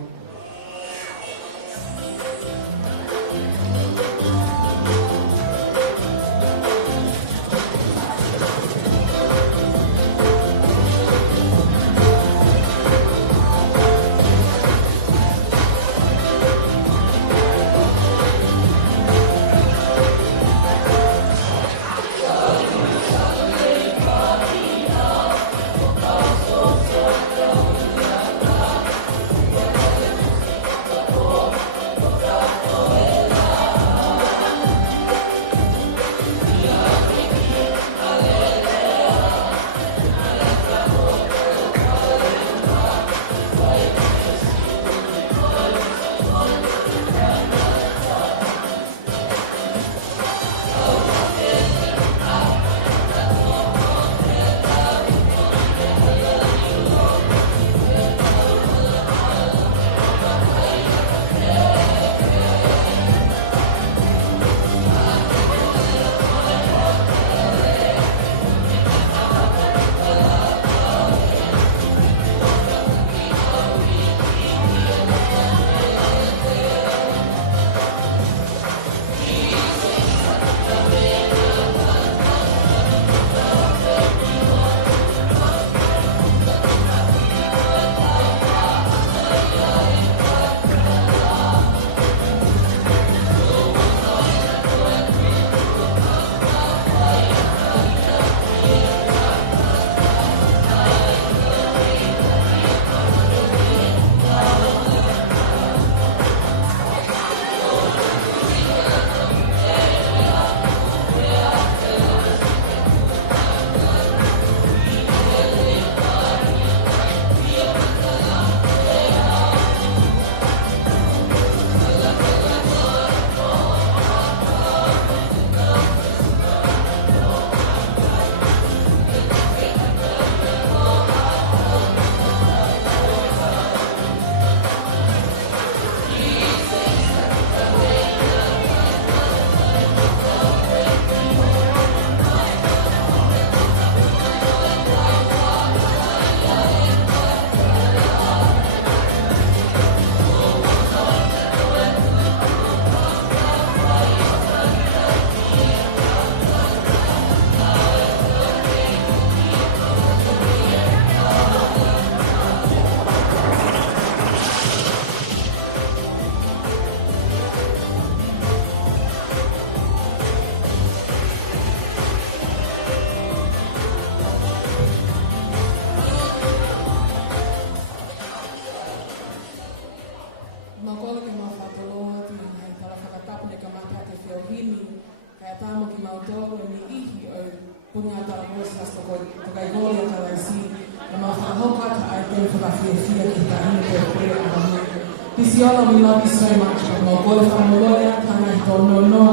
Isiolo, we love you so much. Mogole Famoloya, Tanaito no.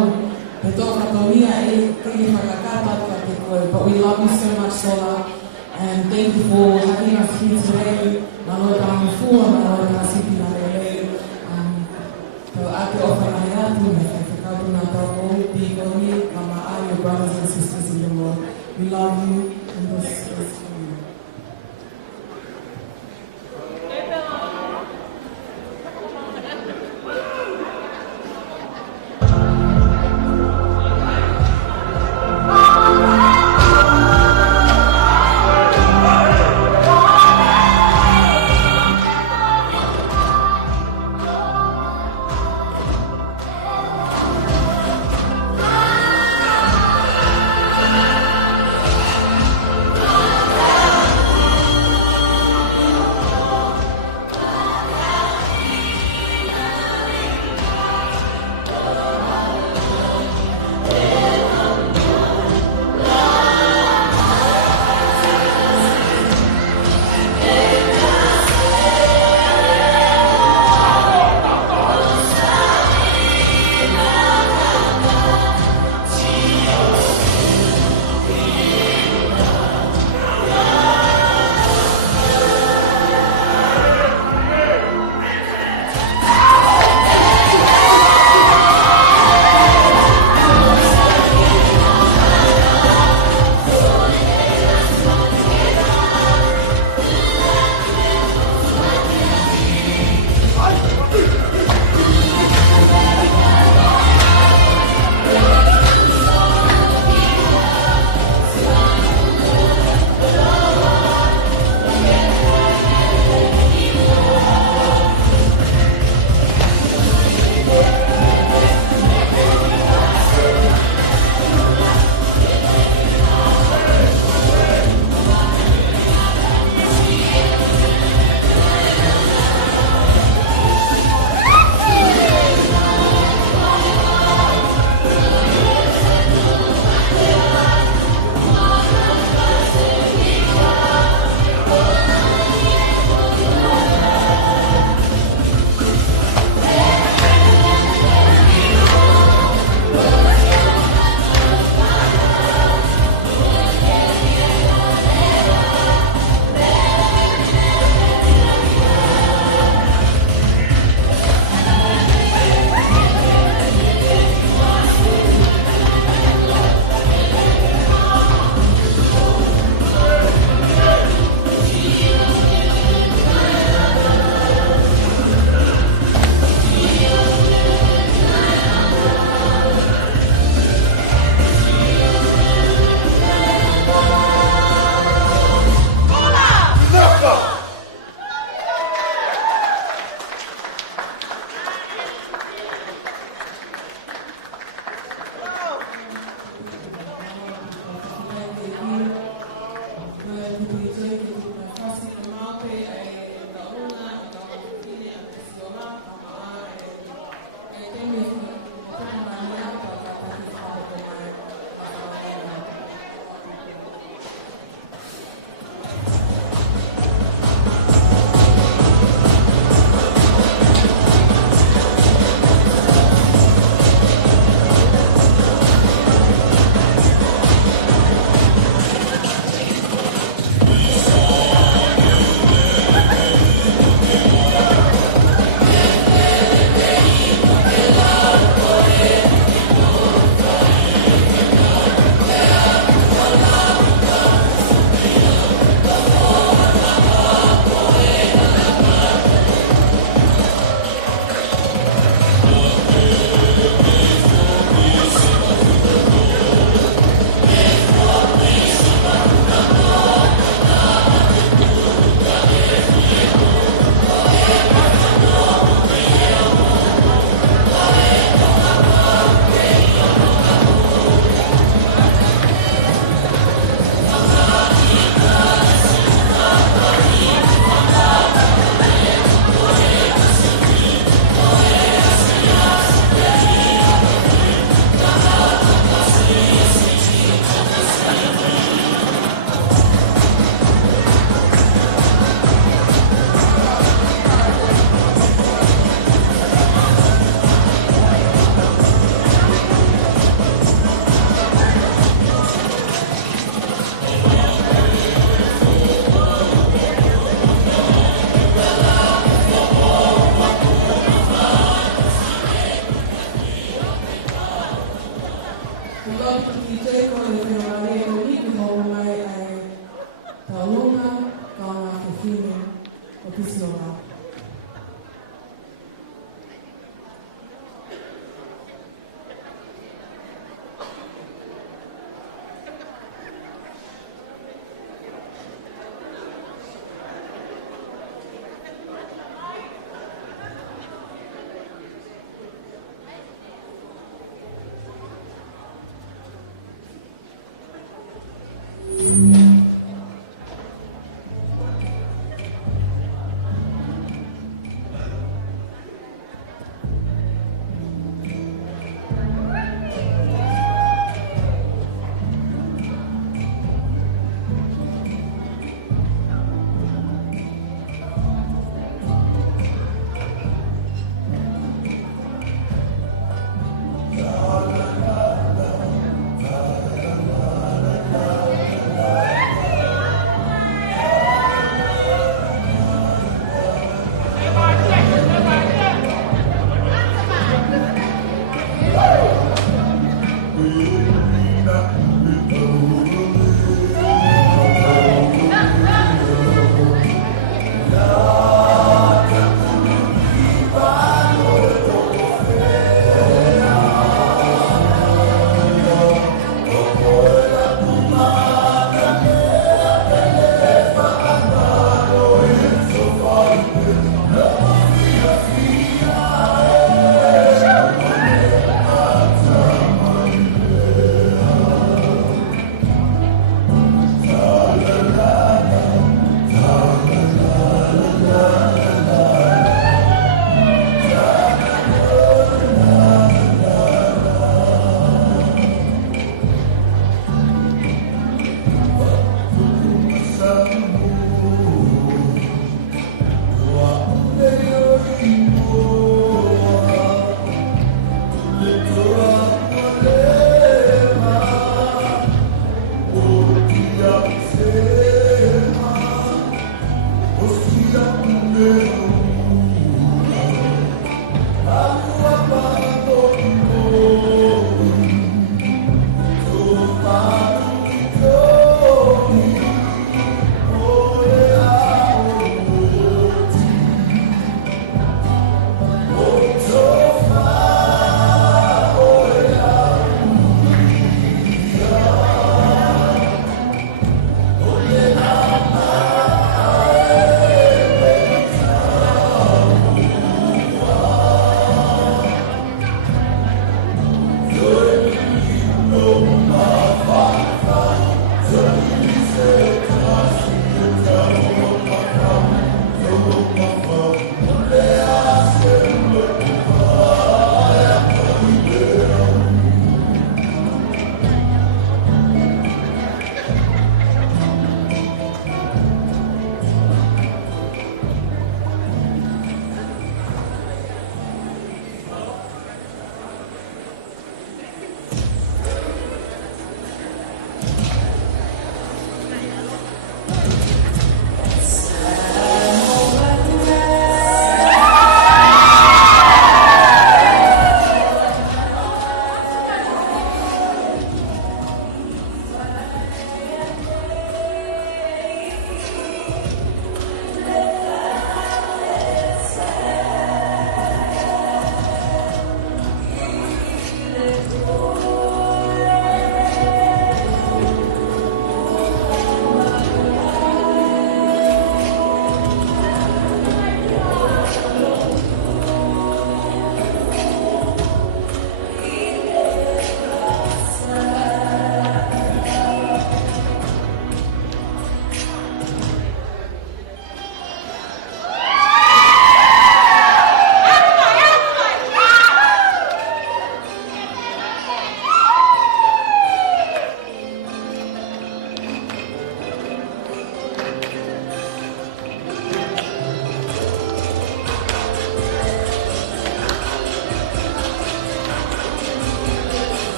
The Doka Tonia, but we love you so much, Sola. And thank you for having us here today. Maloda Mufua, Maloda Sipina Lele. So I can offer my hand to your brothers and sisters in the Lord. We love you and this is for you.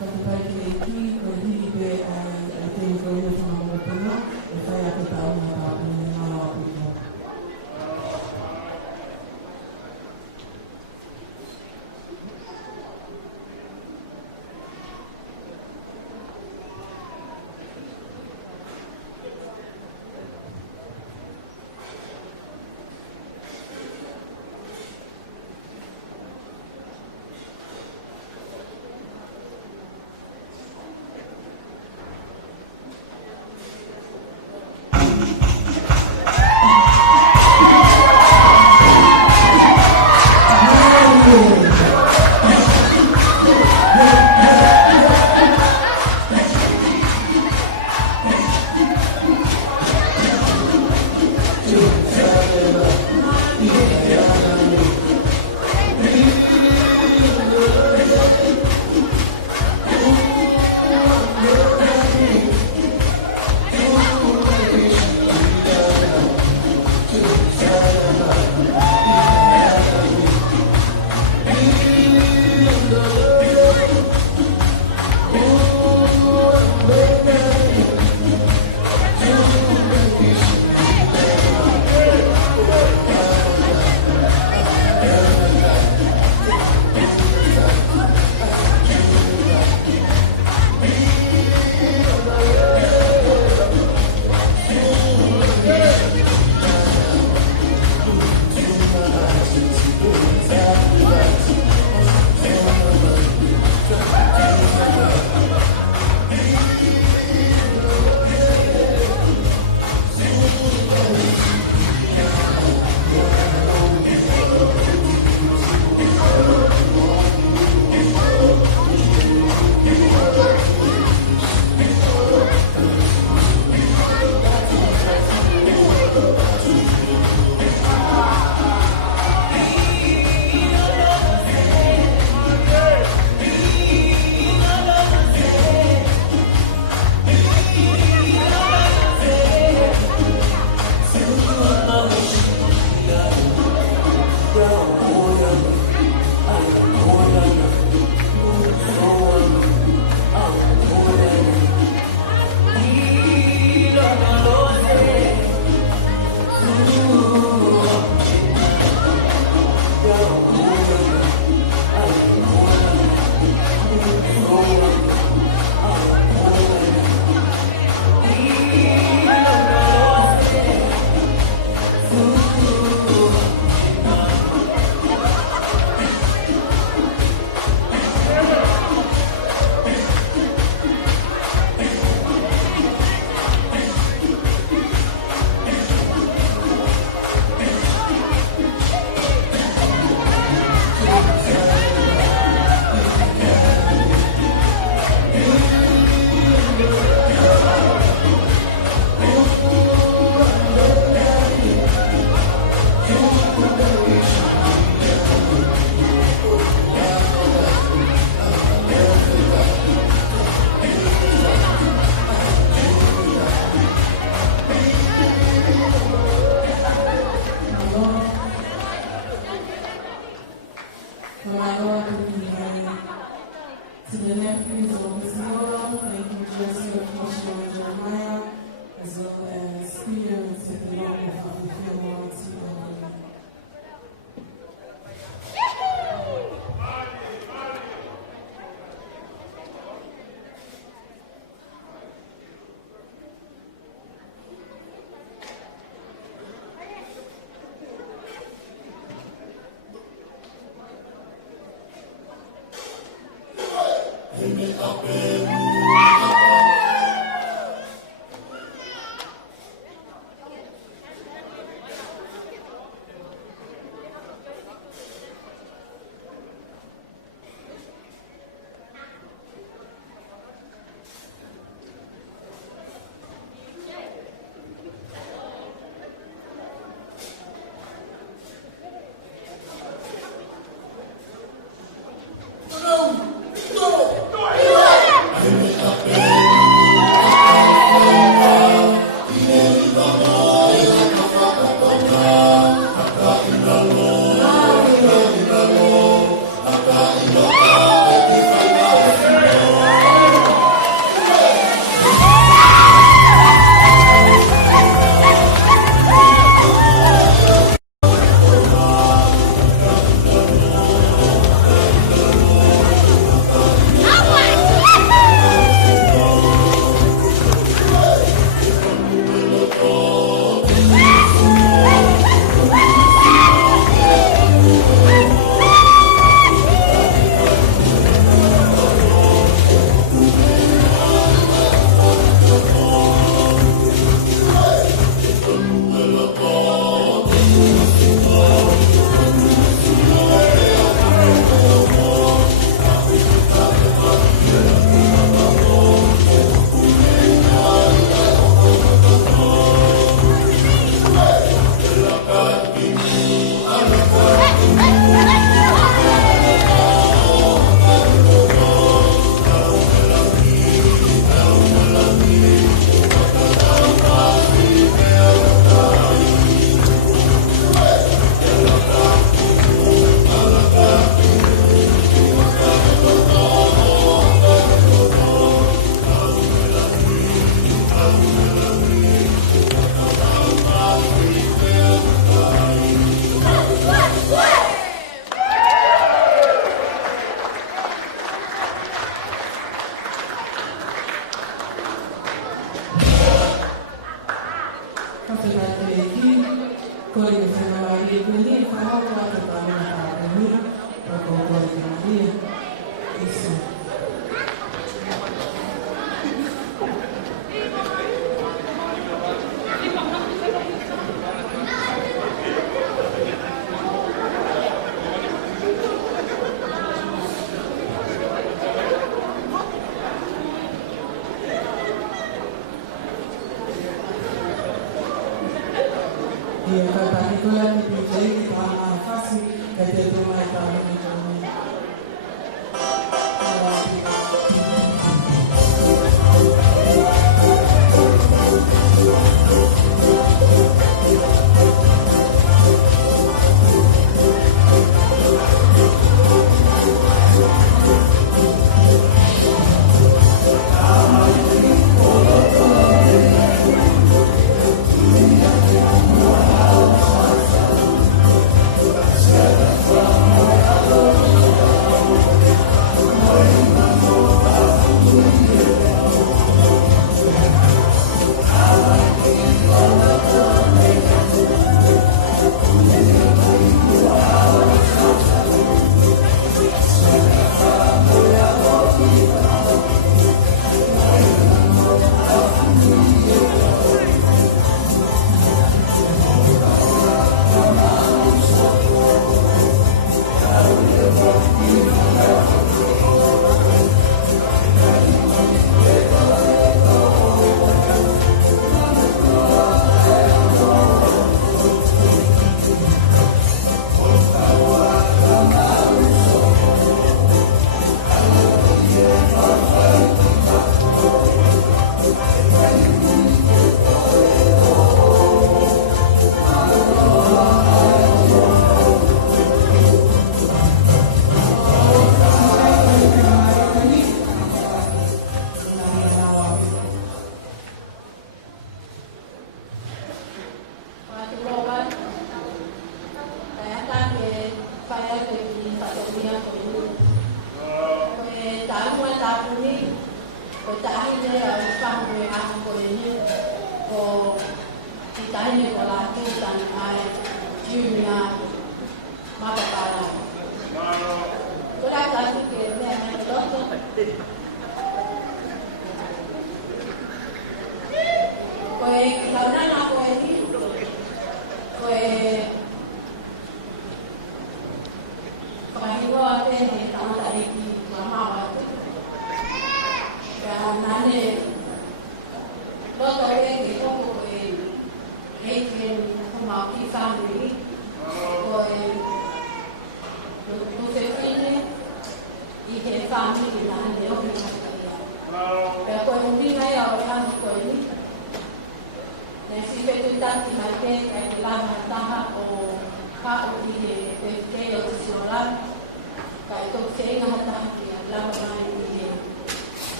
Paki pai ki e ki, ko hiri pe ai te i koe mo whanau mo puna, e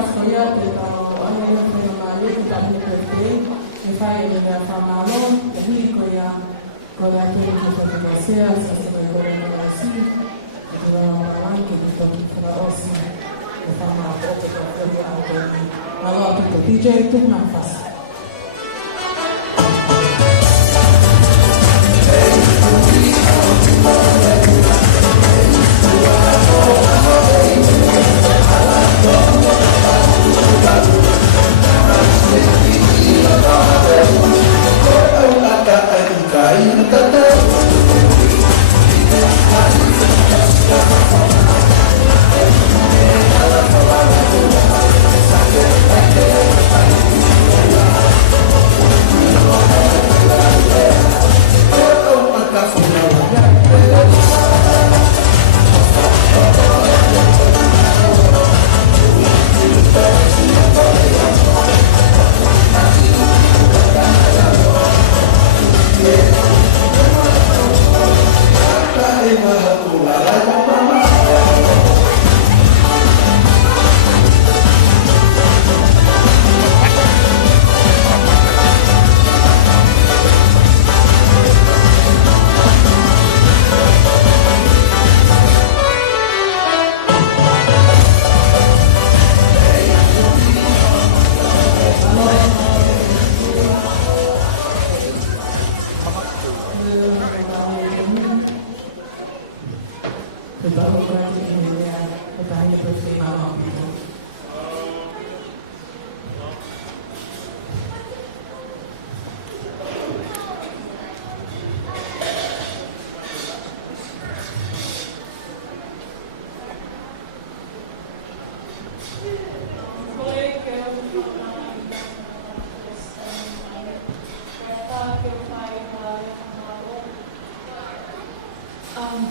whakaskoia te tau ahe ia whaina maali te tahi pēpē, e whai e mea whamalo, e hui koia, ko rā kei ki whaina sea, sa se mai kore na si, e te rā marai ke te toki kura osi, e whamā pōte ka whiri a koe. Naloa tuto DJ, tukuna whasa.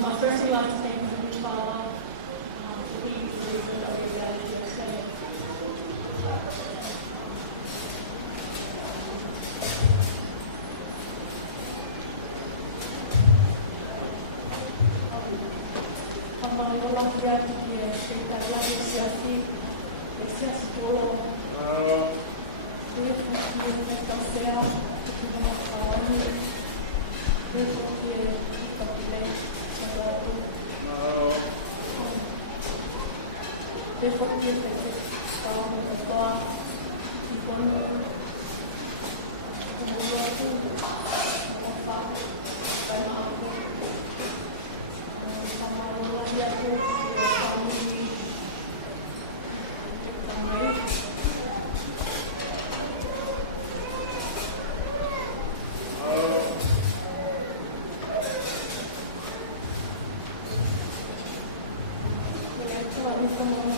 I firstly like to thank you, Father, for being the reason that we're able to say. Amang berarti dia cerita lagi siasi, siasi polo. Dia punya mereka saya, kita nak tahu. Dia punya kita pilih. Depois de ter estado no toa e quando o logo não faz vai mal sama orang dia tu kami também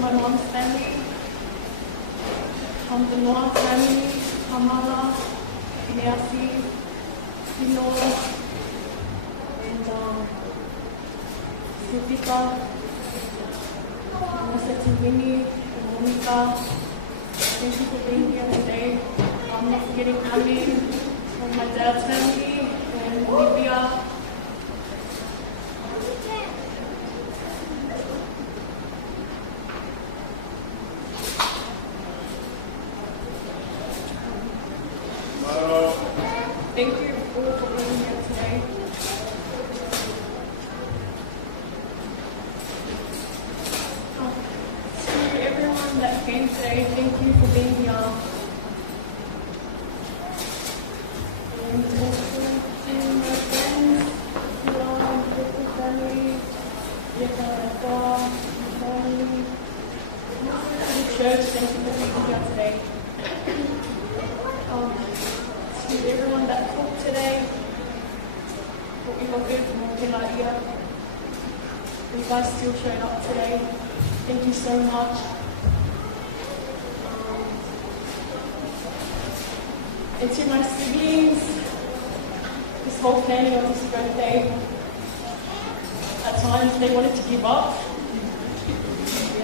my mom's family, the Noah family, Kamala, Neafi, Pino, and Sivika, Nasa Tivini, and Monica. Thank you for being here today. I'm not forgetting Amin from my dad's family, and Olivia. Thank you all for being here today. To everyone that came today, thank you for being here. And also to my friends church, thank you for being here today. To everyone that cooked today, hope you were good from Okinawa. You guys still showed up today. Thank you so much. And to my siblings, this whole family on this birthday, at times they wanted to give up,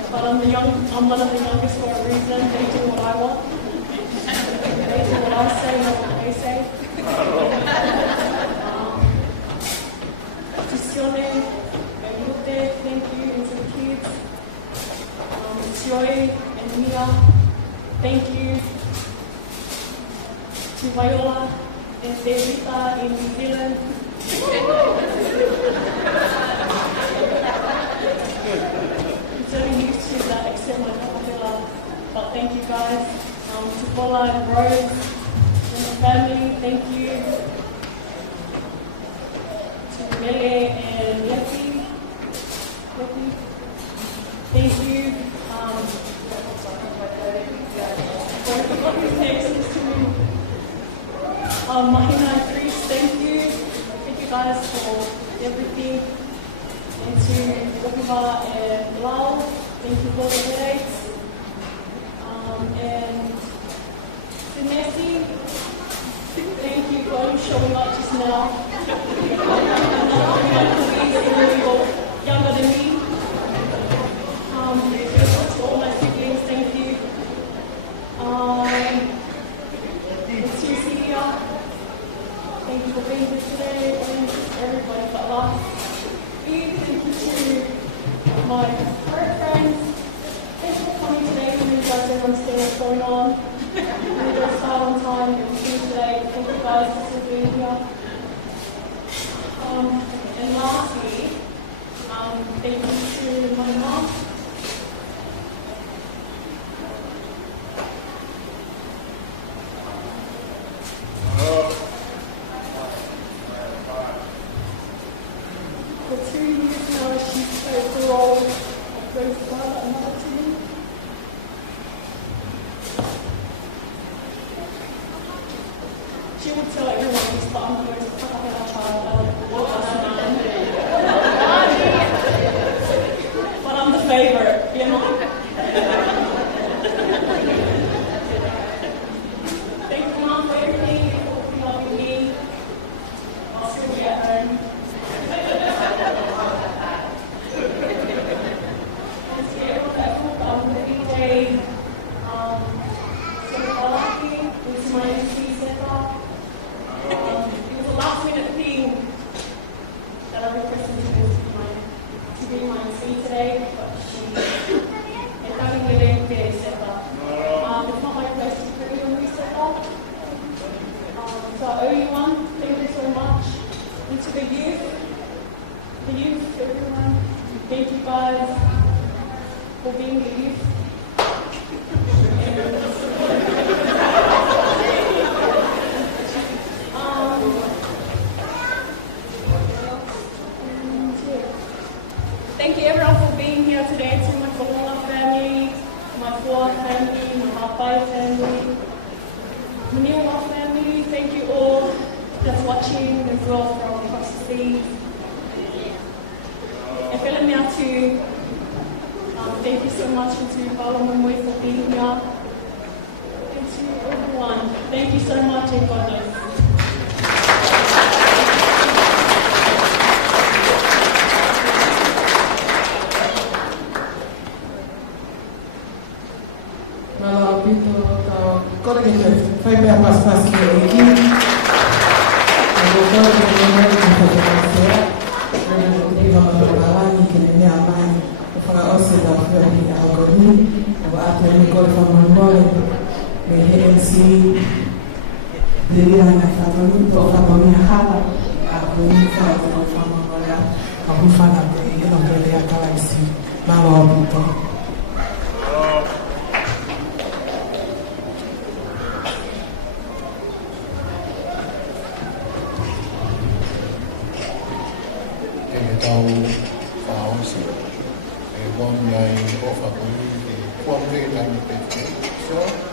but I'm one of the youngest for a reason. They do what I want. They do what I say, not what they say. To Sione and Lute, thank you, and to the kids. Joy and Mia, thank you. To Viola and Devita in New Zealand. I'm so used to that, except my Kapapela. But thank you guys. To Paula and Rose and the family, thank you. To Mele and Lepi, thank you. I forgot his name, to Mahina and Chris, thank you. Thank you guys for everything. And to Okiva and Lau, thank you for the dates. And to Messi, thank you for only showing up just now. Younger than me. To all my siblings, thank you. And to Celia, thank you for being here today, and everybody but last. Thank you to my current friends. Thanks for coming today. You guys don't understand what's going on. We will start on time and finish today. Thank you guys for being here. And lastly, thank you to my mom. For 2 years now, she's played the role of both father and mother to me. She would tell everyone this, but I'm going to fuck up our child. But I'm the favorite, you know? Thank you, Mom, for everything, for loving me. I'll still be at home. Thank you guys for being the youth. Thank you everyone for being here today. To my Kolona family, my Fua family, my Hapai family, Maniwa family. Thank you all that's watching as well from across the seas. And thank you so much to Paolo Momoe for being here. And to everyone, thank you so much and God bless. Malo pito tau kore ke fai pe pas pas ke iki. Aku kore ke mai ke pasera. Ndio mawalani kile amani. Para osse da fai agoni. Aba ate ni kore fa mamole. Me hensi. Dia na famami to famami hala. Aku ni fa fa mamole. Aku fa na ke no ke ya kala isi. Malo pito. Tau whaosi, e wang iai ofa kuri Kuam Rei Lai Pete. So,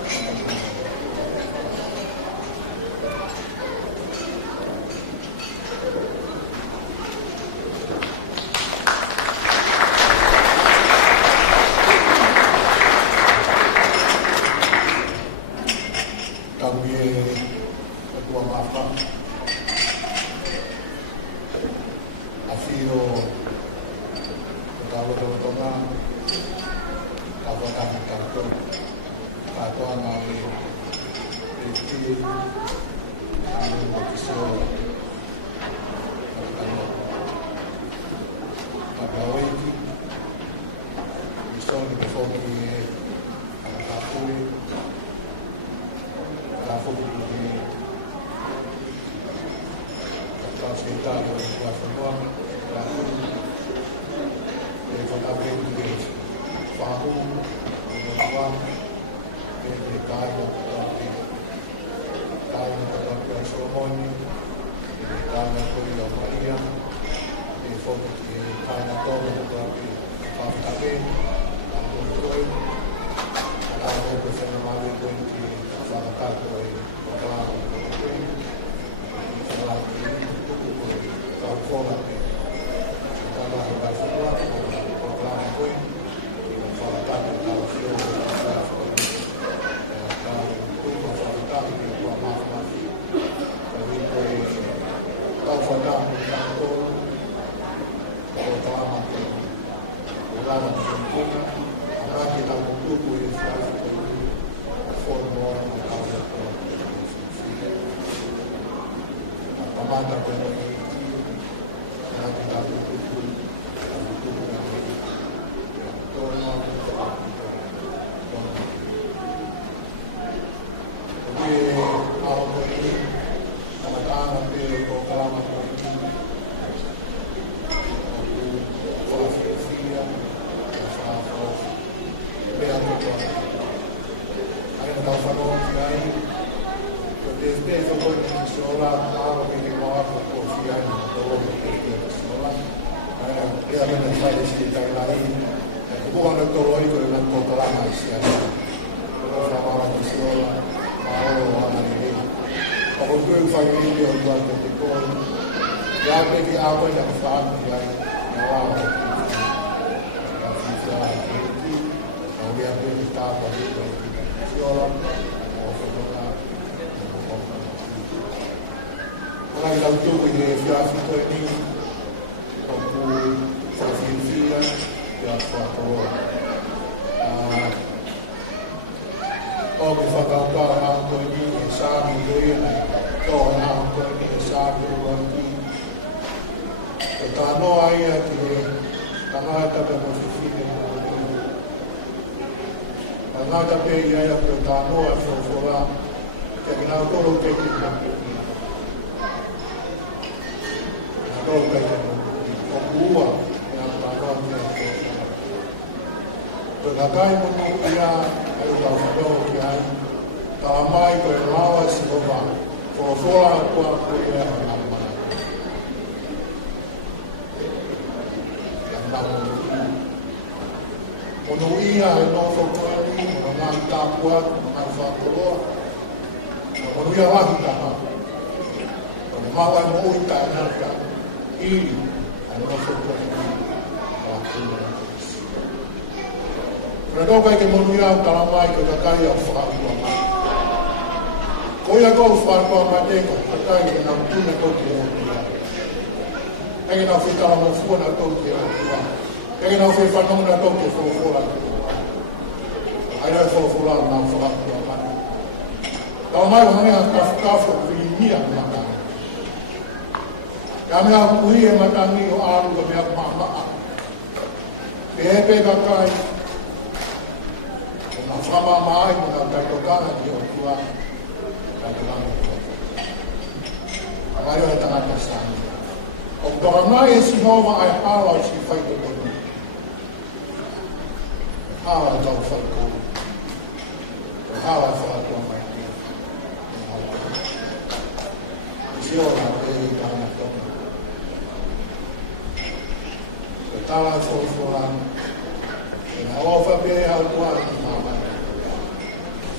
Na ofa pe au tua mama.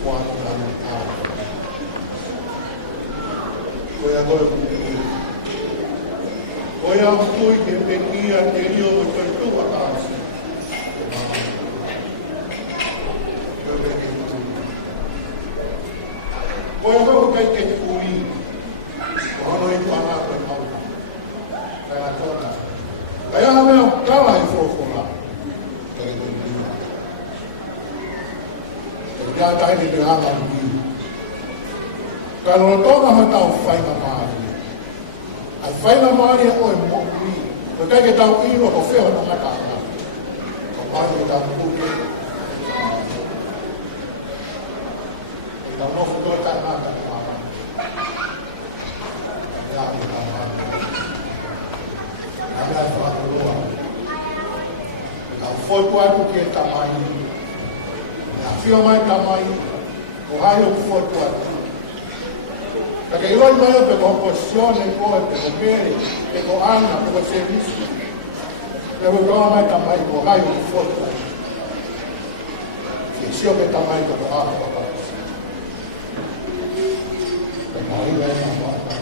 Fuan dan au. Koia koe kuku. Koia kui ke pekia ke rio o te tua kasi. Koia koe kai ke kui. Kono i pana koe mau. Kaya kona. Kaya hameo kala i fofona. Kaya koe kui. Kaya tai ni te hama kui. Kano na tonga ha tau whainga maari. Ai whainga maari o e mo kui. Koe kai ke tau ino o wheo na ngata ana. Ko maari ke tau kuke. Ke tau nofu toi kai ngata ni mama. Kaya ki tau mama. Kaya whakaroa. Ke tau whoipu atu ke tamai. Kaya whio mai tamai. Ko hai o whoipu atu. Perché io non voglio per compulsione, poi per bere, per anna, per servizio. Per non mai cambiare il moraio di forza. Che sia per cambiare il moraio, papà. Per morire è una guarda.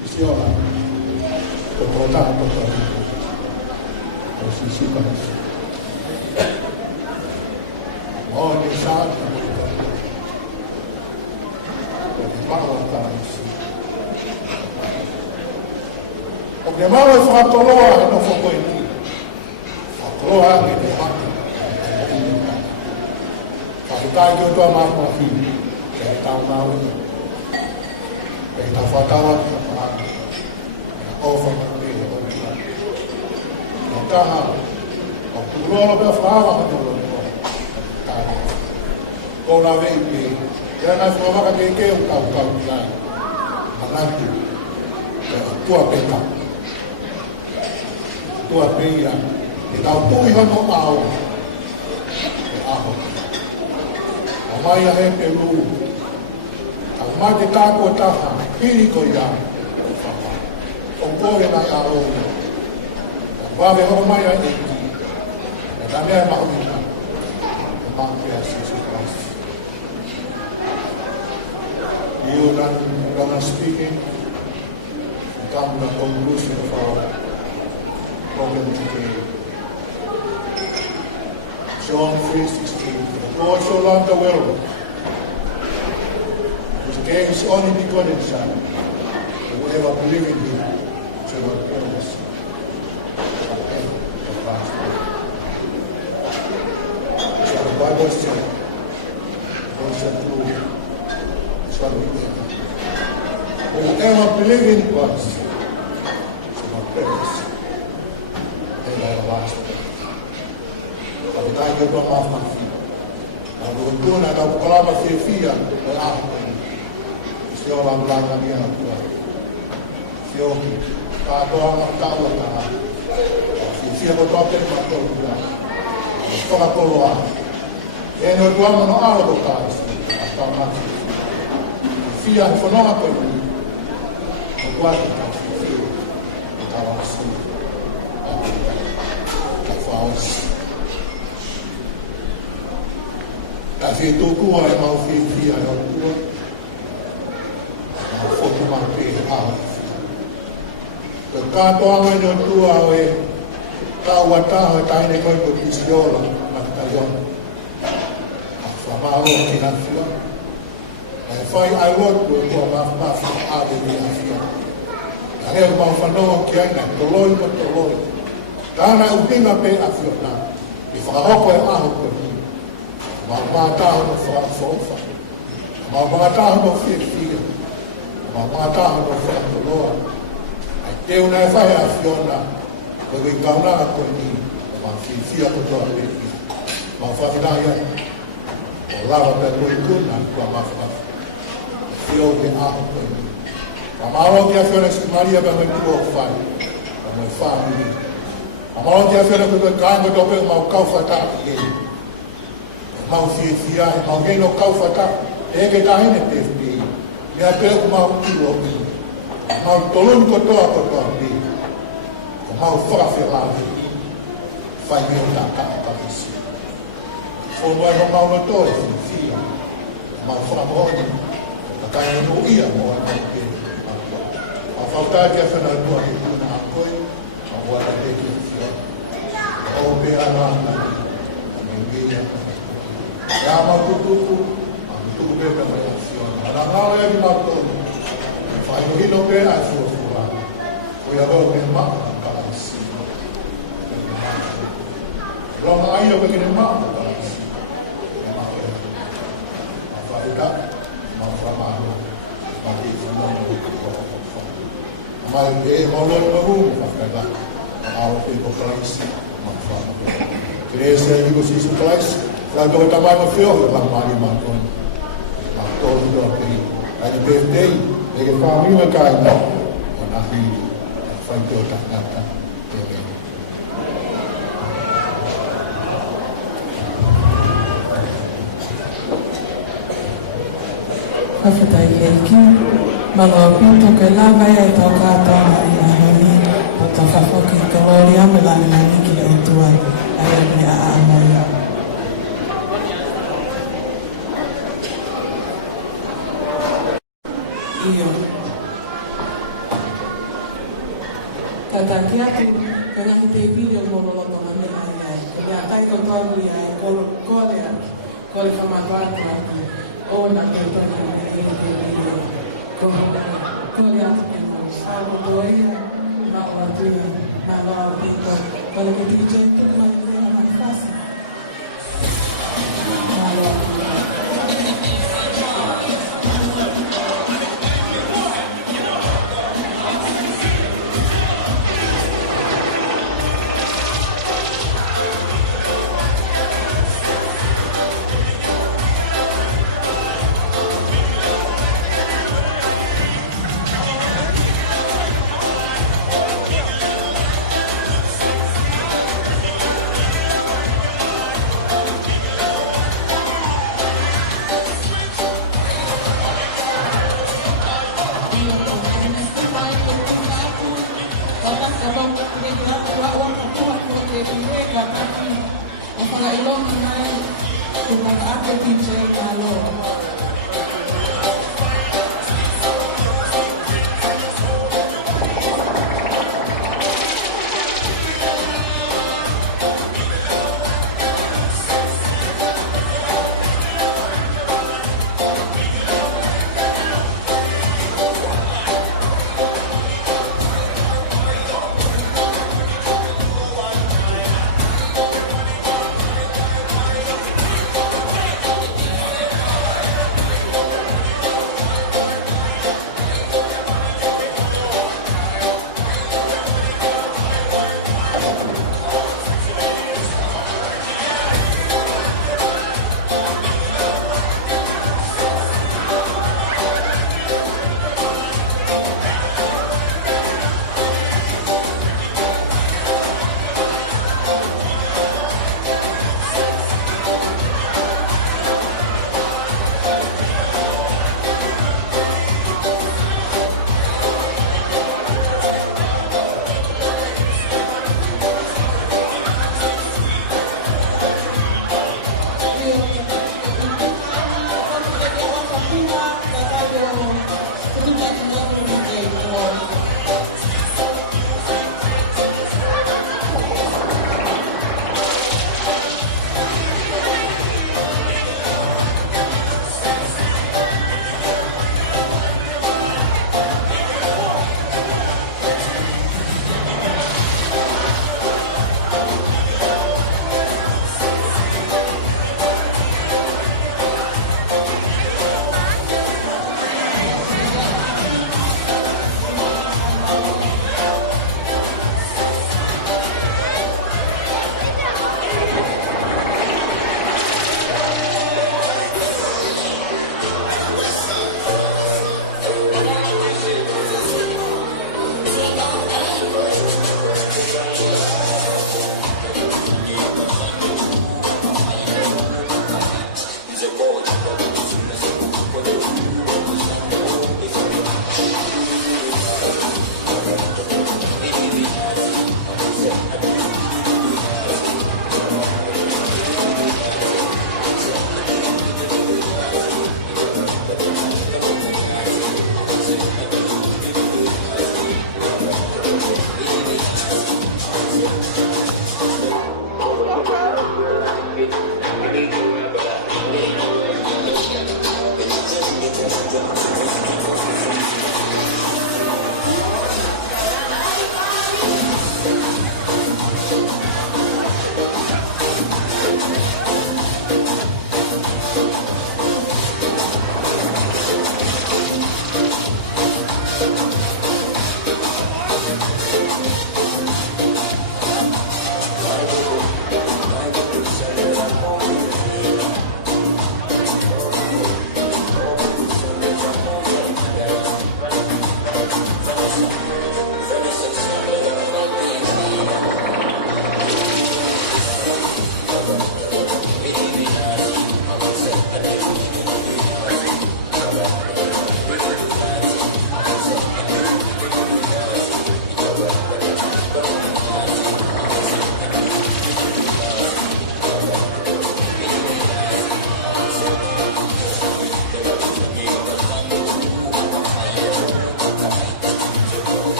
Che sia una controllata per la vita. Così si pensa. Ogni santo. O que malo é whakatoloa no whako i ni. Whakatoloa me te maki. Whakitai ki o tua mātua whini. Kei tau maui. Kei tau whatawa ki a pāra. O whakate o tua. O taha. O kurono pia whaara matolo no. Tāne. Kona vei pēi. Kaya nai whamaka kei kei o kau ki ai. Manatu. Tua peka. Tua peia. E tau pui hano ao. E aho. A mai a he peru. Tau mai te tākua taha. Piri ko ia. O kore nai a rōna. Tau wawe ho mai a eki. E ta mea mahurina. E mākia Jesus Christ. You are speaking. Come to the conclusion of our program today. John 3:16. God so loved the world, He gave His only begotten Son, whoever believes in Him shall not perish, but have everlasting life. So the Bible says, God said to His Son, whoever believes in Christ shall not perish, and everlasting. Tapi tayo ito ang mafi. Ang doon na daw kalama siya ay ako. Siya lang lang niya ako. Siya kato ang tao na. Siya ko tope ng matulog. Para toloa. Yan ang duwa mo no araw ka. Hasta mati. Siya ko no ako. Guarda que estava assim, a falsa. A gente tocou a mal feia, a tua, a foto marquei a o canto a mãe do tua, o tal a tal, tá indo com o pistola, batalhão, a família que nasceu. Fai ai work with your mouth out of the afia. I have my whanau ki aina, toloi ma toloi. Tāna upinga pe afio nā. I whakahoko e aho koe ni. Ma mātāho no whakawha. Ma mātāho no whiawhia. Ma mātāho no whakatoloa. Ai teo nai whai afio nā. Koe koe kaunanga koe ni. Ma whiawhia kotoa pe. Ma whawhinai ai. O lawa pe koe kuna kua mawhawha. Fio ke aho koe ni. Amaro que a fera se Maria vai me pôr fai. A minha família. Amaro que a fera que ganha do pé mal caufata que. Mal fia, alguém no caufata. É que tá indo TFP. Me até com mal tio. Mal tolon ko to ko to. Mal fra fera. fai mio tata a passi. Forma no maulatore fia. Ma fra moni, la caia no ia mo a che. A falta che fa na tua che na coi, a guarda che fia. O per la mengia. Ya ma tutu, tu be per la azione. La mala di Martone. Fai no hino che a suo fura. Poi avevo che ma passi. Roma aio perché ne ma passi. Ma fra mano, ma che non ma che ma non fa cagare, ma che classe, ma fa. Cresce di così su classe, la dove tamano fiore, la mani ma con la todo che la libertà e che fa prima che no, non ha figli, fai tutta Whawhatai eiki, malo pinto ke lawa e tau kātona i a honi, o tau whawhoki ka lori amelani na niki e tuai, a e a amai. Iyo. Tata ki atu, ka ngahi te pili o mono loto na mea ai, ia tai ko tau i ai, kore whamatuatu aki, o na ke tau ko ya ke no algo todavía na hora tuya na la vida para que te diga que no hay más fácil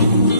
Ihu